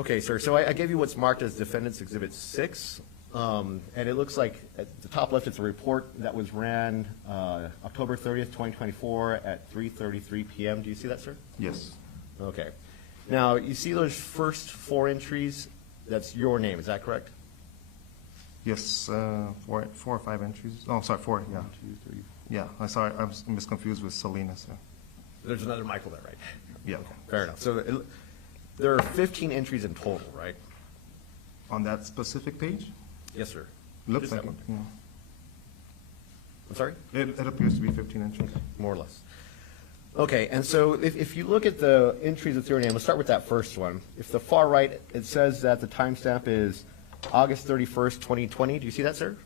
Okay, sir, so I gave you what's marked as Defendant's Exhibit 6, and it looks like at the top left, it's a report that was ran October 30th, 2024 at 3:33 p.m. Do you see that, sir? Yes. Okay. Now, you see those first 4 entries? That's your name, is that correct? Yes, 4 or 5 entries. Oh, sorry, 4, yeah. 1, 2, 3. Yeah, I'm sorry, I'm misconfused with Salinas. There's another Michael there, right? Yeah. Fair enough. So there are 15 entries in total, right? On that specific page? Yes, sir. Looks Just like that it, one. I'm sorry? It appears to be 15 entries. More or less. Okay, and so if you look at the entries with your name, let's start with that first one. If the far right, it says that the timestamp is August 31st, 2020. Do you see that, sir?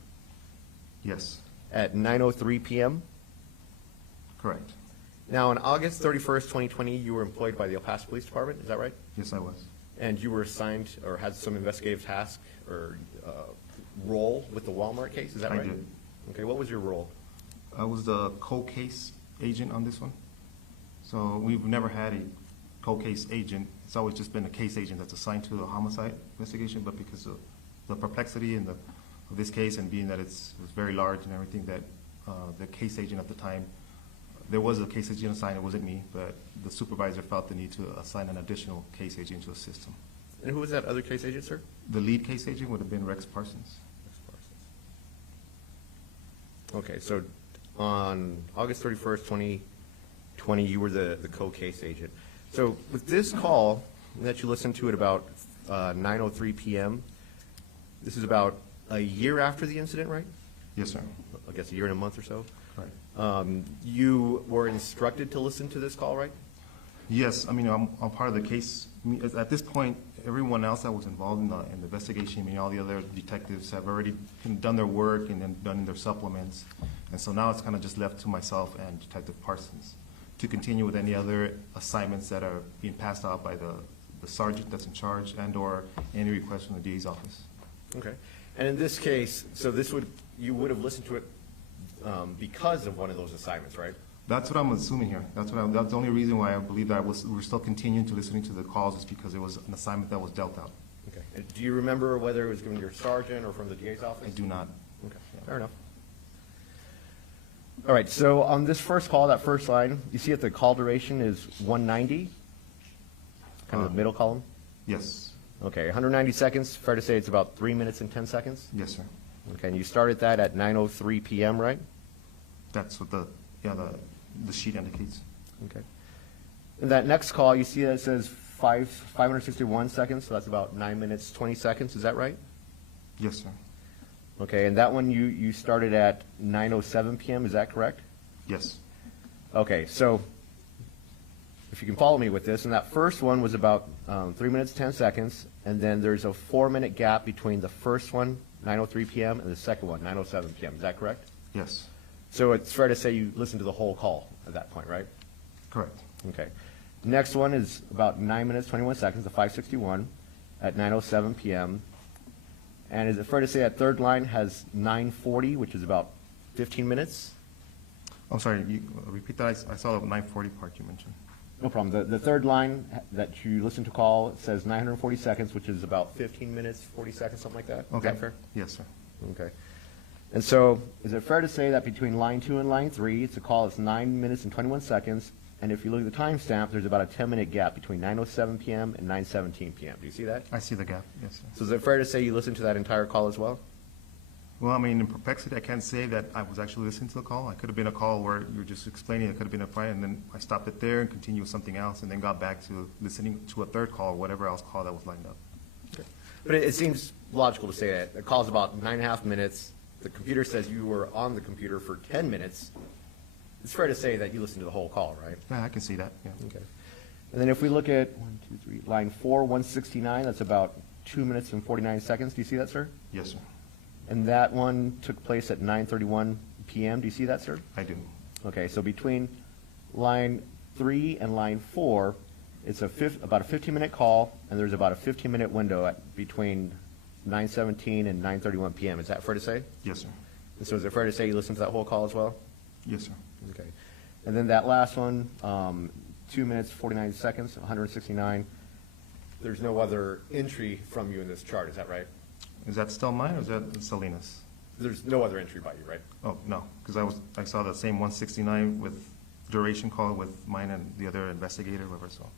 Yes, At 9:03 p.m. correct. Now, on August 31st, 2020, you were employed by the El Paso Police Department. Is that right? Yes, I was. And you were assigned or had some investigative task or role with the Walmart case. Is that I right? did. Okay, what was your role? I was the cold case agent on this one. So we've never had a cold case agent. It's always just been a case agent that's assigned to a homicide investigation, but because of the perplexity of this case and being that it was very large and everything, that the case agent at the time, there was a case agent assigned, it wasn't me, but the supervisor felt the need to assign an additional case agent to assist him. And who was that other case agent, sir? The lead case agent would have been Rex Parsons. Okay, so on August 31st, 2020, you were the co-case agent. So with this call that you listened to at about 9:03 p.m., this is about a year after the incident, right? Yes, sir. I guess a year and a month or so. Right. You were instructed to listen to this call, right? Yes, I mean, I'm part of the case. At this point, everyone else that was involved in the investigation, I mean, all the other detectives have already done their work and then done their supplements. And so now it's kind of just left to myself and Detective Parsons to continue with any other assignments that are being passed out by the sergeant that's in charge and/or any request from the DA's office. Okay. And in this case, so you would have listened to it because of one of those assignments, right? That's what I'm assuming here. That's the only reason why I believe that we're still continuing to listening to the calls is because it was an assignment that was dealt out. Okay. And do you remember whether it was given to your sergeant or from the DA's office? I do not. Okay, fair enough. All right, so on this first call, that first line, you see that the call duration is 190, kind of the middle column? Yes. Okay, 190 seconds, fair to say it's about 3 minutes and 10 seconds? Yes, sir. Okay, and you started that at 9:03 PM, right? That's what the sheet indicates. Okay. And that next call, you see that it says 561 seconds, so that's about 9 minutes, 20 seconds, is that right? Yes, sir. Okay, and that one you started at 9:07 PM, is that correct? Yes. Okay, so if you can follow me with this, and that first one was about 3 minutes, 10 seconds, and then there's a 4-minute gap between the first one, 9:03 PM, and the second one, 9:07 PM, is that correct? Yes. So it's fair to say you listened to the whole call at that point, right? Correct. Okay. Next one is about 9 minutes, 21 seconds, the 561 at 9:07 PM. And is it fair to say that third line has 9:40, which is about 15 minutes? I'm sorry, you repeat that? I saw the 940 part you mentioned. No problem. The third line that you listen to call says 940 seconds, which is about 15 minutes, 40 seconds, something like that. Is Okay. that fair? Yes, sir. Okay. And so is it fair to say that between line 2 and line 3, it's a call that's 9 minutes and 21 seconds, and if you look at the timestamp, there's about a 10-minute gap between 9:07 PM and 9:17 PM. Do you see that? I see the gap, yes, sir. So is it fair to say you listened to that entire call as well? Well, I mean, in perplexity, I can't say that I was actually listening to the call. It could have been a call where you were just explaining, it could have been a prior, and then I stopped it there and continued with something else, and then got back to listening to a third call, or whatever else call that was lined up. But it seems logical to say that. The call's about 9.5 minutes. The computer says you were on the computer for 10 minutes. It's fair to say that you listened to the whole call, right? Yeah, I can see that, yeah. Okay. And then if we look at line 4, 169, that's about 2 minutes and 49 seconds. Do you see that, sir? Yes, sir. And that one took place at 9:31 PM. Do you see that, sir? I do. Okay, so between line 3 and line 4, it's about a 15-minute call, and there's about a 15-minute window between 9:17 and 9:31 PM. Is that fair to say? Yes, sir. And so is it fair to say you listened to that whole call as well? Yes, sir. Okay. And then that last one, 2 minutes, 49 seconds, 169. There's no other entry from you in this chart, is that right? Is that still mine, or is that Salinas? There's no other entry by you, right? Oh, no, because I saw the same 169 with duration call with mine and the other investigator, whoever, so.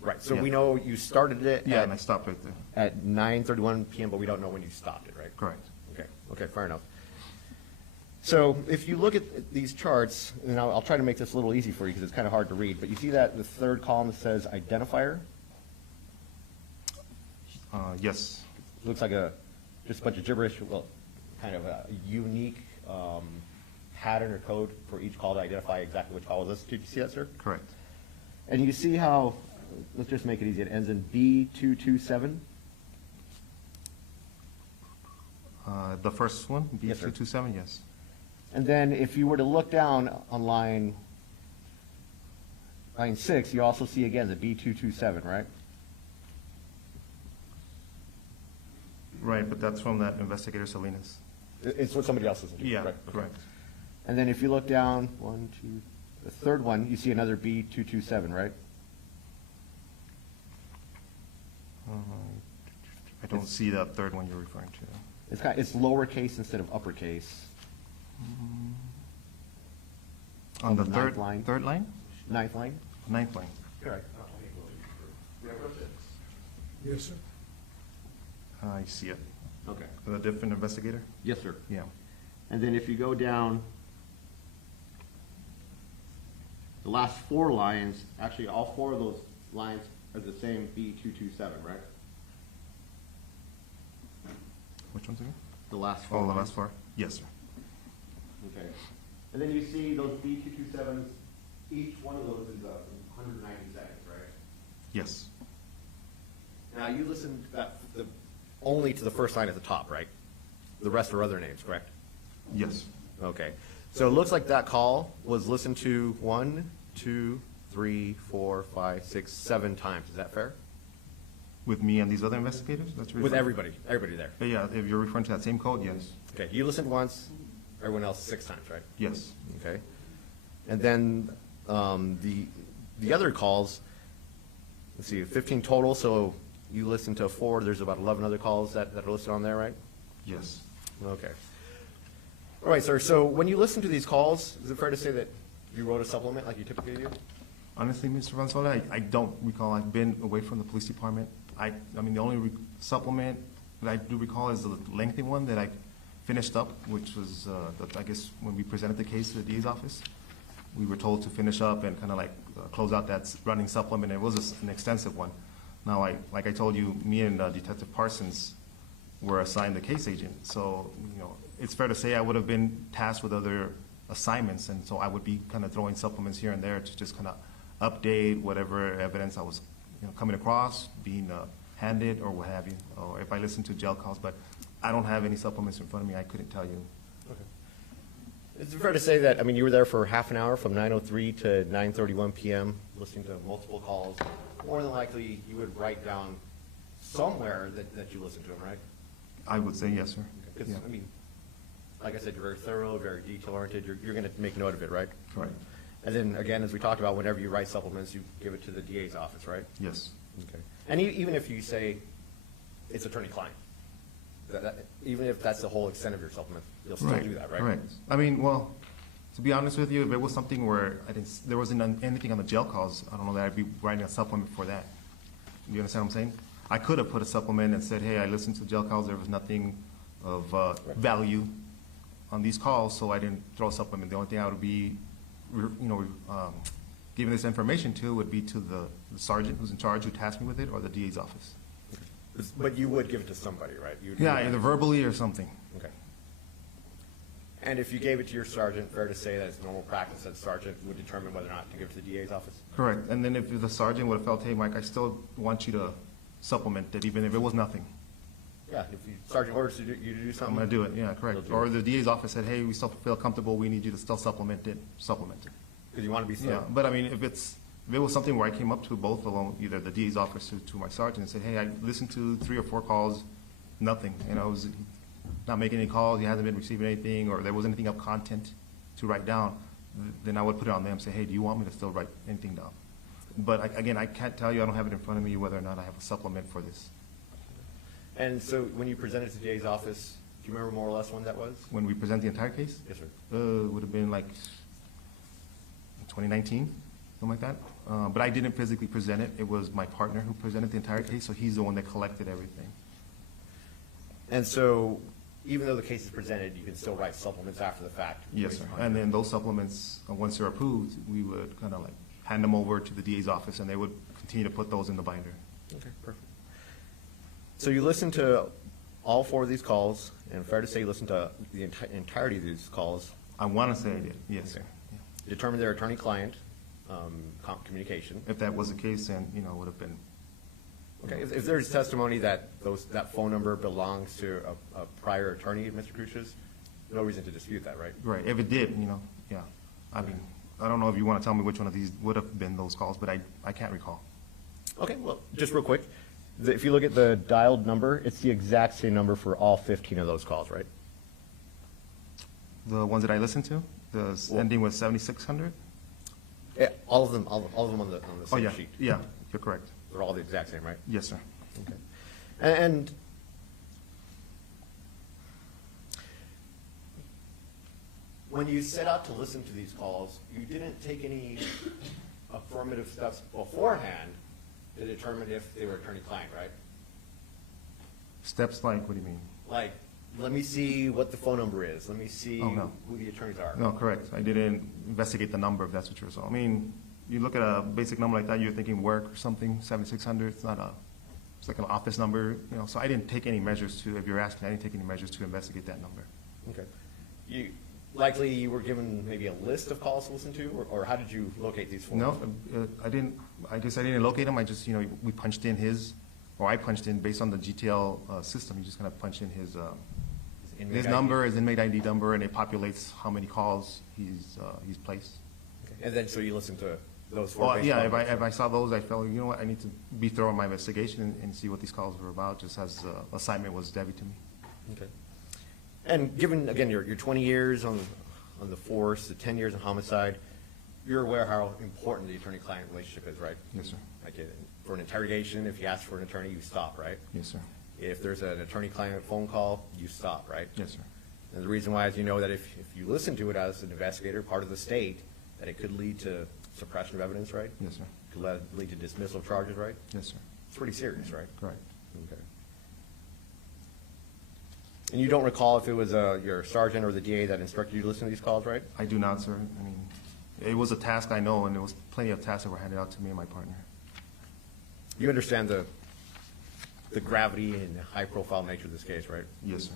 Right, so Yeah. we know you started it Yeah, and I stopped right there. at 9:31 PM, but we don't know when you stopped it, right? Correct. Okay, fair enough. So if you look at these charts, and I'll try to make this a little easy for you because it's kind of hard to read, but you see that the third column that says identifier? Yes. It looks like just a bunch of gibberish, well, kind of a unique pattern or code for each call to identify exactly which call it is. Did you see that, sir? Correct. And you see how, let's just make it easy, it ends in B227? The first one, Yes, sir. B227, yes. And then if you were to look down on line 6, you also see again the B227, right? Right, but that's from that investigator Salinas. It's what somebody else listened to, Yeah, right? Okay. correct. And then if you look down, the third one, you see another B227, right? I don't see that third one you're referring to. It's lowercase instead of uppercase. On the the third ninth line. third line? Ninth line? Ninth line. Correct. Yes, sir. I see it. Okay. The different investigator? Yes, sir. Yeah. And then if you go down, the last 4 lines, actually all 4 of those lines are the same B227, right? Which ones again? The last 4 Oh, the lines. last four? Yes, sir. Okay. And then you see those B227s, each one of those is 190 seconds, right? Yes. Now, you listened only to the first line at the top, right? The rest are other names, correct? Yes. Okay. So it looks like that call was listened to 1, 2, 3, 4, 5, 6, 7 times. Is that fair? With me and these other investigators? That's what you're With referring- everybody there. Yeah, if you're referring to that same code, yes. Okay, you listened once, everyone else 6 times, right? Yes. Okay. And then the other calls, let's see, 15 total, so you listened to 4, there's about 11 other calls that are listed on there, right? Yes. Okay. All right, sir, so when you listen to these calls, is it fair to say that you wrote a supplement like you typically do? Honestly, Mr. Vanzola, I don't recall. I've been away from the police department. I mean, the only supplement that I do recall is the lengthy one that I finished up, which was, I guess, when we presented the case to the DA's office. We were told to finish up and kind of like close out that running supplement. It was an extensive one. Now, like I told you, me and Detective Parsons were assigned the case agent. So, it's fair to say I would have been tasked with other assignments, and so I would be kind of throwing supplements here and there to just kind of update whatever evidence I was coming across, being handed or what have you, or if I listen to jail calls. But I don't have any supplements in front of me. I couldn't tell you. Is it fair to say that, you were there for half an hour from 9:03 to 9:31 p.m., listening to multiple calls? More than likely, you would write down somewhere that you listened to them, right? I would say yes, sir. Because, Yeah. like I said, you're very thorough, very detail-oriented. You're going to make note of it, right? Correct. And then, again, as we talked about, whenever you write supplements, you give it to the DA's office, right? Yes. Okay. And even if you say it's attorney-client, even if that's the whole extent of your supplement, you'll still do that, right? Correct. Well, to be honest with you, if it was something where there wasn't anything on the jail calls, I don't know that I'd be writing a supplement for that. You understand what I'm saying? I could have put a supplement and said, hey, I listened to jail calls, there was nothing of value on these calls, so I didn't throw a supplement. The only thing I would be, giving this information to would be to the sergeant who's in charge, who tasked me with it, or the DA's office. But you would give it to somebody, right? Yeah, either verbally or something. Okay. And if you gave it to your sergeant, fair to say that it's normal practice that the sergeant would determine whether or not to give it to the DA's office? Correct. And then if the sergeant would have felt, hey, Mike, I still want you to supplement it, even if it was nothing. Yeah, if the sergeant orders you to do something. I'm going to do it, yeah, correct. You'll do Or it. the DA's office said, hey, we still feel comfortable, we need you to still supplement it. Because you want to be Yeah, safe. but if it was something where I came up to both along, either the DA's office to my sergeant and said, hey, I listened to 3 or 4 calls, nothing. I was not making any calls, he hasn't been receiving anything, or there was anything of content to write down, then I would put it on them and say, hey, do you want me to still write anything down? But again, I can't tell you, I don't have it in front of me, whether or not I have a supplement for this. And so when you presented to the DA's office, do you remember more or less when that was? When we present the entire case, Yes, sir. it would have been like 2019, something like that. But I didn't physically present it. It was my partner who presented the entire case, so he's the one that collected everything. And so even though the case is presented, you can still write supplements after the fact? Yes, sir. And then those supplements, once they're approved, we would kind of like hand them over to the DA's office, and they would continue to put those in the binder. Okay, perfect. So you listened to all 4 of these calls, and fair to say you listened to the entirety of these calls, I want to say I did, yes, sir. Okay. Determined their attorney-client communication. If that was the case, then, it would have been. Okay, if there's testimony that that phone number belongs to a prior attorney of Mr. Crucia's, no reason to dispute that, right? Right, if it did, yeah. I mean, I don't know if you want to tell me which one of these would have been those calls, but I can't recall. Okay, well, just real quick, if you look at the dialed number, it's the exact same number for all 15 of those calls, right? The ones that I listened to, ending with 7600? Yeah, all of them on the Oh, same yeah, sheet. yeah, you're correct. They're all the exact same, right? Yes, sir. Okay. And when you set out to listen to these calls, you didn't take any affirmative steps beforehand to determine if they were attorney-client, right? Steps like, what do you mean? Like, let me see what the phone number is. Let me see Oh, no. who the attorneys are. No, correct. I didn't investigate the number, if that's what you're saying. I mean, you look at a basic number like that, you're thinking work or something, 7600, it's like an office number, so I didn't take any measures if you're asking, I didn't take any measures to investigate that number. Okay. Likely you were given maybe a list of calls to listen to, or how did you locate these phone No, numbers? I didn't locate him, we punched in I punched in based on the GTL system, you just kind of punch in his Inmate his ID? number, his inmate ID number, and it populates how many calls he's placed. Okay. And then so you listen to those 4 Well, based yeah, on- if I saw those, I felt, you know what, I need to be thorough in my investigation and see what these calls were about, just as assignment was levied to me. Okay. And given, again, your 20 years on the force, the 10 years in homicide, you're aware how important the attorney-client relationship is, right? Yes, sir. Like for an interrogation, if you ask for an attorney, you stop, right? Yes, sir. If there's an attorney-client phone call, you stop, right? Yes, sir. And the reason why is you know that if you listen to it as an investigator, part of the state, that it could lead to suppression of evidence, right? Yes, sir. Could lead to dismissal of charges, right? Yes, sir. It's pretty serious, right? Correct. Okay. And you don't recall if it was your sergeant or the DA that instructed you to listen to these calls, right? I do not, sir. I mean, it was a task, I know, and there was plenty of tasks that were handed out to me and my partner. You understand the gravity and high-profile nature of this case, right? Yes, sir.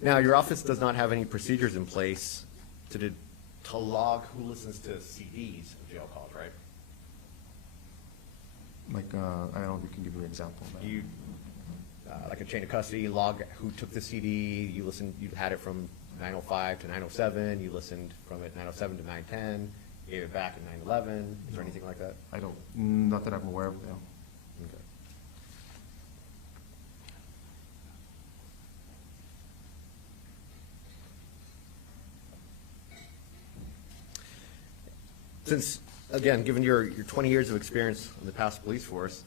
Now, your office does not have any procedures in place to log who listens to CDs of jail calls, right? Like, I don't know if you can give me an example of that. You, like a chain of custody, log who took the CD, you had it from 905 to 907, you listened from it 907 to 910, gave it back at 911, is there anything like that? I don't, not that I'm aware of, no. Okay. Since, again, given your 20 years of experience in the past police force,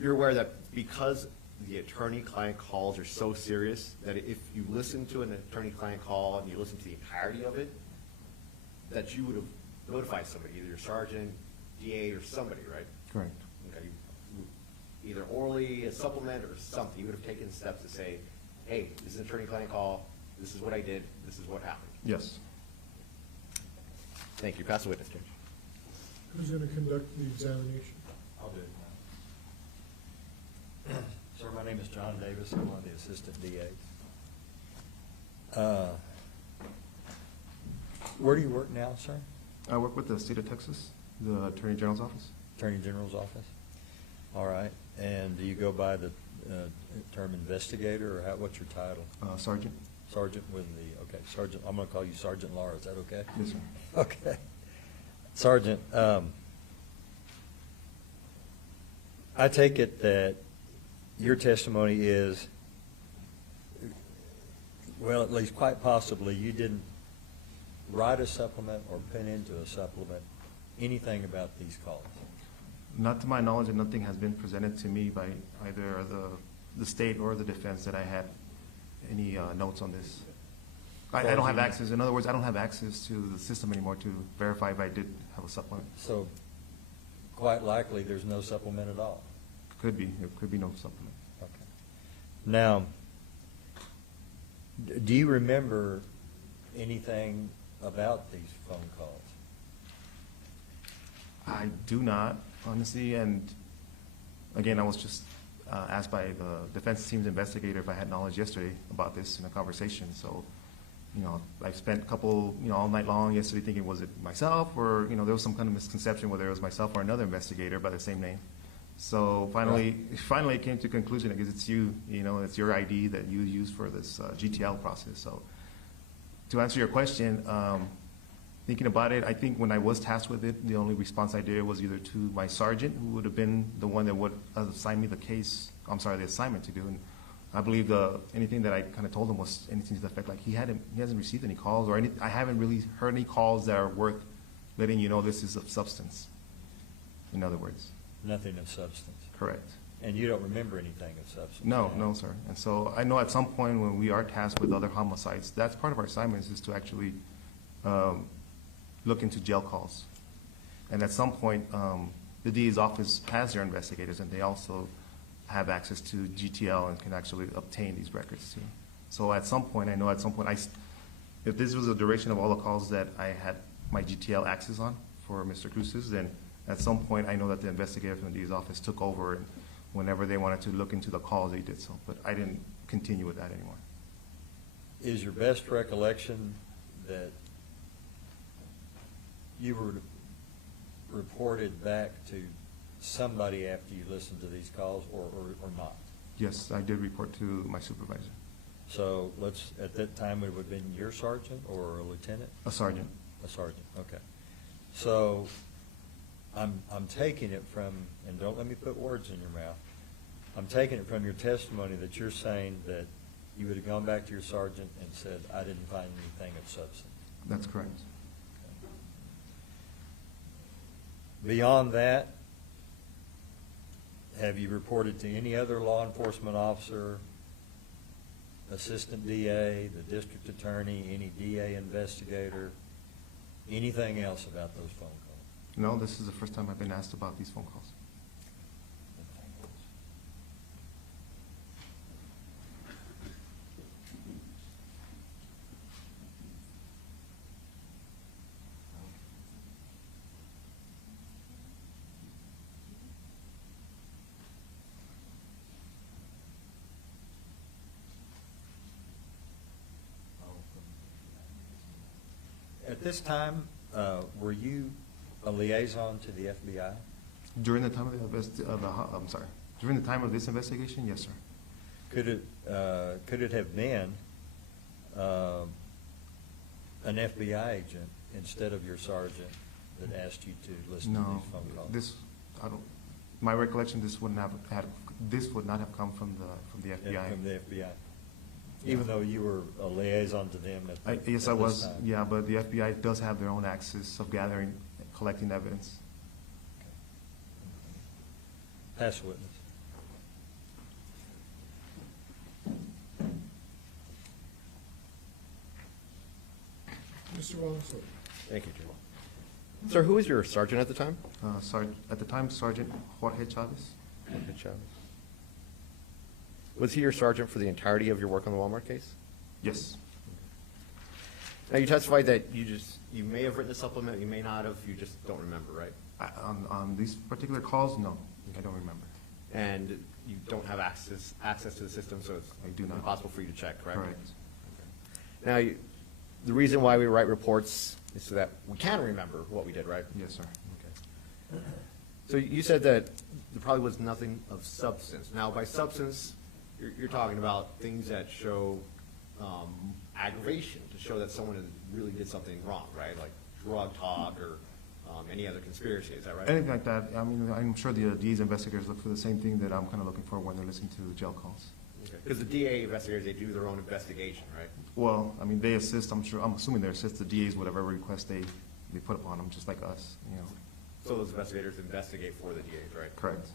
you're aware that because the attorney-client calls are so serious that if you listen to an attorney-client call and you listen to the entirety of it, that you would have notified somebody, either your sergeant, DA, or somebody, right? Correct. Okay, either orally, a supplement, or something. You would have taken steps to say, hey, this is an attorney-client call, this is what I did, this is what happened. Yes. Thank you. Pass the witness, Judge. Who's going to conduct the examination? I'll do it now. Sir, my name is John Davis. I'm one of the assistant DAs. Where do you work now, sir? I work with the state of Texas, the Attorney General's office. Attorney General's office? All right. And do you go by the term investigator, or what's your title? Sergeant. Sergeant with the, okay, Sergeant, I'm going to call you Sergeant Laura. Is that okay? Yes, sir. Okay. Sergeant, I take it that your testimony is, well, at least quite possibly, you didn't write a supplement or put into a supplement anything about these calls. Not to my knowledge, and nothing has been presented to me by either the state or the defense that I had any notes on this. I don't have access. In other words, I don't have access to the system anymore to verify if I did have a supplement. So quite likely, there's no supplement at all. Could be. There could be no supplement. Okay. Now, do you remember anything about these phone calls? I do not, honestly, and again, I was just asked by the defense team's investigator if I had knowledge yesterday about this in a conversation. So, I spent a couple, all night long yesterday thinking, was it myself, or, there was some kind of misconception whether it was myself or another investigator by the same name. So finally it came to a conclusion, because it's you, it's your ID that you use for this GTL process. So to answer your question, thinking about it, I think when I was tasked with it, the only response I did was either to my sergeant, who would have been the one that would assign me the assignment to do. And I believe anything that I kind of told him was anything to the effect like he hasn't received any calls, or I haven't really heard any calls that are worth letting you know this is of substance. In other words. Nothing of substance. Correct. And you don't remember anything of substance? No, sir. And so I know at some point when we are tasked with other homicides, that's part of our assignments, is to actually look into jail calls. And at some point, the DA's office has their investigators, and they also have access to GTL and can actually obtain these records too. So at some point, if this was the duration of all the calls that I had my GTL access on for Mr. Cruz's, then at some point I know that the investigator from the DA's office took over, and whenever they wanted to look into the calls, they did so. But I didn't continue with that anymore. Is your best recollection that you were reported back to somebody after you listened to these calls, or not? Yes, I did report to my supervisor. So at that time, it would have been your sergeant or a lieutenant? A sergeant. A sergeant, okay. So I'm taking it from, and don't let me put words in your mouth, I'm taking it from your testimony that you're saying that you would have gone back to your sergeant and said, I didn't find anything of substance. That's correct. Beyond that, have you reported to any other law enforcement officer, assistant DA, the district attorney, any DA investigator, anything else about those phone calls? No, this is the first time I've been asked about these phone calls. At this time, were you a liaison to the FBI? During the time of during the time of this investigation, yes, sir. Could it have been an FBI agent instead of your sergeant that asked you to listen to No, these phone calls? my recollection, this would not have come from the FBI. From the FBI? Even though you were a liaison to them at Yes, at I this was, time? yeah, but the FBI does have their own access of gathering, collecting evidence. Past witness. Mr. Valenzuela. Thank you, Jim. Sir, who was your sergeant at the time? At the time, Sergeant Jorge Chavez. Good job. Was he your sergeant for the entirety of your work on the Walmart case? Yes. Now, you testified that you may have written a supplement, you may not have, you just don't remember, right? On these particular calls, no, I don't remember. And you don't have access to the system, so it's I do not. impossible for you to check, correct? Correct. Now, the reason why we write reports is so that we can remember what we did, right? Yes, sir. Okay. So you said that there probably was nothing of substance. Now, by substance, you're talking about things that show aggravation, to show that someone really did something wrong, right? Like drug talk or any other conspiracy, is that right? Anything like that. I mean, I'm sure the DA's investigators look for the same thing that I'm kind of looking for when they're listening to the jail calls. Because the DA investigators, they do their own investigation, right? Well, I mean, they assist, I'm assuming they assist the DAs, whatever request they put upon them, just like us, you know. So those investigators investigate for the DAs, right? Correct.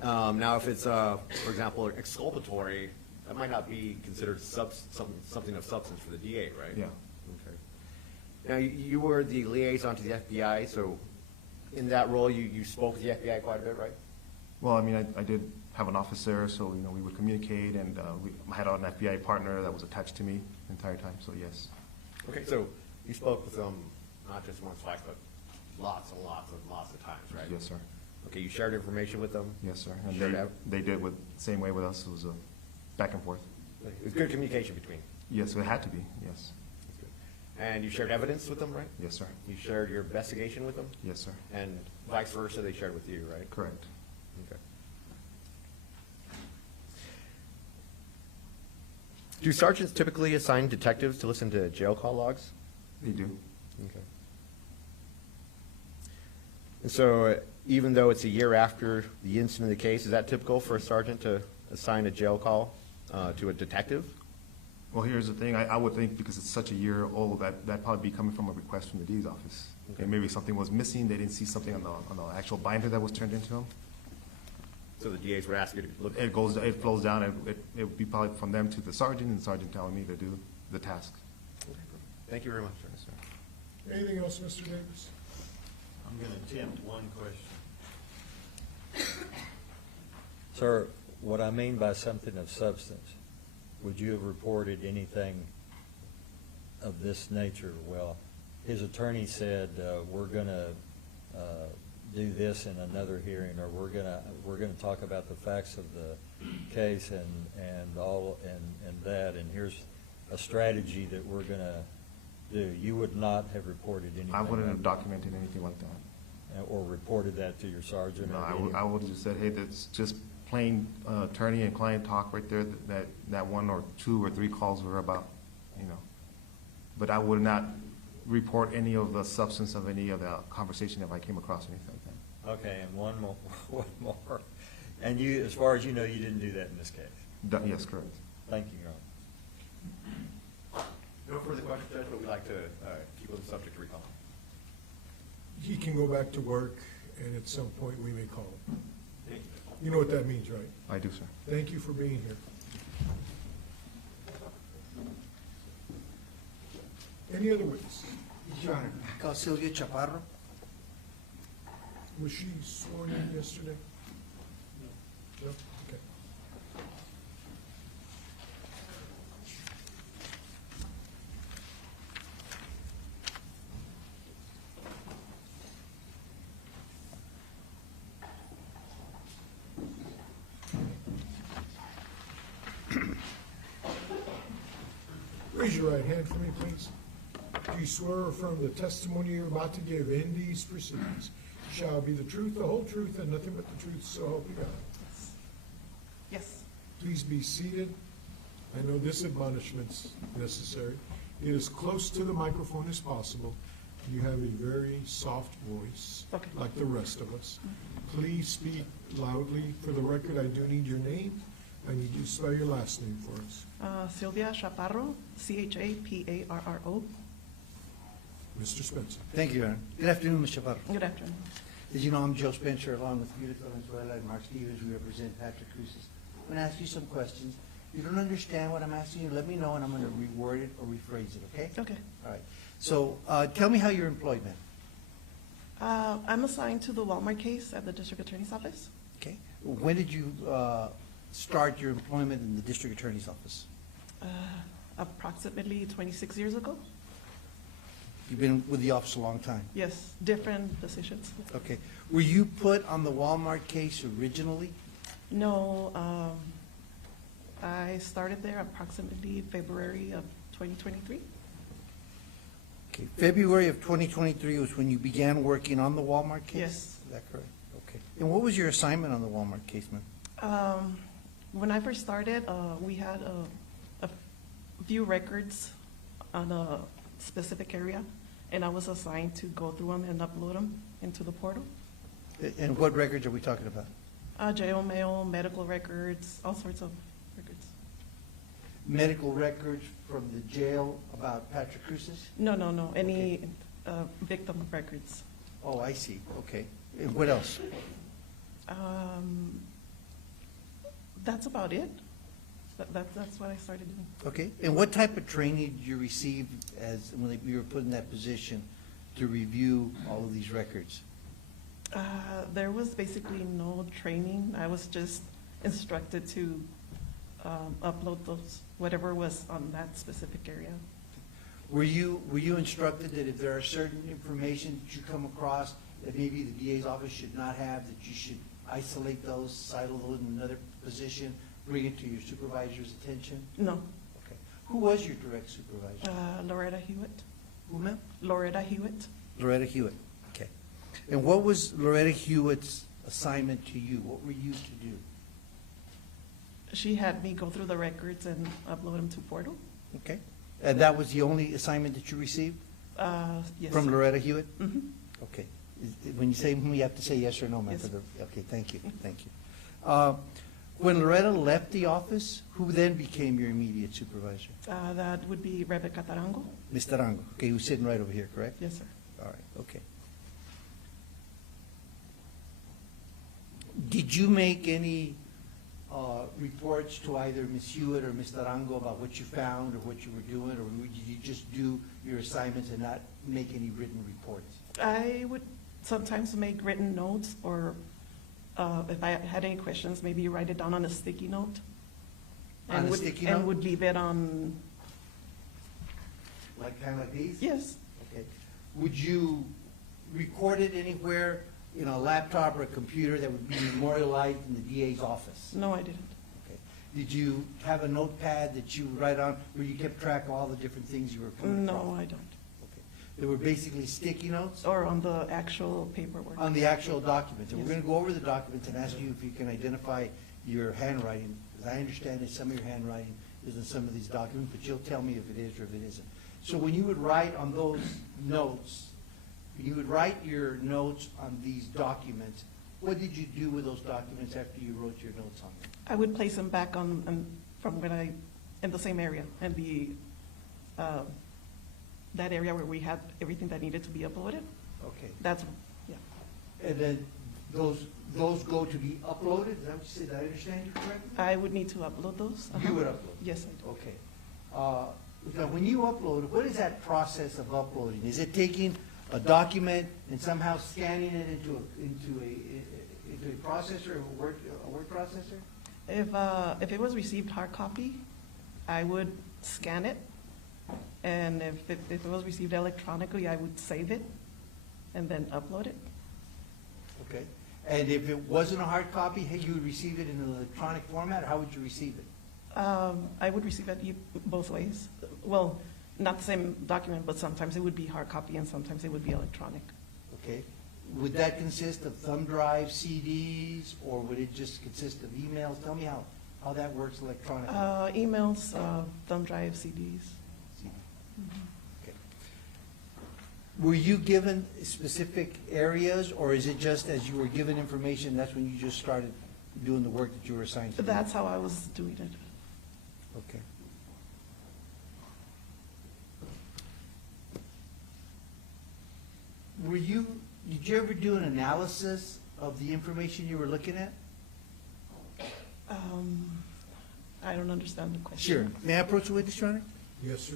Okay. Now, if it's, for example, exculpatory, that might not be considered something of substance for the DA, right? Yeah. Okay. Now, you were the liaison to the FBI, so in that role, you spoke with the FBI quite a bit, right? Well, I mean, I did have an office there, so, you know, we would communicate, and I had an FBI partner that was attached to me the entire time, so yes. Okay, so you spoke with them not just once, twice, but lots and lots of times, right? Yes, sir. Okay, you shared information with them? Yes, sir. Shared And out? they did same way with us. It was a back and forth. It was good communication between. Yes, it had to be, yes. That's good. And you shared evidence with them, right? Yes, sir. You shared your investigation with them? Yes, sir. And vice versa, they shared with you, right? Correct. Okay. Do sergeants typically assign detectives to listen to jail call logs? They do. Okay. And so, even though it's a year after the incident of the case, is that typical for a sergeant to assign a jail call to a detective? Well, here's the thing. I would think because it's such a year old, that'd probably be coming from a request from the D's office. Okay. And maybe something was missing. They didn't see something on the actual binder that was turned into them. So the DAs would ask you to look. It flows down, and it would be probably from them to the sergeant, and the sergeant telling me to do the task. Thank you very much, sir. Anything else, Mr. Davis? I'm going to attempt one question. Sir, what I mean by something of substance, would you have reported anything of this nature? Well, his attorney said, we're going to do this in another hearing, or we're going to talk about the facts of the case and all and that, and here's a strategy that we're going to do. You would not have reported anything. I wouldn't have like documented anything like that. or reported that to your sergeant? No, or I would have just said, hey, that's just plain attorney and client talk right there, that one or two or three calls were about, you know. But I would not report any of the substance of any of the conversation if I came across anything like that. Okay, and one more. And you, as far as you know, you didn't do that in this case? Yes, correct. Thank you, Your Honor. No further questions, Judge, but we'd like to keep with the subject to recall. He can go back to work, and at some point, we may call him. Thank you. You know what that means, right? I do, sir. Thank you for being here. Any other witness? Your Honor, call Sylvia Chaparro. Was she sworn in yesterday? No. Okay. Raise your right hand for me, please. Do you swear or affirm the testimony you're about to give in these proceedings shall be the truth, the whole truth, and nothing but the truth, so help you God? Yes. Please be seated. I know this admonishment's necessary. Get as close to the microphone as possible. You have a very soft voice, Okay. like the rest of us. Please speak loudly. For the record, I do need your name. I need you to spell your last name for us. Sylvia Chaparro, Chaparro. Mr. Spencer. Thank you, Your Honor. Good afternoon, Mr. Chaparro. Good afternoon. As you know, I'm Joe Spencer, along with Judith Valenzuela and Mark Stevens. We represent Patrick Cruces. I'm going to ask you some questions. If you don't understand what I'm asking you, let me know, and I'm going to reword it or rephrase it, okay? Okay. All right. So tell me how you're employed, ma'am. I'm assigned to the Walmart case at the district attorney's office. Okay. When did you start your employment in the district attorney's office? Approximately 26 years ago. You've been with the office a long time. Yes, different positions. Okay. Were you put on the Walmart case originally? No, I started there approximately February of 2023. Okay. February of 2023 was when you began working on the Walmart case? Yes. Is that correct? Okay. And what was your assignment on the Walmart case, ma'am? When I first started, we had a few records on a specific area, and I was assigned to go through them and upload them into the portal. And what records are we talking about? Jail mail, medical records, all sorts of records. Medical records from the jail about Patrick Cruces? No, any victim records. Oh, I see. Okay. And what else? That's about it. That's what I started doing. Okay. And what type of training did you receive as, when you were put in that position to review all of these records? There was basically no training. I was just instructed to upload those, whatever was on that specific area. Were you instructed that if there are certain information that you come across that maybe the DA's office should not have, that you should isolate those, silo those in another position, bring it to your supervisor's attention? No. Okay. Who was your direct supervisor? Loretta Huitt. Who, ma'am? Loretta Huitt. Loretta Huitt. Okay. And what was Loretta Hewitt's assignment to you? What were you to do? She had me go through the records and upload them to portal. Okay. And that was the only assignment that you received Yes. from Loretta Hewitt? Hmm. Okay. When you say whom, you have to say yes or no, ma'am. Yes. Okay, thank you, thank you. When Loretta left the office, who then became your immediate supervisor? That would be Rebecca Tarango. Mr. Tarango, okay, who's sitting right over here, correct? Yes, sir. All right, okay. Did you make any reports to either Ms. Hewitt or Mr. Tarango about what you found or what you were doing, or did you just do your assignments and not make any written reports? I would sometimes make written notes, or if I had any questions, maybe write it down on a sticky note. On And a would- sticky And note? would leave it on, Kind of like these? yes. Okay. Would you record it anywhere, in a laptop or a computer that would be memorialized in the DA's office? No, I didn't. Okay. Did you have a notepad that you would write on, where you kept track of all the different things you were coming across? No, I don't. Okay. They were basically sticky notes Or on the actual paperwork. on the actual documents. And we're Yes. going to go over the documents and ask you if you can identify your handwriting, because I understand that some of your handwriting is in some of these documents, but you'll tell me if it is or if it isn't. So when you would write on those notes, when you would write your notes on these documents, what did you do with those documents after you wrote your notes on them? I would place them back on from when in the same area, and that area where we had everything that needed to be uploaded. Okay. That's, yeah. And then those go to be uploaded? Is that what you said? Did I understand you correctly? I would need to upload those. You would upload? Yes, I do. Okay. Now, when you upload, what is that process of uploading? Is it taking a document and somehow scanning it into a processor, a word processor? If it was received hard copy, I would scan it, and if it was received electronically, I would save it and then upload it. Okay. And if it wasn't a hard copy, hey, you would receive it in an electronic format, or how would you receive it? I would receive it both ways. Well, Not the same document, but sometimes it would be hard copy and sometimes it would be electronic. Okay. Would that consist of thumb drives, CDs, or would it just consist of emails? Tell me how that works electronically. Emails, thumb drive, CDs. Okay. Were you given specific areas, or is it just as you were given information, that's when you just started doing the work that you were assigned to do? That's how I was doing it. Okay. Did you ever do an analysis of the information you were looking at? I don't understand the question. Sure. May I approach the witness, Your Honor? Yes, sir.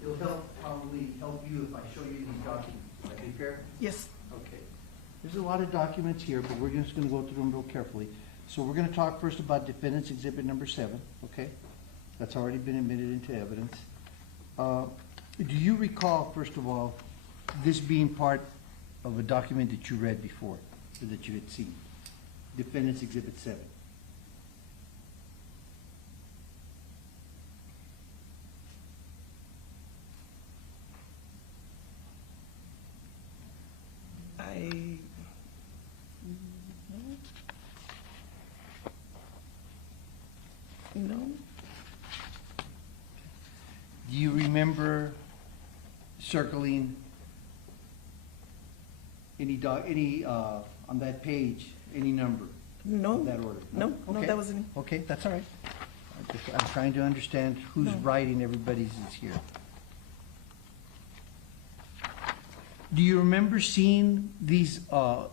It'll probably help you if I show you these documents. Would that be fair? Yes. Okay. There's a lot of documents here, but we're just gonna go through them real carefully. So we're gonna talk first about defendant's exhibit number 7, okay? That's already been admitted into evidence. Do you recall, first of all, this being part of a document that you read before, or that you had seen? Defendant's exhibit 7. No. Do you remember circling on that page, any number? No. That order? No, no, Okay. that wasn't. Okay, that's all right. I'm trying to understand who's No. writing everybody's is here. Do you remember seeing these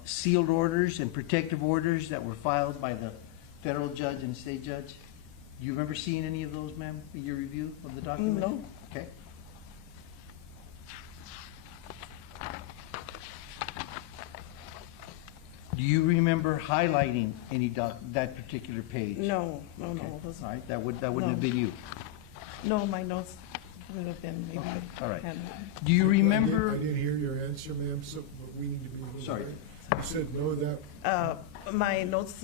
sealed orders and protective orders that were filed by the federal judge and state judge? Do you remember seeing any of those, ma'am, in your review of the document? No. Okay. Do you remember highlighting that particular page? No, no, Okay. no. It was, All right, that wouldn't have No. been you. no, my notes would have been maybe. All right. handwritten. Do you I remember? didn't hear your answer, ma'am, so but we need to be a little. Sorry. You said no, that, My notes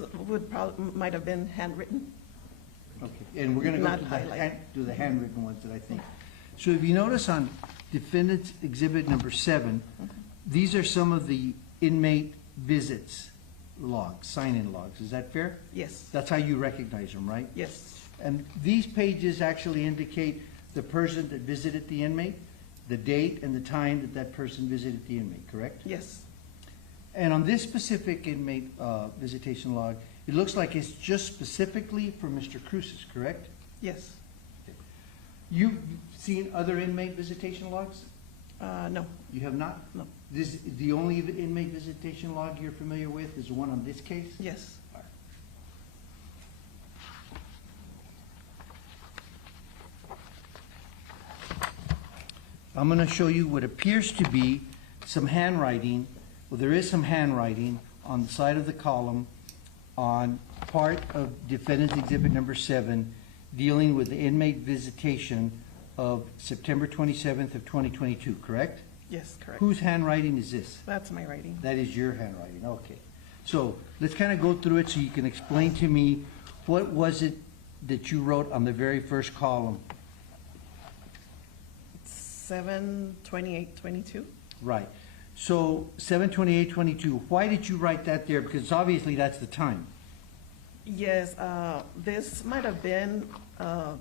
might have been handwritten. Okay, and we're gonna go Not to highlighted. the handwritten ones that I think. So if you notice on defendant's exhibit number 7, these are some of the inmate visits logs, sign-in logs. Is that fair? Yes, That's how you recognize them, right? yes, And these pages actually indicate the person that visited the inmate, the date and the time that that person visited the inmate, correct? yes, And on this specific inmate visitation log, it looks like it's just specifically for Mr. Cruces, correct? yes. You've seen other inmate visitation logs? No, You have not? no, This, the only inmate visitation log you're familiar with is the one on this case? yes. I'm going to show you what appears to be some handwriting. Well, there is some handwriting on the side of the column on part of defendant's exhibit number 7 dealing with the inmate visitation of September 27th of 2022, correct? Yes, correct. Whose handwriting is this? That's my writing. That is your handwriting, okay. So let's kind of go through it so you can explain to me what was it that you wrote on the very first column? 7/28/22. Right. So 7/28/22, why did you write that there? Because obviously that's the time. Yes, this might have been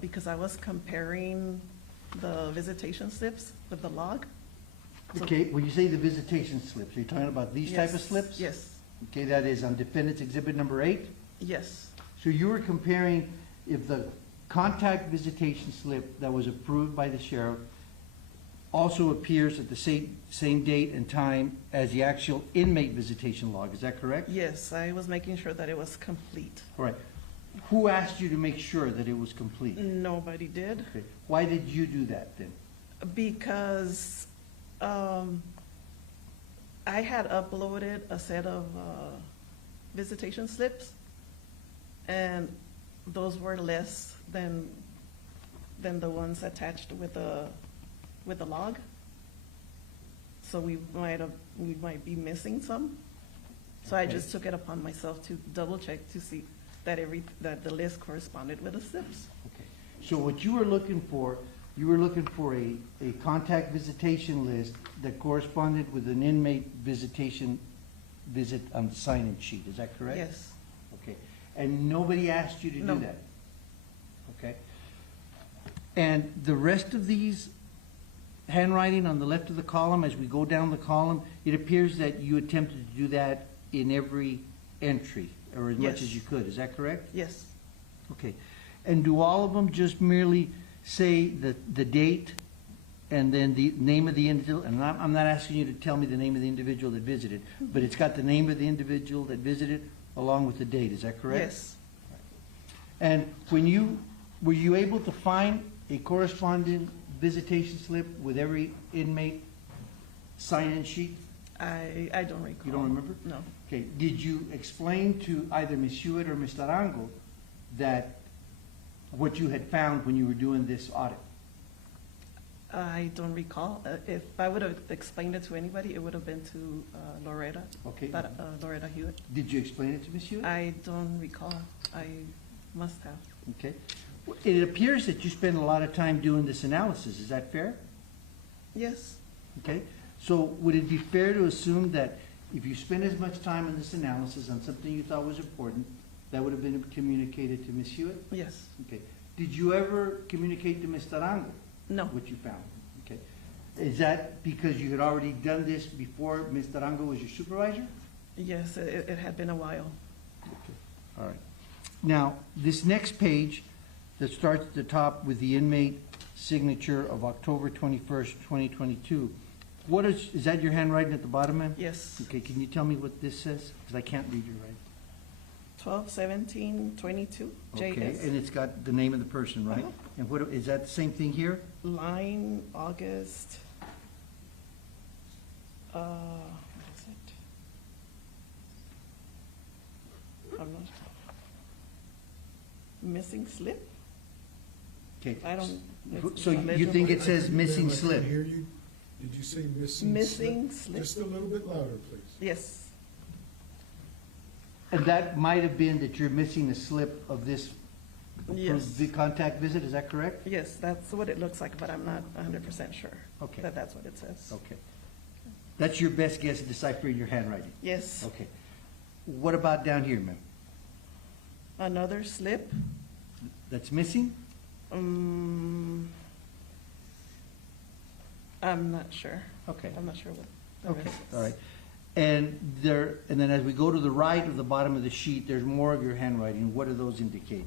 because I was comparing the visitation slips with the log. So- Okay, when you say the visitation slips, are you talking about these type of Yes, slips? Yes, Okay, that is on defendant's exhibit number 8? yes, So you were comparing if the contact visitation slip that was approved by the sheriff also appears at the same date and time as the actual inmate visitation log, is that correct? yes, I was making sure that it was complete. All right. Who asked you to make sure that it was complete? Nobody did, Okay. Why did you do that then? because I had uploaded a set of visitation slips, and those were less than the ones attached with the log. So we might be missing some. So I just took it upon myself to double check to see that that the list corresponded with the slips. Okay. So what you were looking for You were looking for a contact visitation list that corresponded with an inmate visit on the sign-in sheet, is that correct? Yes. Okay, and nobody asked you to No. do that? Okay. And the rest of these handwriting on the left of the column, as we go down the column, it appears that you attempted to do that in every entry, or as much Yes. as you could, is that correct? Yes. Okay. And do all of them just merely say the date and then the name of the individual? And I'm not asking you to tell me the name of the individual that visited, but it's got the name of the individual that visited along with the date, is that correct? Yes. And were you able to find a corresponding visitation slip with every inmate sign-in sheet? I don't recall. You don't remember? No. Okay, did you explain to either Ms. Hewitt or Mr. Arango that what you had found when you were doing this audit? I don't recall. If I would have explained it to anybody, it would have been to Loretta. Okay. Loretta Huitt. Did you explain it to Ms. Hewitt? I don't recall. I must have. Okay. It appears that you spend a lot of time doing this analysis, is that fair? Yes. Okay, so would it be fair to assume that if you spend as much time on this analysis on something you thought was important, that would have been communicated to Ms. Hewitt? Yes. Okay. Did you ever communicate to Mr. Arango No. what you found? Okay. Is that because you had already done this before Mr. Arango was your supervisor? Yes, it had been a while. Okay. All right. Now, this next page that starts at the top with the inmate signature of October 21st, 2022, what is that your handwriting at the bottom, ma'am? Yes. Okay, can you tell me what this says? Because I can't read your writing. 12/17/22. Okay, JS. and it's got the name of the person, right? Uh-huh. And what, is that the same thing here? Line August. What is it? I'm not. Missing slip? Okay. I don't. it's So not you think it legible. says missing Ma'am, I slip? can't hear you. Did you say missing slip? Missing slip. Just a little bit louder, please. Yes. And that might have been that you're missing a slip of this Yes. contact visit, is that correct? Yes, that's what it looks like, but I'm not 100% sure. Okay. That that's what it says. Okay. That's your best guess at deciphering your handwriting? Yes. Okay. What about down here, ma'am? Another slip. That's missing? I'm not sure. Okay. I'm not sure what. the Okay, rest is. all right. And then as we go to the right of the bottom of the sheet, there's more of your handwriting. What do those indicate?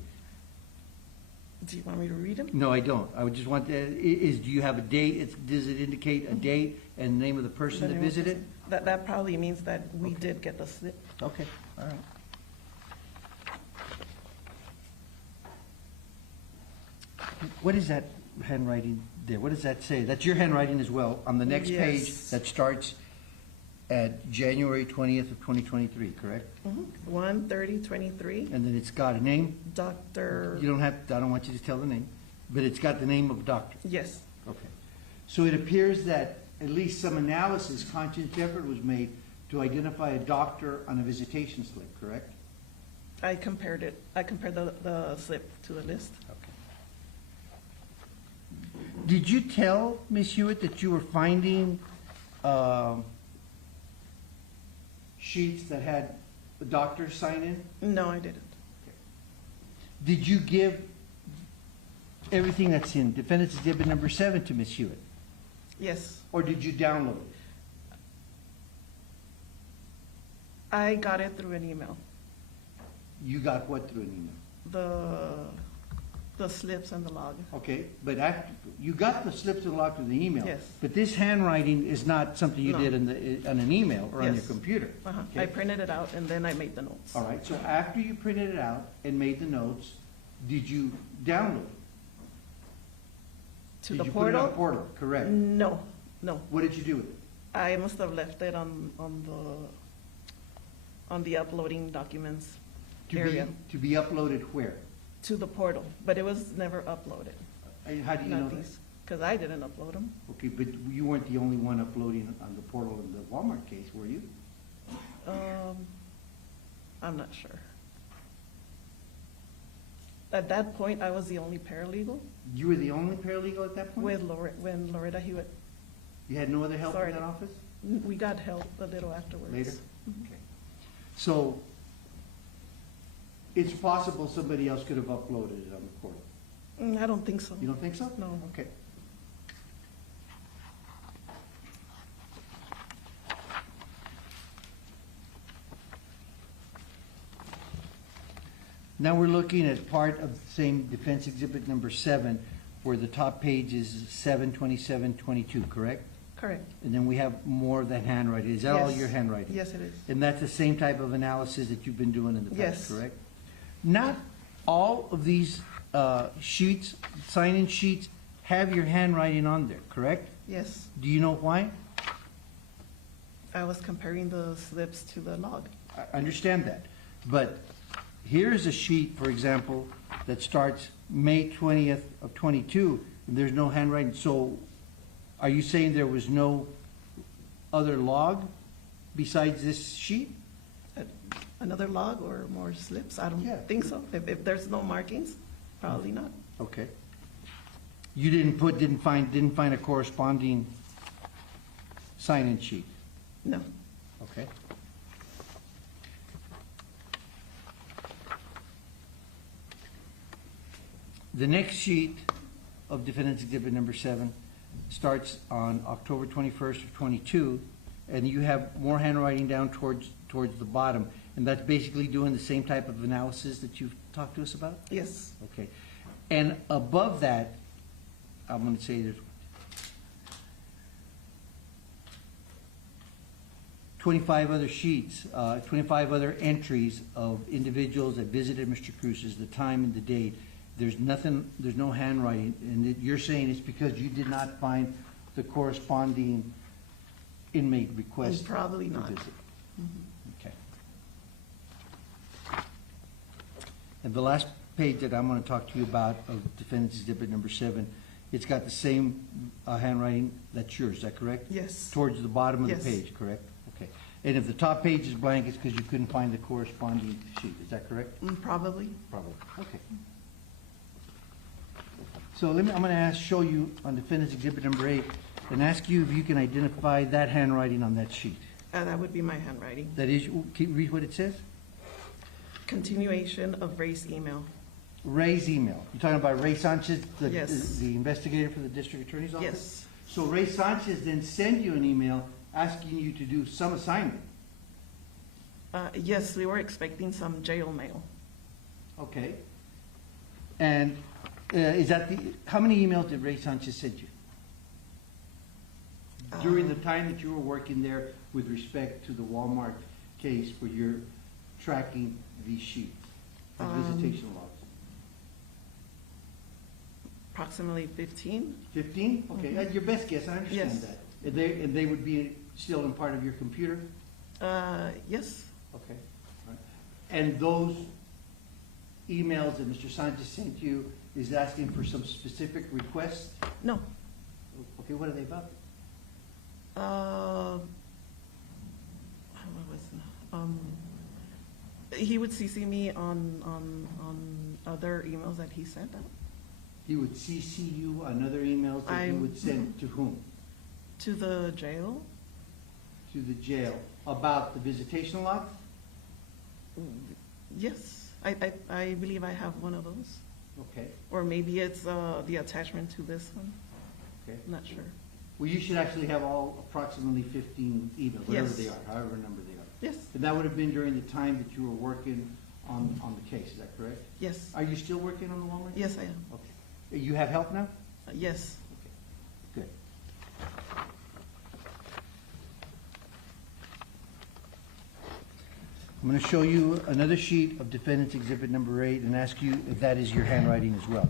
Do you want me to read them? No, I don't. I would just want, do you have a date? Does it indicate a date and the name of the person that visited? That probably means that we did get the slip. Okay, all right. What is that handwriting there? What does that say? That's your handwriting as well, on the next page Yes. that starts at January 20th of 2023, correct? 1/30/23. And then it's got a name? Dr. You don't have, I don't want you to tell the name, but it's got the name of a doctor. Yes. Okay. So it appears that at least some analysis, conscious effort was made to identify a doctor on a visitation slip, correct? I compared it. I compared the slip to the list. Okay. Did you tell Ms. Hewitt that you were finding sheets that had the doctor's sign in? No, I didn't. Did you give everything that's in defendant's exhibit number 7 to Ms. Hewitt? Yes. Or did you download it? I got it through an email. You got what through an email? The slips and the log. Okay, but after, you got the slips and log through the email. Yes. But this handwriting is not something you No. did on an email or on your Yes. computer. Uh-huh. Okay? I printed it out and then I made the notes. All right, so after you printed it out and made the notes, did you download it? To Did the you put it on portal? portal, correct? No, no. What did you do with it? I must have left it on the uploading documents area To be uploaded where? to the portal, but it was never uploaded. And how do you know that? Because I didn't upload them. Okay, but you weren't the only one uploading on the portal in the Walmart case, were you? I'm not sure. At that point, I was the only paralegal You were the only paralegal at that point? when Loretta Huitt. You had no other help in Sorry. that office? We got help a little afterwards. Later? Okay. So, it's possible somebody else could have uploaded it on the portal. I don't think so. You don't think so? No. Okay. Now we're looking at part of the same defense exhibit number 7, where the top page is 7, 27, 22, correct? Correct. And then we have more of that handwriting. Is that all Yes. your handwriting? Yes, it is. And that's the same type of analysis that you've been doing in the past, Yes. correct? Not all of these sheets, sign-in sheets, have your handwriting on there, correct? Yes. Do you know why? I was comparing the slips to the log. I understand that. But here's a sheet, for example, that starts May 20th of 22, and there's no handwriting. So are you saying there was no other log besides this sheet? Another log or more slips? I Yeah. don't think so. If there's no markings, probably not. Okay. You didn't find a corresponding sign-in sheet? No. Okay. The next sheet of defendant's exhibit number 7 starts on October 21st of 22, and you have more handwriting down towards the bottom, and that's basically doing the same type of analysis that you've talked to us about? Yes. Okay. And above that, I'm going to say there's 25 other sheets, 25 other entries of individuals that visited Mr. Cruz's, the time and the date. There's nothing, there's no handwriting, and you're saying it's because you did not find the corresponding inmate request? Probably to not. visit. Okay. And the last page that I'm going to talk to you about of defendant's exhibit number 7, it's got the same handwriting that's yours, is that correct? Yes. Towards the bottom of the Yes. page, correct? Okay. And if the top page is blank, it's because you couldn't find the corresponding sheet, is that correct? Probably. Probably. Okay. So I'm going to show you on defendant's exhibit number 8, and ask you if you can identify that handwriting on that sheet. That would be my handwriting. That is, can you read what it says? Continuation of Ray's email. Ray's email. You're talking about Ray Sanchez, Yes. the investigator for the district attorney's office? Yes. So Ray Sanchez then sent you an email asking you to do some assignment. Yes, we were expecting some jail mail. Okay. And is that how many emails did Ray Sanchez send you? During the time that you were working there with respect to the Walmart case where you're tracking these sheets, the visitation logs? Approximately 15. 15? Okay, that's your best guess, I understand Yes. that. And they would be still in part of your computer? Yes. Okay. All right. And those emails that Mr. Sanchez sent you is asking for some specific requests? No. Okay, what are they about? What was he would CC me on other emails that he sent out He would CC you on other emails that he would send to whom? to the jail. To the jail, about the visitation logs? Yes, I believe I have one of those, Okay, or maybe it's the attachment to this one. okay. I'm not sure. Well, you should actually have all approximately 15 emails, whatever Yes. they are, however number they are. Yes. And that would have been during the time that you were working on the case, is that correct? Yes. Are you still working on the Walmart? Yes, I am. Okay. You have help now? Yes. Good. I'm going to show you another sheet of defendant's exhibit number 8 and ask you if that is your handwriting as well.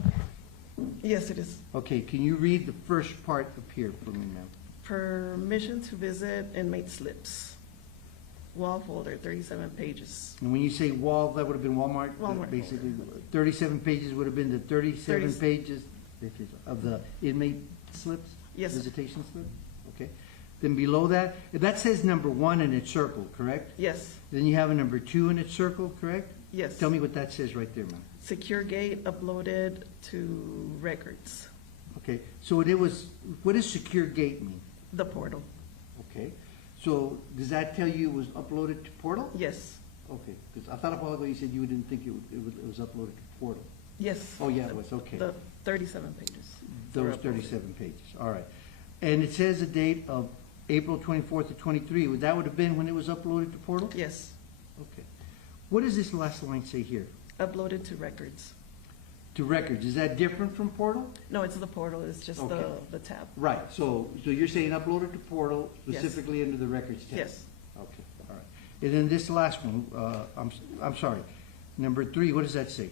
Yes, it is. Okay, can you read the first part up here for me, ma'am? Permission to visit inmate slips. Wall folder, 37 pages. And when you say wall, that would have been Walmart? Walmart Basically, 37 pages would have been the 37 30 pages of the inmate slips? Yes. Visitation slip? Okay. Then below that says number 1 and it's circled, correct? Yes. Then you have a number 2 and it's circled, correct? Yes. Tell me what that says right there, ma'am. Secure Gate uploaded to records, Okay, so what does secure gate mean? the portal. Okay, so does that tell you it was uploaded to portal? Yes, Okay, because I thought a while ago you said you didn't think it was uploaded to portal. yes. Oh, yeah, it was, okay. The 37 pages. Those were uploaded. 37 pages, all right. And it says the date of April 24th of 23, that would have been when it was uploaded to portal? Yes, Okay. What does this last line say here? uploaded to records. To records, is that different from portal? No, it's the portal, it's just Okay. the tab. Right, so you're saying uploaded to portal Yes. specifically under the records tab? Yes. Okay, all right. And then this last one, I'm sorry, number 3, what does that say?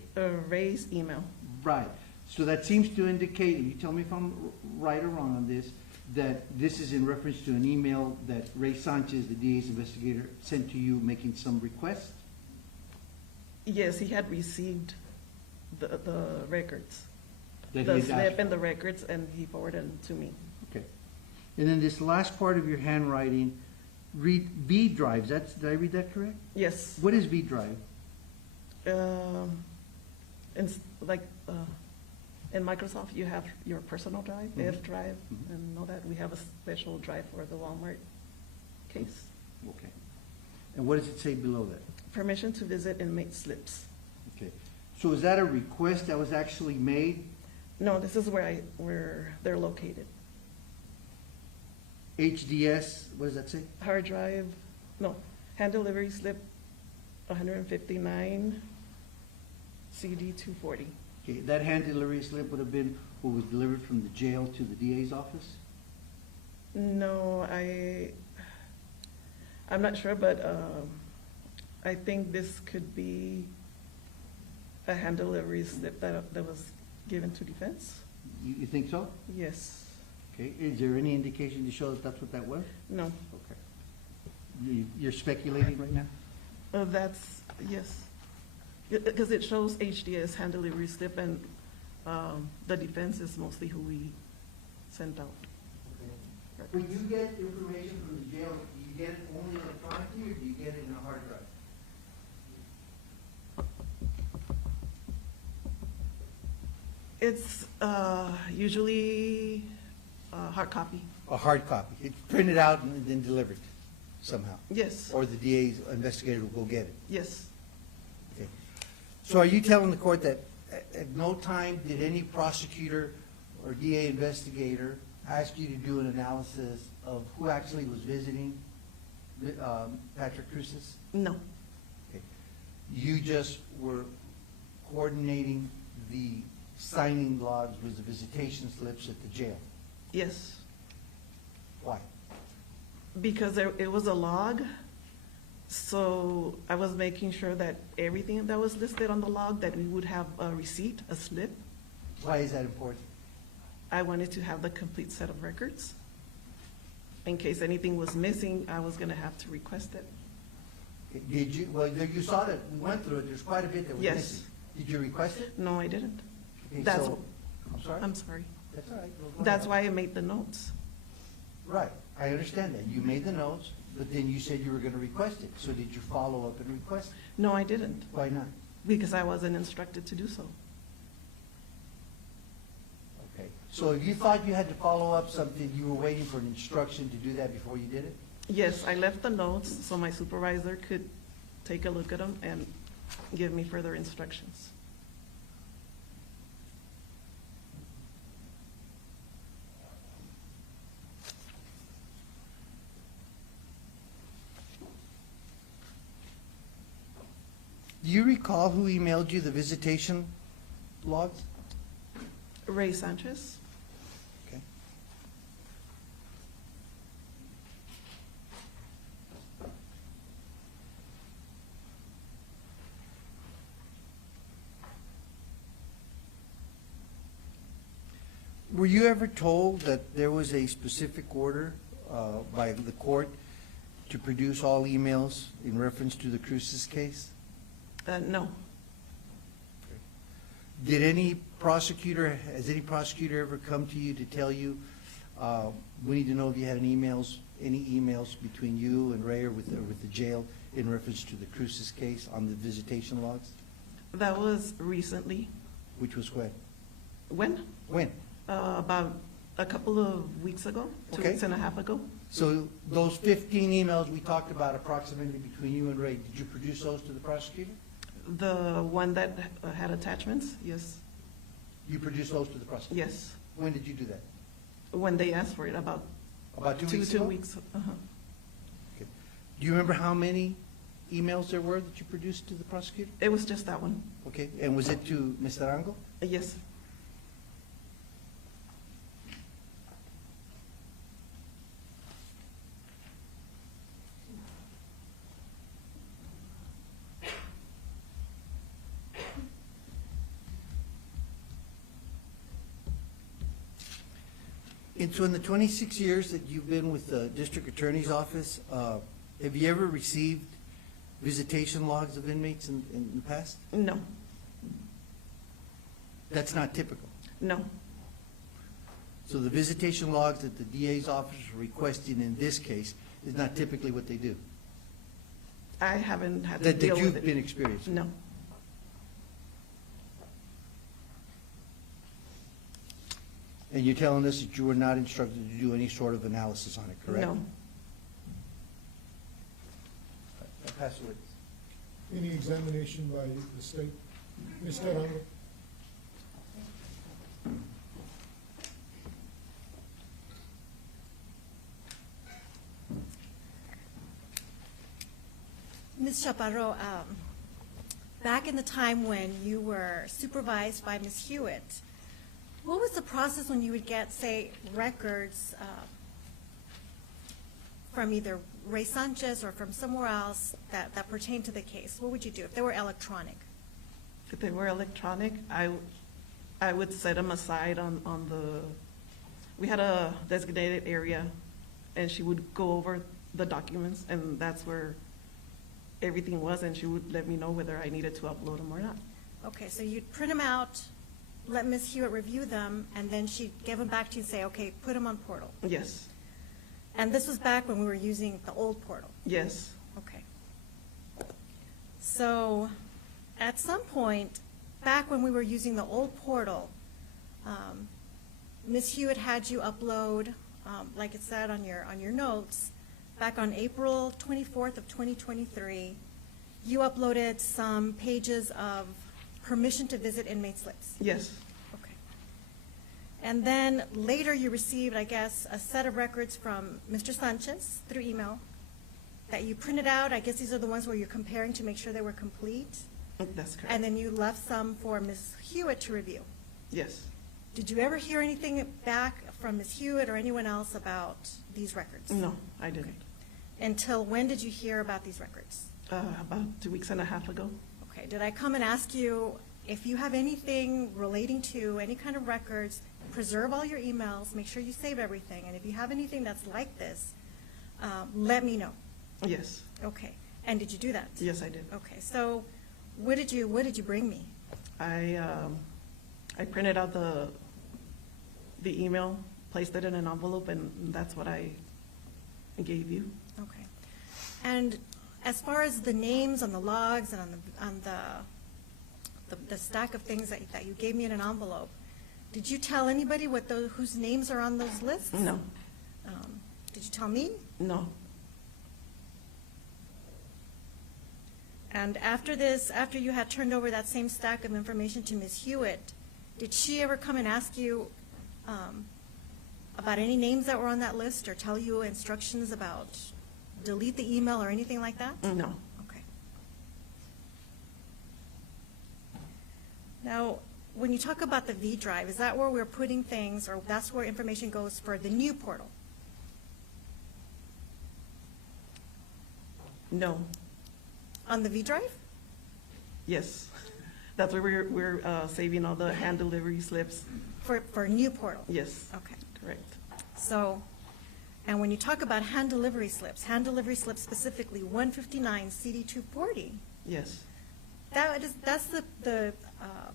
Ray's email. Right, so that seems to indicate, and you tell me if I'm right or wrong on this, that this is in reference to an email that Ray Sanchez, the DA's investigator, sent to you making some request? Yes, he had received the records, That he the had slip asked and the records, and he forwarded them to me. Okay. And then this last part of your handwriting, read V drives, did I read that correct? Yes. What is V drive? Like, in Microsoft, you have your personal drive, Mhm. F drive, Mhm. and all that. We have a special drive for the Walmart case. Okay. And what does it say below that? Permission to visit inmate slips. Okay. So is that a request that was actually made? No, this is where they're located. HDS, what does that say? Hard drive, no, hand delivery slip 159, CD 240. Okay, that hand delivery slip would have been what was delivered from the jail to the DA's office? No, I'm not sure, but I think this could be a hand delivery slip that was given to defense. You think so? Yes. Okay, is there any indication to show that that's what that was? No. Okay. You're speculating right now? That's, yes. Because it shows HDS hand delivery slip, and the defense is mostly who we sent out. When you get information from the jail, do you get it only electronically or do you get it in a hard drive? It's usually hard copy. A hard copy. It's printed out and then delivered somehow. Yes, Or the DA's investigator will go get it. yes. Okay. So are you telling the court that at no time did any prosecutor or DA investigator ask you to do an analysis of who actually was visiting Patrick Cruces? No, Okay. You just were coordinating the signing logs with the visitation slips at the jail. yes. Why? Because it was a log, so I was making sure that everything that was listed on the log, that we would have a receipt, a slip. Why is that important? I wanted to have the complete set of records. In case anything was missing, I was gonna have to request it. Did you, well, you saw that, we went through it, there's quite a bit that was Yes. missing. Did you request it? No, I didn't. Okay, That's- so- I'm sorry? I'm sorry. That's all right. Well, go That's ahead. why I made the notes. Right, I understand that. You made the notes, but then you said you were gonna request it. So did you follow up and request it? No, I didn't, Why not? because I wasn't instructed to do so. Okay. So if you thought you had to follow up something, you were waiting for an instruction to do that before you did it? Yes, I left the notes so my supervisor could take a look at them and give me further instructions. Do you recall who emailed you the visitation logs? Ray Sanchez? Okay. Were you ever told that there was a specific order by the court to produce all emails in reference to the Cruces case? No, Did any prosecutor, has any prosecutor ever come to you to tell you We need to know if you had any emails between you and Ray or with the jail in reference to the Cruces case on the visitation logs, That was recently. which was when? When? When? About a couple of weeks ago, 2 Okay. weeks and a half ago. So those 15 emails we talked about approximately between you and Ray, did you produce those to the prosecutor? The one that had attachments, yes, You produced those to the prosecutor? yes. When did you do that? When they asked for it, about About 2 two weeks ago? weeks. Okay. Do you remember how many emails there were that you produced to the prosecutor? It was just that one. Okay, and was it to Mr. Arango? Yes. And so in the 26 years that you've been with the district attorney's office, have you ever received visitation logs of inmates in the past? No, That's not typical. no, So the visitation logs that the DA's office is requesting in this case is not typically what they do, I haven't had to that deal with you've it. been experiencing. No, And you're telling us that you were not instructed to do any sort of analysis on it, correct? no. Pass it. Any examination by the state? Mr. Arango? Ms. Chaparro, back in the time when you were supervised by Ms. Hewitt, what was the process when you would get, say, records from either Ray Sanchez or from somewhere else that pertain to the case? What would you do if they were electronic? If they were electronic, I would set them aside on the, we had a designated area, and she would go over the documents, and that's where everything was, and she would let me know whether I needed to upload them or not. Okay, so you'd print them out, let Ms. Hewitt review them, and then she'd give them back to you and say, okay, put them on portal. Yes, And this was back when we were using the old portal. yes, Okay. So, at some point, back when we were using the old portal, Ms. Hewitt had you upload, like it said on your notes, back on April 24th of 2023, you uploaded some pages of permission to visit inmate slips. yes, Okay. And then later you received, I guess, a set of records from Mr. Sanchez through email that you printed out. I guess these are the ones where you're comparing to make sure they were complete. that's correct. And then you left some for Ms. Hewitt to review. Yes. Did you ever hear anything back from Ms. Hewitt or anyone else about these records? No, I didn't. Until when did you hear about these records? About 2 weeks and a half ago. Okay, did I come and ask you if you have anything relating to any kind of records, preserve all your emails, make sure you save everything, and if you have anything that's like this, let me know. Yes, Okay, and did you do that? yes, I did. Okay, so what did you bring me? I printed out the email, placed it in an envelope, and that's what I gave you. Okay, and as far as the names on the logs and on the stack of things that you gave me in an envelope, did you tell anybody whose names are on those lists? No, Did you tell me? no, And after this, after you had turned over that same stack of information to Ms. Hewitt, did she ever come and ask you about any names that were on that list or tell you instructions about delete the email or anything like that? no. Okay. Now, when you talk about the V drive, is that where we're putting things, or that's where information goes for the new portal? No, On the V drive? yes. That's where we're saving all the hand delivery slips. For new portal? Yes, Okay. correct. So, and when you talk about hand delivery slips specifically 159 CD 240, Yes, that's the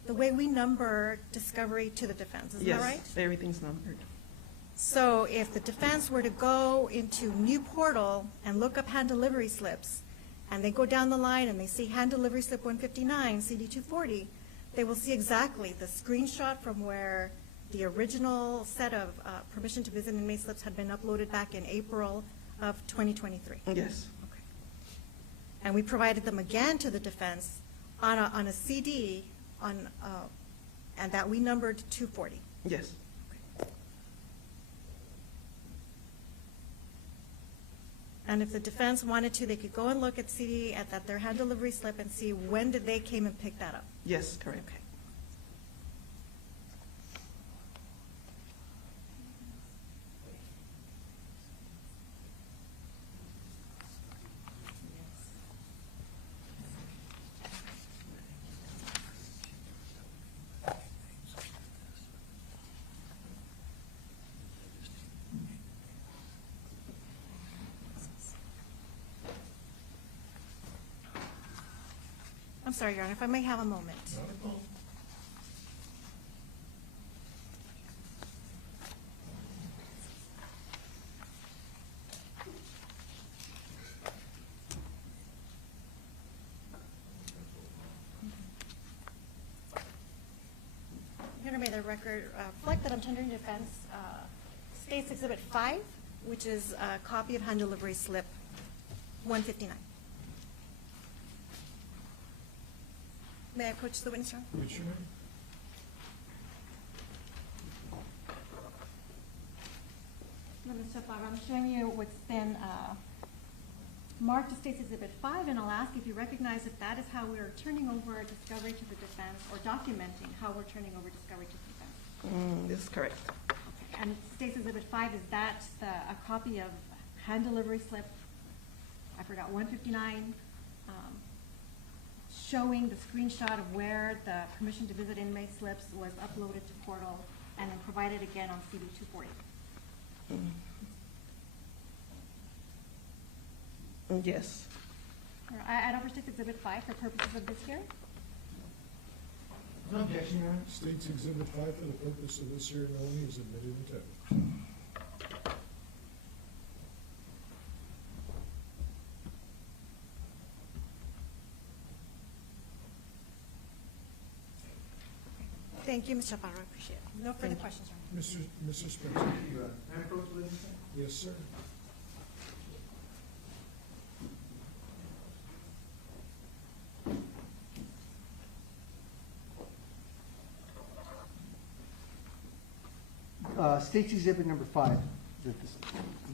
way we number discovery to the defense, isn't that right? yes, everything's numbered. So if the defense were to go into new portal and look up hand delivery slips, and they go down the line and they see hand delivery slip 159, CD 240, they will see exactly the screenshot from where the original set of permission to visit inmate slips had been uploaded back in April of 2023. Yes. Okay. And we provided them again to the defense on a CD and that we numbered 240. Yes. And if the defense wanted to, they could go and look at CD at their hand delivery slip and see when did they came and pick that up. Yes, correct. Okay. I'm sorry, Your Honor, if I may have a moment. Your Honor, may the record reflect that I'm tendering defense State's Exhibit 5, which is a copy of hand delivery slip 159. May I approach the witness, Your Honor? What's your name? No, Ms. Chaparro, I'm showing you what's been marked as State's Exhibit 5, and I'll ask if you recognize if that is how we're turning over discovery to the defense, or documenting how we're turning over discovery to the defense. This is correct. Okay. And State's Exhibit 5, is that a copy of hand delivery slip, I forgot, 159, showing the screenshot of where the permission to visit inmate slips was uploaded to portal and then provided again on CD 240? Yes. I'd offer State's Exhibit 5 for purposes of this hearing. No objection, Your Honor. State's Exhibit 5 for the purpose of this hearing only is admitted into evidence. Thank you, Ms. Chaparro, I appreciate it. No further questions, Your Honor. Mr. Spencer? May I approach the witness? Yes, sir. State's Exhibit number 5. I'm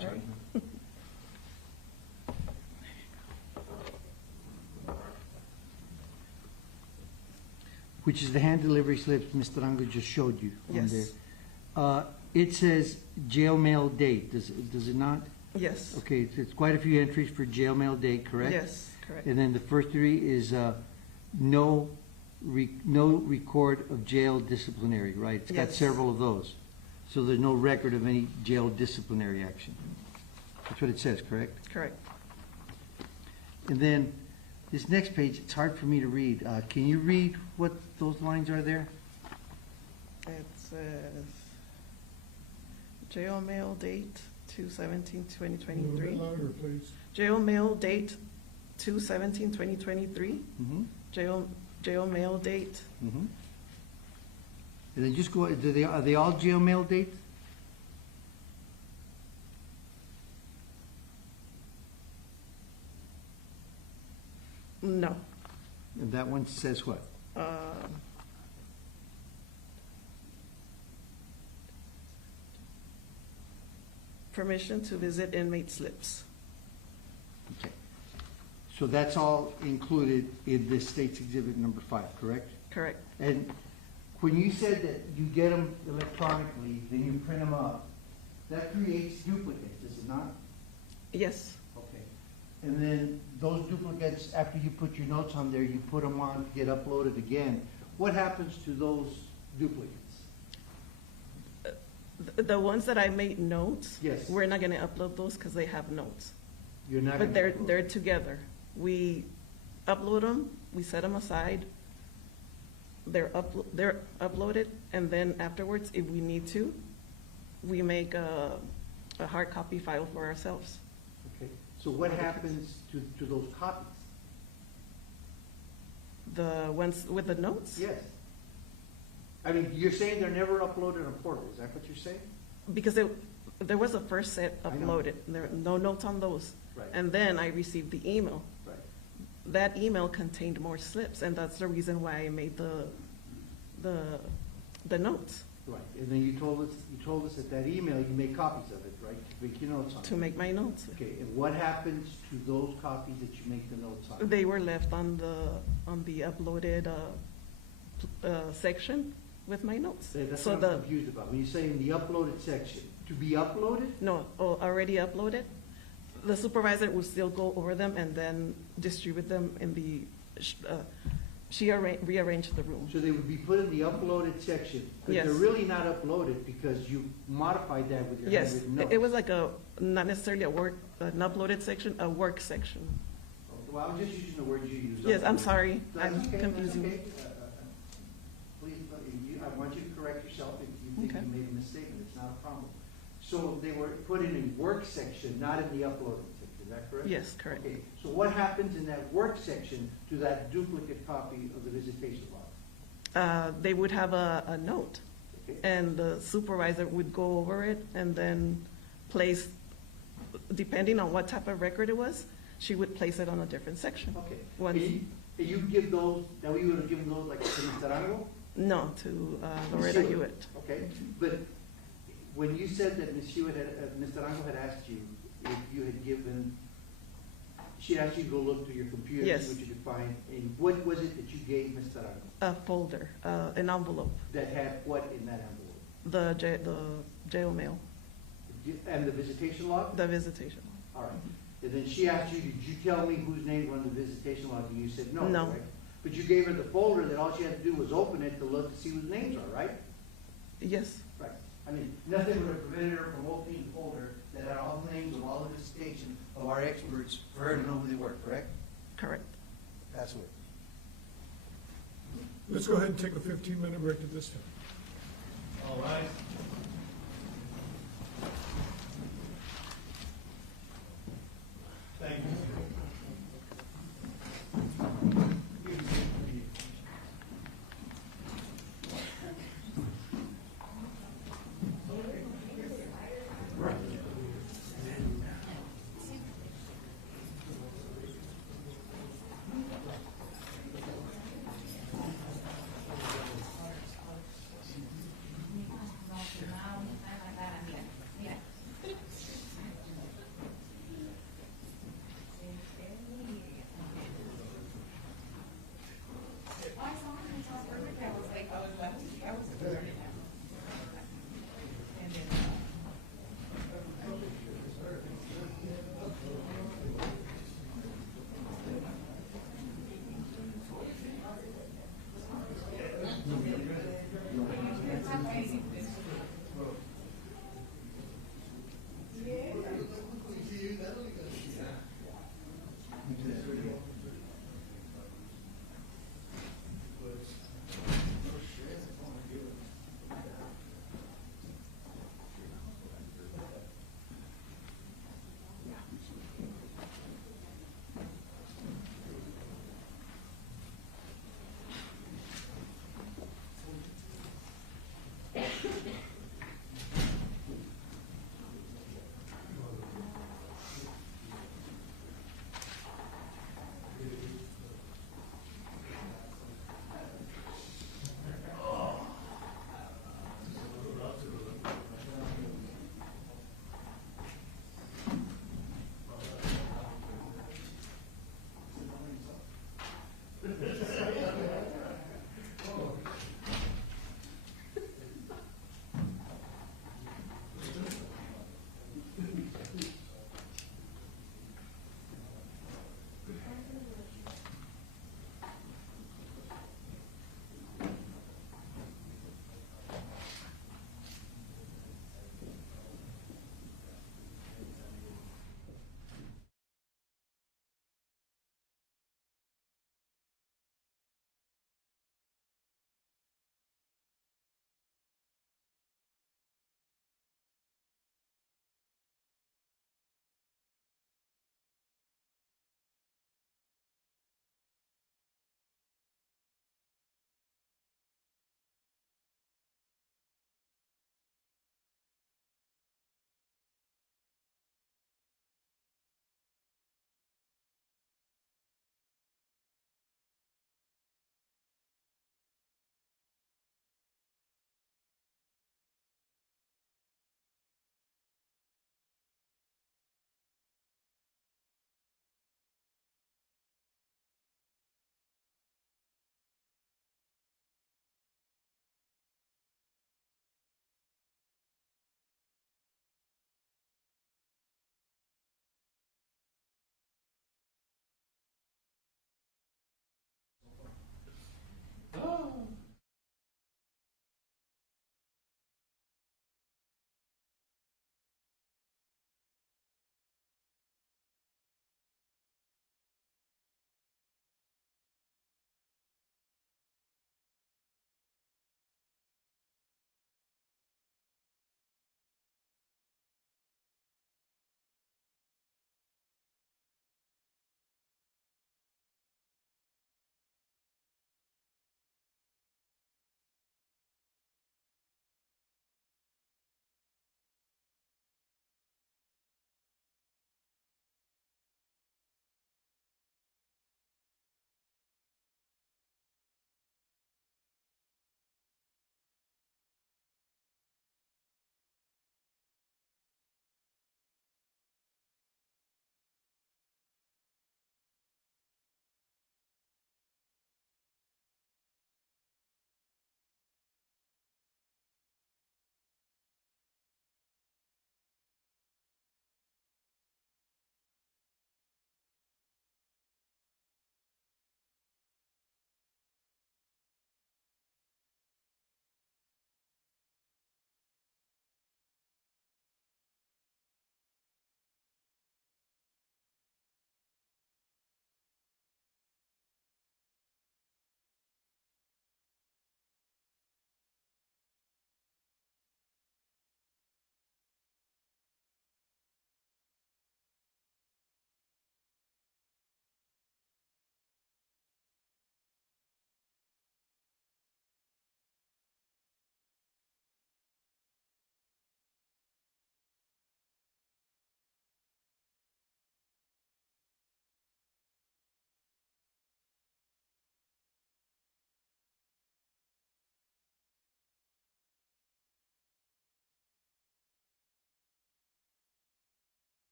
sorry. Which is the hand delivery slips Mr. Arango just showed you on Yes. there. It says jail mail date, does it not? Yes. Okay, it's quite a few entries for jail mail date, correct? Yes, correct. And then the first three is no record of jail disciplinary, right? It's got Yes. several of those. So there's no record of any jail disciplinary action. That's what it says, correct? Correct. And then this next page, it's hard for me to read. Can you read what those lines are there? It says jail mail date 2/17/2023. A little bit louder, please. Jail mail date 2/17/2023. Mm-hmm. Jail mail date. Mm-hmm. And then just go, are they all jail mail dates? No. And that one says what? Permission to visit inmate slips. Okay. So that's all included in this State's Exhibit number 5, correct? Correct. And when you said that you get them electronically, then you print them up, that creates duplicates, does it not? Yes. Okay. And then those duplicates, after you put your notes on there, you put them on to get uploaded again. What happens to those duplicates? The ones that I made notes. Yes. We're not gonna upload those because they have notes. You're not But gonna they're together. We upload them, we set them aside. They're uploaded, and then afterwards, if we need to, we make a hard copy file for ourselves. Okay, so what happens to those copies? The ones with the notes? Yes. I mean, you're saying they're never uploaded on portal, is that what you're saying? Because there was a first set I know. uploaded, there are no notes on those. Right. And then I received the email. Right. That email contained more slips, and that's the reason why I made the notes, Right, and then you told us that email, you make copies of it, right, to make your notes on it? to make my notes. Okay, and what happens to those copies that you make the notes on? They were left on the uploaded section with my notes. That's So what I'm confused about. When you say in the uploaded section, to be uploaded? No, already uploaded. The supervisor will still go over them and then distribute them in the, she rearranged the room. So they would be put in the uploaded section, but Yes. they're really not uploaded because you modified that with your Yes, handwritten notes. it was like not necessarily an uploaded section, a work section. Well, I'm just using the word you use. Yes, I'm sorry, That's I'm okay, confusing. that's okay. Please, I want you to correct yourself if you think Okay. you made a misstatement, it's not a problem. So they were put in a work section, not in the uploaded section, is that correct? Yes, correct. Okay, so what happens in that work section to that duplicate copy of the visitation log? They would have a note, Okay. and the supervisor would go over it and then place, depending on what type of record it was, she would place it on a different section. Okay. Once- And you give those, now you would have given those like to Mr. Arango? No, to Loretta Huitt. Okay, but when you said that Ms. Hewitt had, Mr. Arango had asked you if you had given, she asked you to go look through your computer, see Yes. what you could find, and what was it that you gave Mr. Arango? A folder, an envelope, That had what in that envelope? the jail mail, And the visitation log? the visitation. All right. And then she asked you, did you tell me whose name were on the visitation log? And you said no, No. right? But you gave her the folder that all she had to do was open it to look to see whose names are, right? Yes, Right. I mean, nothing would have prevented her from opening the folder that had all the names of all the visitation of our experts for her to know who they were, correct? correct. That's what. Let's go ahead and take a 15-minute break at this time. All right. Thank you.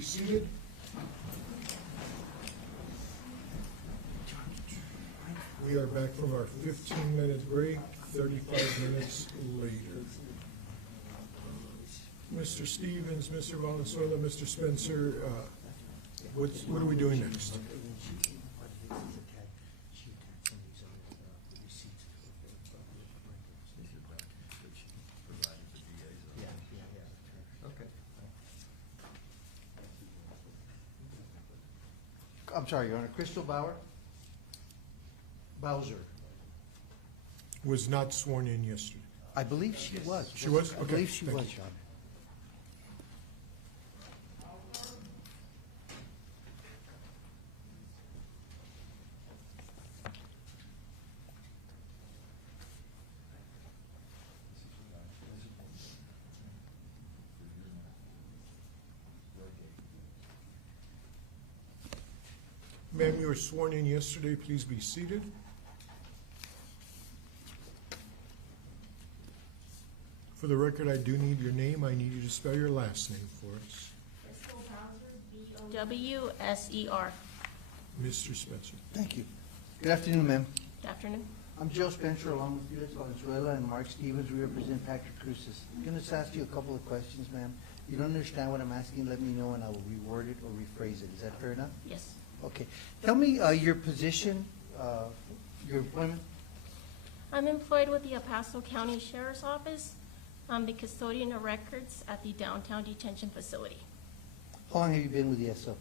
be seated. We are back from our 15-minute break, 35 minutes later. Mr. Stevens, Mr. Valenzuela, Mr. Spencer, what are we doing next? I'm sorry, Your Honor, Crystal Bowser. Was not sworn in yesterday. I believe she was. She was? I Okay, believe she thank was, you. Your Honor. Ma'am, you were sworn in yesterday. Please be seated. For the record, I do need your name. I need you to spell your last name for us. W-S-E-R. Mr. Spencer. Thank you. Good afternoon, ma'am. Good afternoon. I'm Joe Spencer, along with Felix Valenzuela and Mark Stevens. We represent Patrick Cruces. I'm going to ask you a couple of questions, ma'am. If you don't understand what I'm asking, let me know, and I will reword it or rephrase it. Is that fair enough? Yes. Okay. Tell me your position, your employment. I'm employed with the El Paso County Sheriff's Office. I'm the custodian of records at the downtown detention facility. How long have you been with the SO?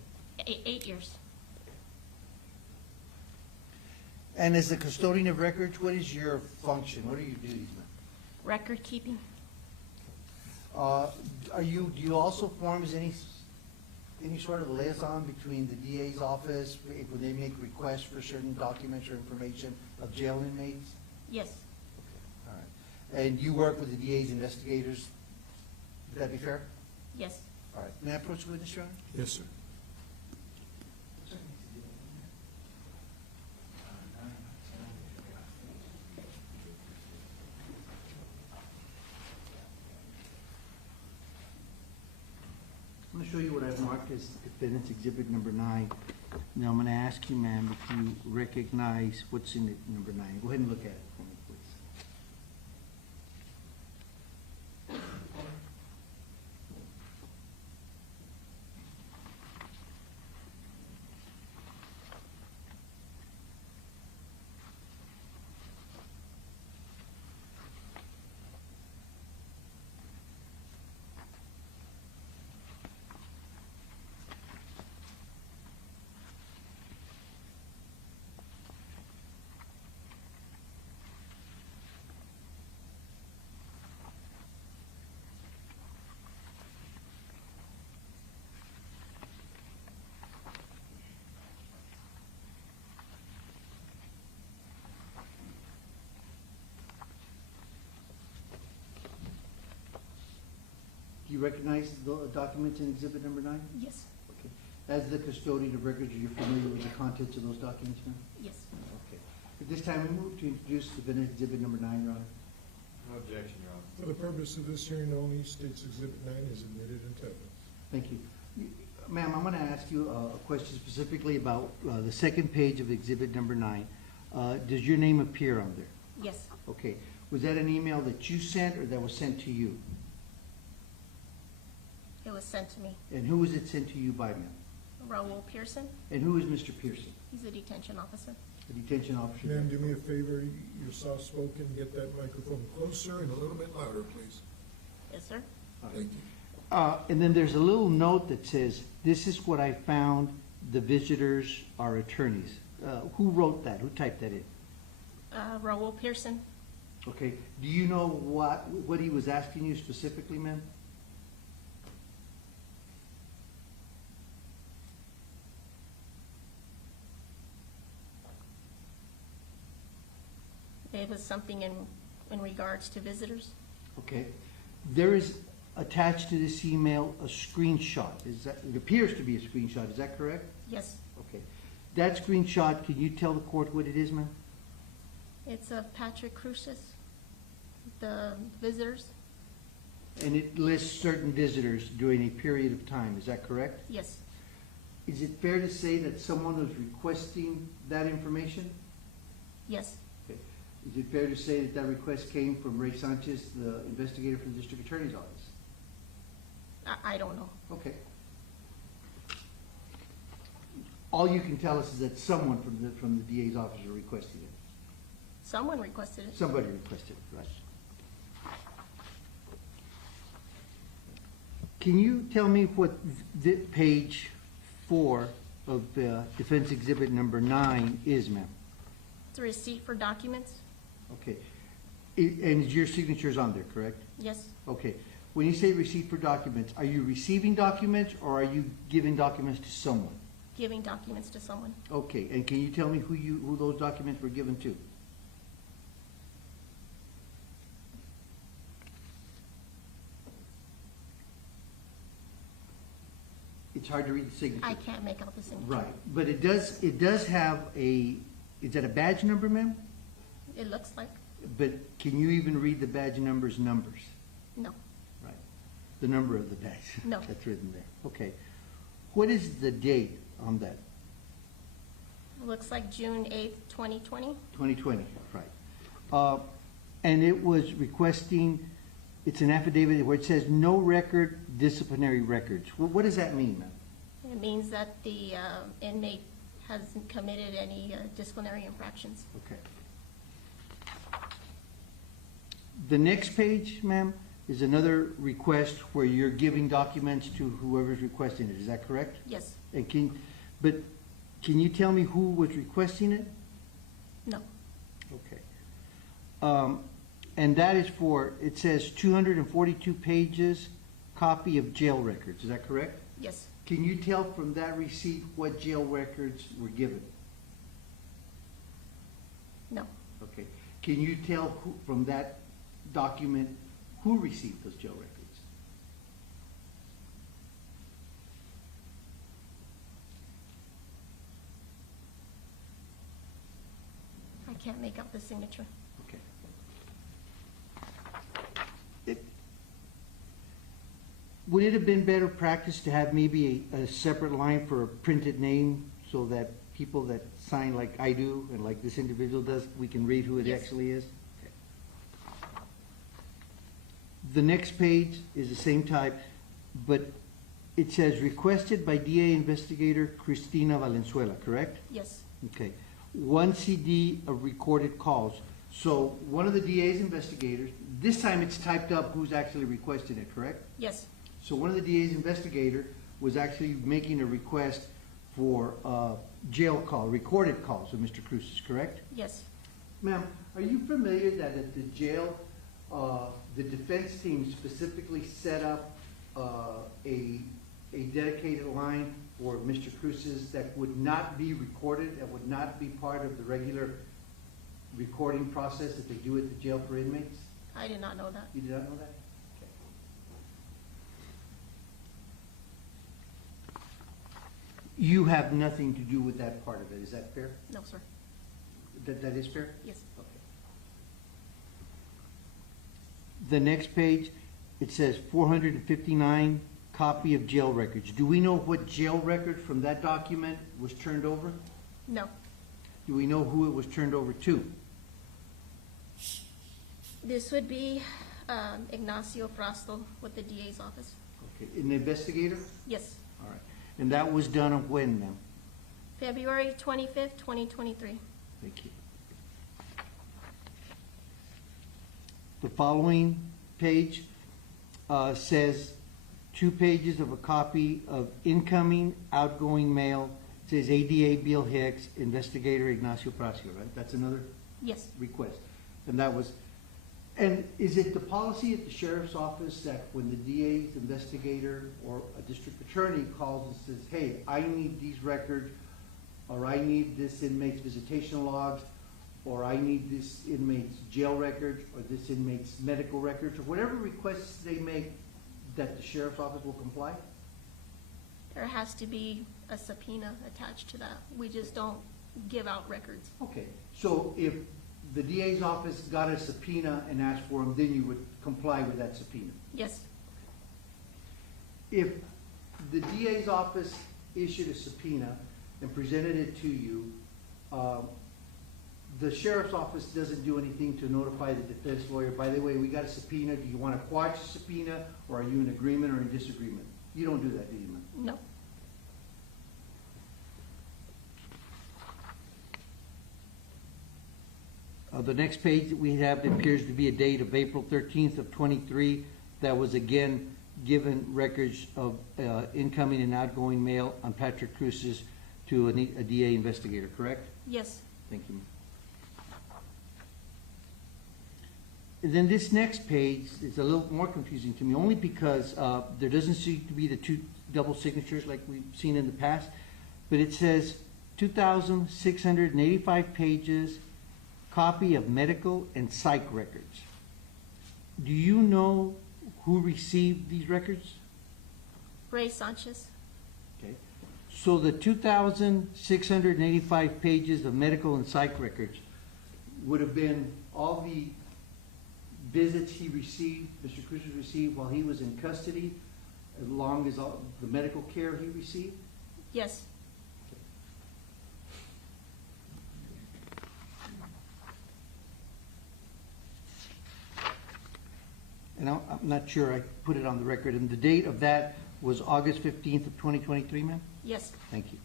8 years. And as the custodian of records, what is your function? What are your duties, ma'am? Record keeping. Do you also form as any sort of liaison between the DA's office when they make requests for certain documents or information of jail inmates? Yes. All right. And you work with the DA's investigators? Would that be fair? Yes. All right. May I approach the witness, Your Honor? Yes, sir. I'm going to show you what I've marked as defendant's exhibit number 9. Now, I'm going to ask you, ma'am, if you recognize what's in it, number 9. Go ahead and look at it for me, please. Do you recognize the documents in exhibit number 9? Yes. Okay. As the custodian of records, are you familiar with the contents of those documents, ma'am? Yes. Okay. At this time, we move to introduce defendant exhibit number 9, Your Honor. No objection, Your Honor. For the purpose of this hearing only, states exhibit 9 is admitted into evidence. Thank you. Ma'am, I'm going to ask you a question specifically about the second page of exhibit number 9. Does your name appear on there? Yes. Okay. Was that an email that you sent or that was sent to you? It was sent to me. And who was it sent to you by, ma'am? Raul Pearson. And who is Mr. Pearson? He's a detention officer. The detention officer. Ma'am, do me a favor, you're soft-spoken, get that microphone closer and a little bit louder, please. Yes, sir. Thank you. And then there's a little note that says, "This is what I found, the visitors are attorneys." Who wrote that? Who typed that in? Raul Pearson. Okay. Do you know what he was asking you specifically, ma'am? It was something in regards to visitors. Okay. There is attached to this email a screenshot. It appears to be a screenshot. Is that correct? Yes. Okay. That screenshot, can you tell the court what it is, ma'am? It's of Patrick Cruces, the visitors. And it lists certain visitors during a period of time, is that correct? Yes, Is it fair to say that someone was requesting that information? yes, Okay. Is it fair to say that that request came from Ray Sanchez, the investigator from the district attorney's office? I don't know. Okay. All you can tell us is that someone from the DA's office are requesting it. Someone requested it. Somebody requested it, right? Can you tell me what page 4 of defense exhibit number 9 is, ma'am? It's a receipt for documents? Okay. And your signature's on there, correct? Yes, Okay. When you say receipt for documents, are you receiving documents or are you giving documents to someone? giving documents to someone. Okay, and can you tell me who those documents were given to? It's hard to read the signature. I can't make out the signature. Right, but it does have is that a badge number, ma'am? It looks like, But can you even read the badge numbers? no, Right, the number of the badge. No. That's written there, okay. What is the date on that? it looks like June 8th, 2020. 2020, right. And it was requesting, it's an affidavit where it says no record, disciplinary records. What does that mean, ma'am? It means that the inmate hasn't committed any disciplinary infractions. Okay. The next page, ma'am, is another request where you're giving documents to whoever's requesting it. Is that correct? Yes, And can you tell me who was requesting it? no, Okay. And that is for, it says 242 pages, copy of jail records. Is that correct? yes, Can you tell from that receipt what jail records were given? no, Okay. Can you tell from that document who received those jail records? I can't make out the signature. Okay. Would it have been better practice to have maybe a separate line for a printed name so that people that sign like I do and like this individual does, we can read who it Yes. actually is? Okay. The next page is the same type, but it says requested by DA investigator Cristina Valenzuela, correct? Yes, Okay. 1 CD of recorded calls. So one of the DA's investigators, this time it's typed up who's actually requesting it, correct? yes, So one of the DA's investigator was actually making a request for jail call, recorded calls of Mr. Cruz's, correct? yes, Ma'am, are you familiar that at the jail, the defense team specifically set up a dedicated line for Mr. Cruz's that would not be recorded, that would not be part of the regular recording process that they do at the jail for inmates? I did not know that. You did not know that? Okay. You have nothing to do with that part of it, is that fair? No, sir. That is fair? Yes, Okay. The next page, it says 459 copy of jail records. Do we know what jail record from that document was turned over? no, Do we know who it was turned over to? this would be Ignacio Frastel with the DA's office. Okay, an investigator? Yes, All right. And that was done on when, ma'am? February 25th, 2023. Thank you. The following page says 2 pages of a copy of incoming, outgoing mail. It says ADA Bill Hicks, investigator Ignacio Pracio, right? That's another Yes, request. And that was, and is it the policy at the sheriff's office that when the DA's investigator or a district attorney calls and says, hey, I need these records, or I need this inmate's visitation logs, or I need this inmate's jail records, or this inmate's medical records, or whatever requests they make, that the sheriff's office will comply? there has to be a subpoena attached to that. We just don't give out records. Okay, so if the DA's office got a subpoena and asked for them, then you would comply with that subpoena. Yes, If the DA's office issued a subpoena and presented it to you, the sheriff's office doesn't do anything to notify the defense lawyer, by the way, we got a subpoena, do you want to quash the subpoena, or are you in agreement or in disagreement? You don't do that, do you, ma'am? no, The next page that we have appears to be a date of April 13th of 23. That was again given records of incoming and outgoing mail on Patrick Cruz's to a DA investigator, correct? yes. Thank you. And then this next page is a little more confusing to me, only because there doesn't seem to be the two double signatures like we've seen in the past, but it says 2,685 pages, copy of medical and psych records. Do you know who received these records? Ray Sanchez, Okay. So the 2,685 pages of medical and psych records would have been all the visits he received, Mr. Cruz received while he was in custody, as long as all the medical care he received? yes. And I'm not sure I put it on the record, and the date of that was August 15th of 2023, ma'am? Yes, Thank you.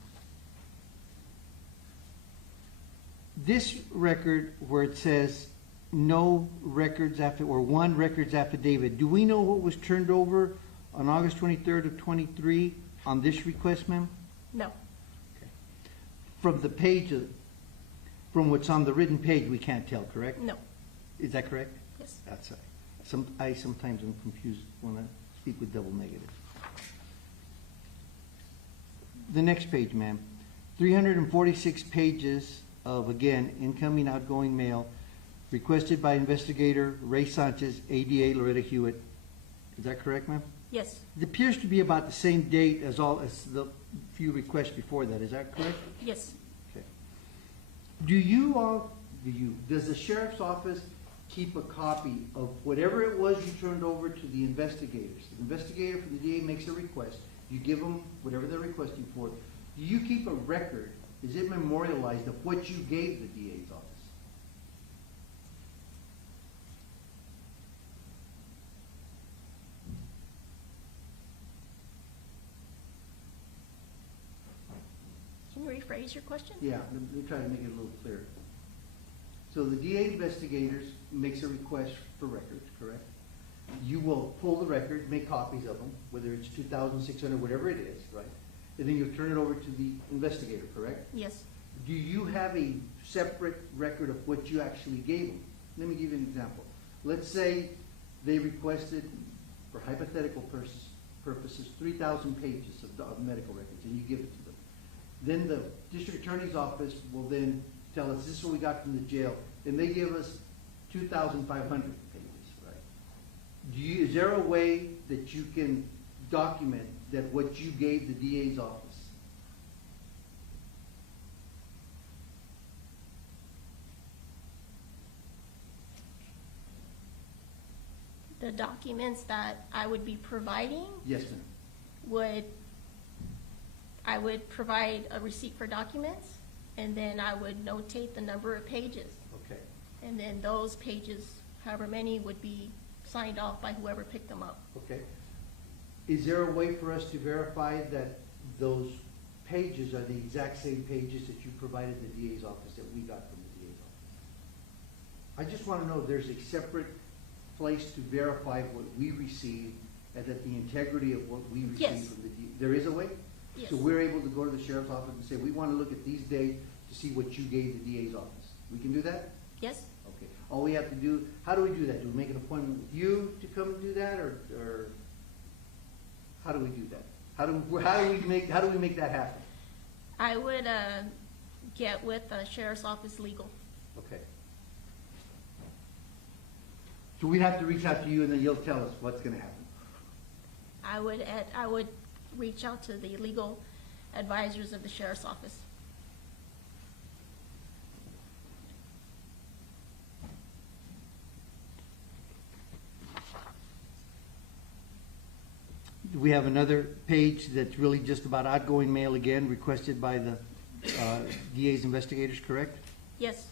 This record where it says no records after, or one records affidavit, do we know what was turned over on August 23rd of 23 on this request, ma'am? no, From the page, from what's on the written page, we can't tell, correct? no, Is that correct? yes. That's right. I sometimes am confused when I speak with double negatives. The next page, ma'am. 346 pages of, again, incoming, outgoing mail requested by investigator Ray Sanchez, ADA Loretta Huitt. Is that correct, ma'am? Yes, It appears to be about the same date as the few requests before that. Is that correct? yes, Okay. Does the sheriff's office keep a copy of whatever it was you turned over to the investigators? The investigator from the DA makes a request. You give them whatever they're requesting for. Do you keep a record? Is it memorialized of what you gave the DA's office? can you rephrase your question? Yeah, let me try to make it a little clearer. So the DA investigators makes a request for records, correct? You will pull the record, make copies of them, whether it's 2,600, whatever it is, right? And then you turn it over to the investigator, correct? Yes, Do you have a separate record of what you actually gave them? Let me give you an example. Let's say they requested, for hypothetical purposes, 3,000 pages of medical records, and you give it to them. Then the district attorney's office will then tell us, this is what we got from the jail, and they give us 2,500 pages, right? Is there a way that you can document that what you gave the DA's office? the documents that I would be providing Yes, ma'am. I would provide a receipt for documents, and then I would notate the number of pages. Okay. And then those pages, however many, would be signed off by whoever picked them up. Okay. Is there a way for us to verify that those pages are the exact same pages that you provided the DA's office, that we got from the DA's office? I just want to know if there's a separate place to verify what we received and that the integrity of what we received Yes. from the DA. There is a way? Yes. So we're able to go to the sheriff's office and say, we want to look at these dates to see what you gave the DA's office. We can do that? Yes, Okay. All we have to do, how do we do that? Do we make an appointment with you to come and do that, or how do we do that? How do we make that happen? I would get with the sheriff's office legal. Okay. So we'd have to reach out to you, and then you'll tell us what's gonna happen. I would reach out to the legal advisors of the sheriff's office. we have another page that's really just about outgoing mail again, requested by the DA's investigators, correct? Yes.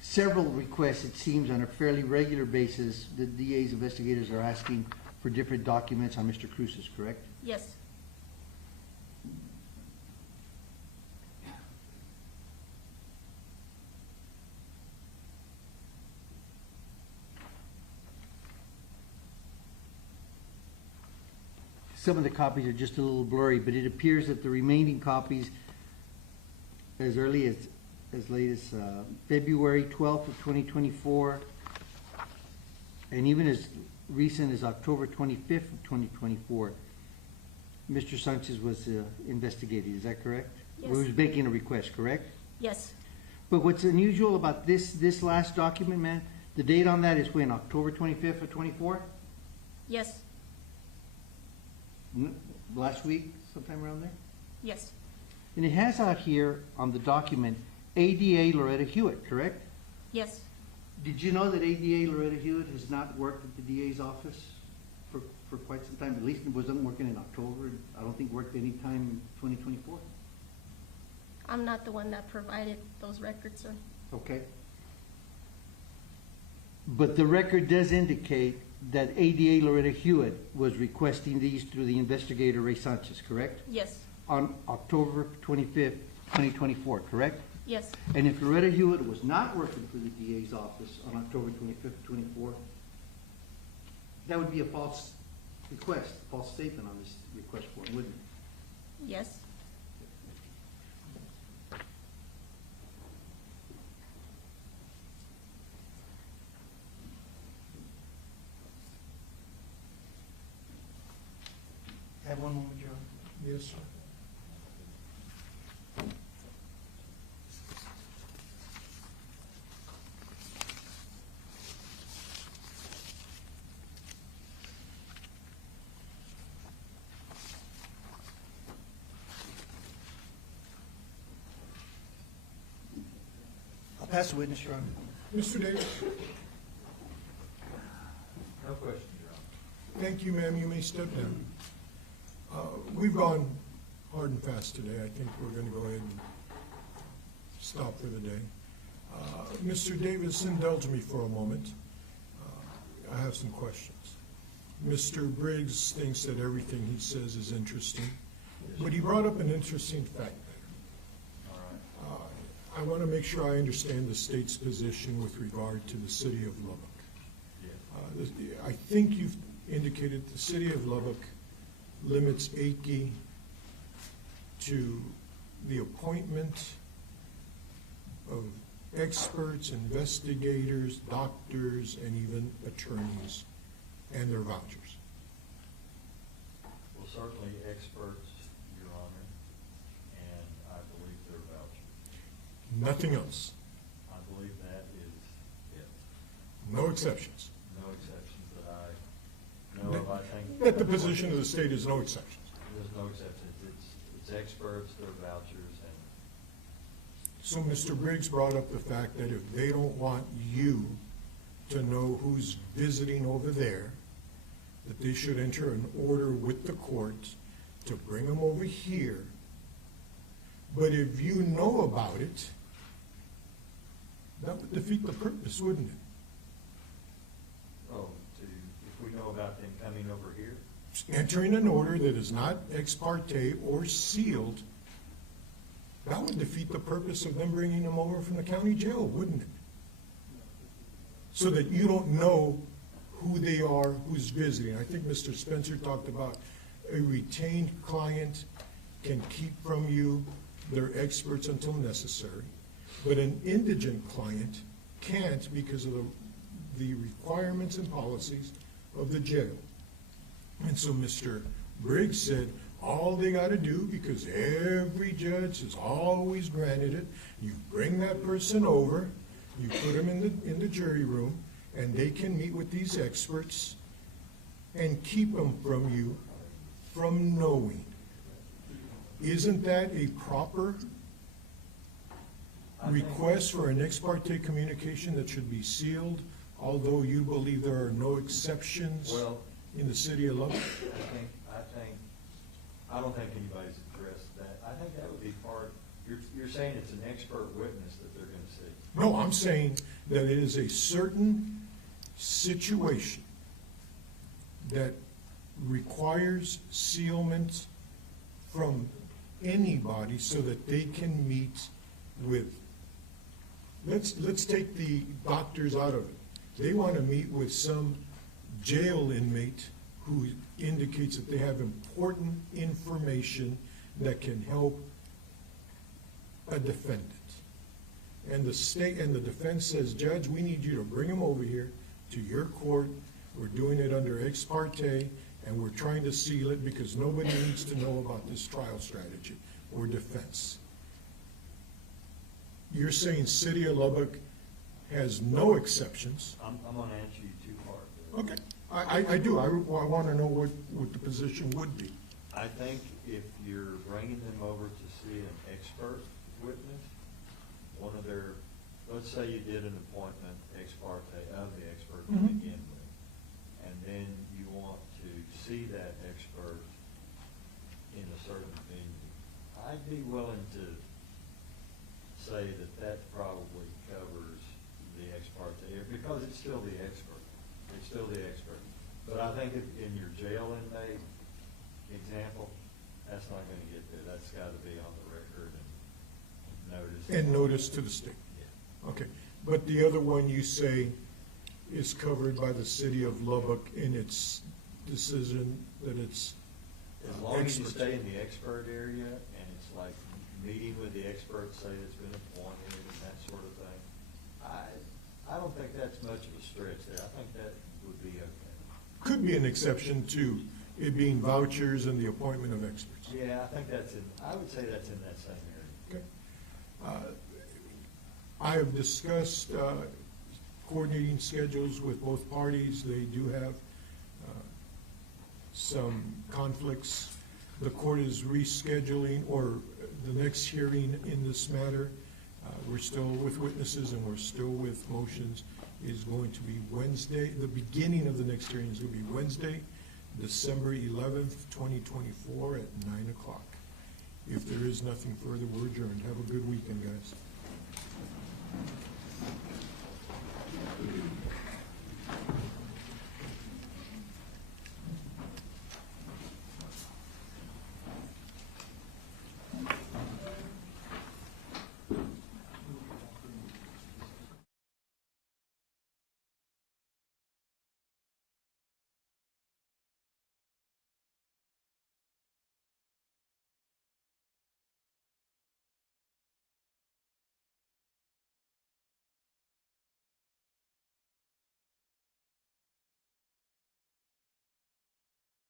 Several requests, it seems, on a fairly regular basis, the DA's investigators are asking for different documents on Mr. Cruz's, correct? Yes. Some of the copies are just a little blurry, but it appears that the remaining copies, as early as late as February 12th of 2024, and even as recent as October 25th of 2024, Mr. Sanchez was investigated, is that correct? Yes. He was making a request, correct? Yes. But what's unusual about this last document, man, the date on that is when, October 25th of 24? Yes. Last week, sometime around there? Yes. And it has out here on the document, ADA Loretta Huitt, correct? Yes. Did you know that ADA Loretta Huitt has not worked at the DA's office for quite some time? At least it wasn't working in October. I don't think worked any time in 2024. I'm not the one that provided those records, sir. Okay. But the record does indicate that ADA Loretta Huitt was requesting these through the investigator Ray Sanchez, correct? Yes. On October 25th, 2024, correct? Yes. And if Loretta Huitt was not working for the DA's office on October 25th, 24, that would be a false request, a false statement on this request form, wouldn't it? Yes. Have one moment, Your Honor. Yes, sir. I'll pass the witness, Your Honor. Mr. Davis? No question, Your Honor. Thank you, ma'am. You may step down. We've gone hard and fast today. I think we're going to go ahead and stop for the day. Mr. Davis, indulge me for a moment. I have some questions. Mr. Briggs thinks that everything he says is interesting, but he brought up an interesting fact there. All right. I want to make sure I understand the state's position with regard to the city of Lubbock. Yeah. I think you've indicated the city of Lubbock limits AICI to the appointment of experts, investigators, doctors, and even attorneys and their vouchers. Well, certainly experts, Your Honor, and I believe their vouchers. Nothing else. I believe that is it. No exceptions. No exceptions that I know of, I think. That the position of the state is no exceptions. There's no exceptions. It's experts, their vouchers, and So Mr. Briggs brought up the fact that if they don't want you to know who's visiting over there, that they should enter an order with the court to bring them over here. But if you know about it, that would defeat the purpose, wouldn't it? if we know about them coming over here, Entering an order that is not ex parte or sealed, that would defeat the purpose of them bringing them over from the county jail, wouldn't it? So that you don't know who they are, who's visiting. I think Mr. Spencer talked about a retained client can keep from you their experts until necessary, but an indigent client can't because of the requirements and policies of the jail. And so Mr. Briggs said, all they got to do, because every judge has always granted it, you bring that person over, you put them in the jury room, and they can meet with these experts and keep them from you from knowing. Isn't that a proper requests for an ex parte communication that should be sealed, although you believe there are no exceptions Well, in the city of Lubbock? I don't think anybody's addressed that. I think that would be part, you're saying it's an expert witness that they're gonna see. No, I'm saying that it is a certain situation that requires sealment from anybody so that they can meet with, let's take the doctors out of it. They want to meet with some jail inmate who indicates that they have important information that can help a defendant. And the state and the defense says, Judge, we need you to bring him over here to your court. We're doing it under ex parte, and we're trying to seal it because nobody needs to know about this trial strategy or defense. You're saying City of Lubbock has no exceptions. I'm gonna answer you two parts. Okay, I do. I want to know what the position would be. I think if you're bringing them over to see an expert witness, one of their, let's say you did an appointment ex parte of the expert to begin with, and then you want to see that expert in a certain venue, I'd be willing to say that that probably covers the ex parte, because it's still the expert. It's still the expert. But I think if in your jail inmate example, that's not gonna get there. That's gotta be on the record and notice. And notice to the state. Yeah. Okay, but the other one you say is covered by the City of Lubbock in its decision that it's As long as you expert. stay in the expert area and it's like meeting with the expert, say that's been appointed and that sort of thing, I don't think that's much of a stretch there. I think that would be okay. Could be an exception to it being vouchers and the appointment of experts. Yeah, I think that's in, I would say that's in that same area. Okay. I have discussed coordinating schedules with both parties. They do have some conflicts. The court is rescheduling, or the next hearing in this matter, we're still with witnesses and we're still with motions, is going to be Wednesday. The beginning of the next hearing is going to be Wednesday, December 11th, 2024 at 9 o'clock. If there is nothing further, we're adjourned. Have a good weekend, guys.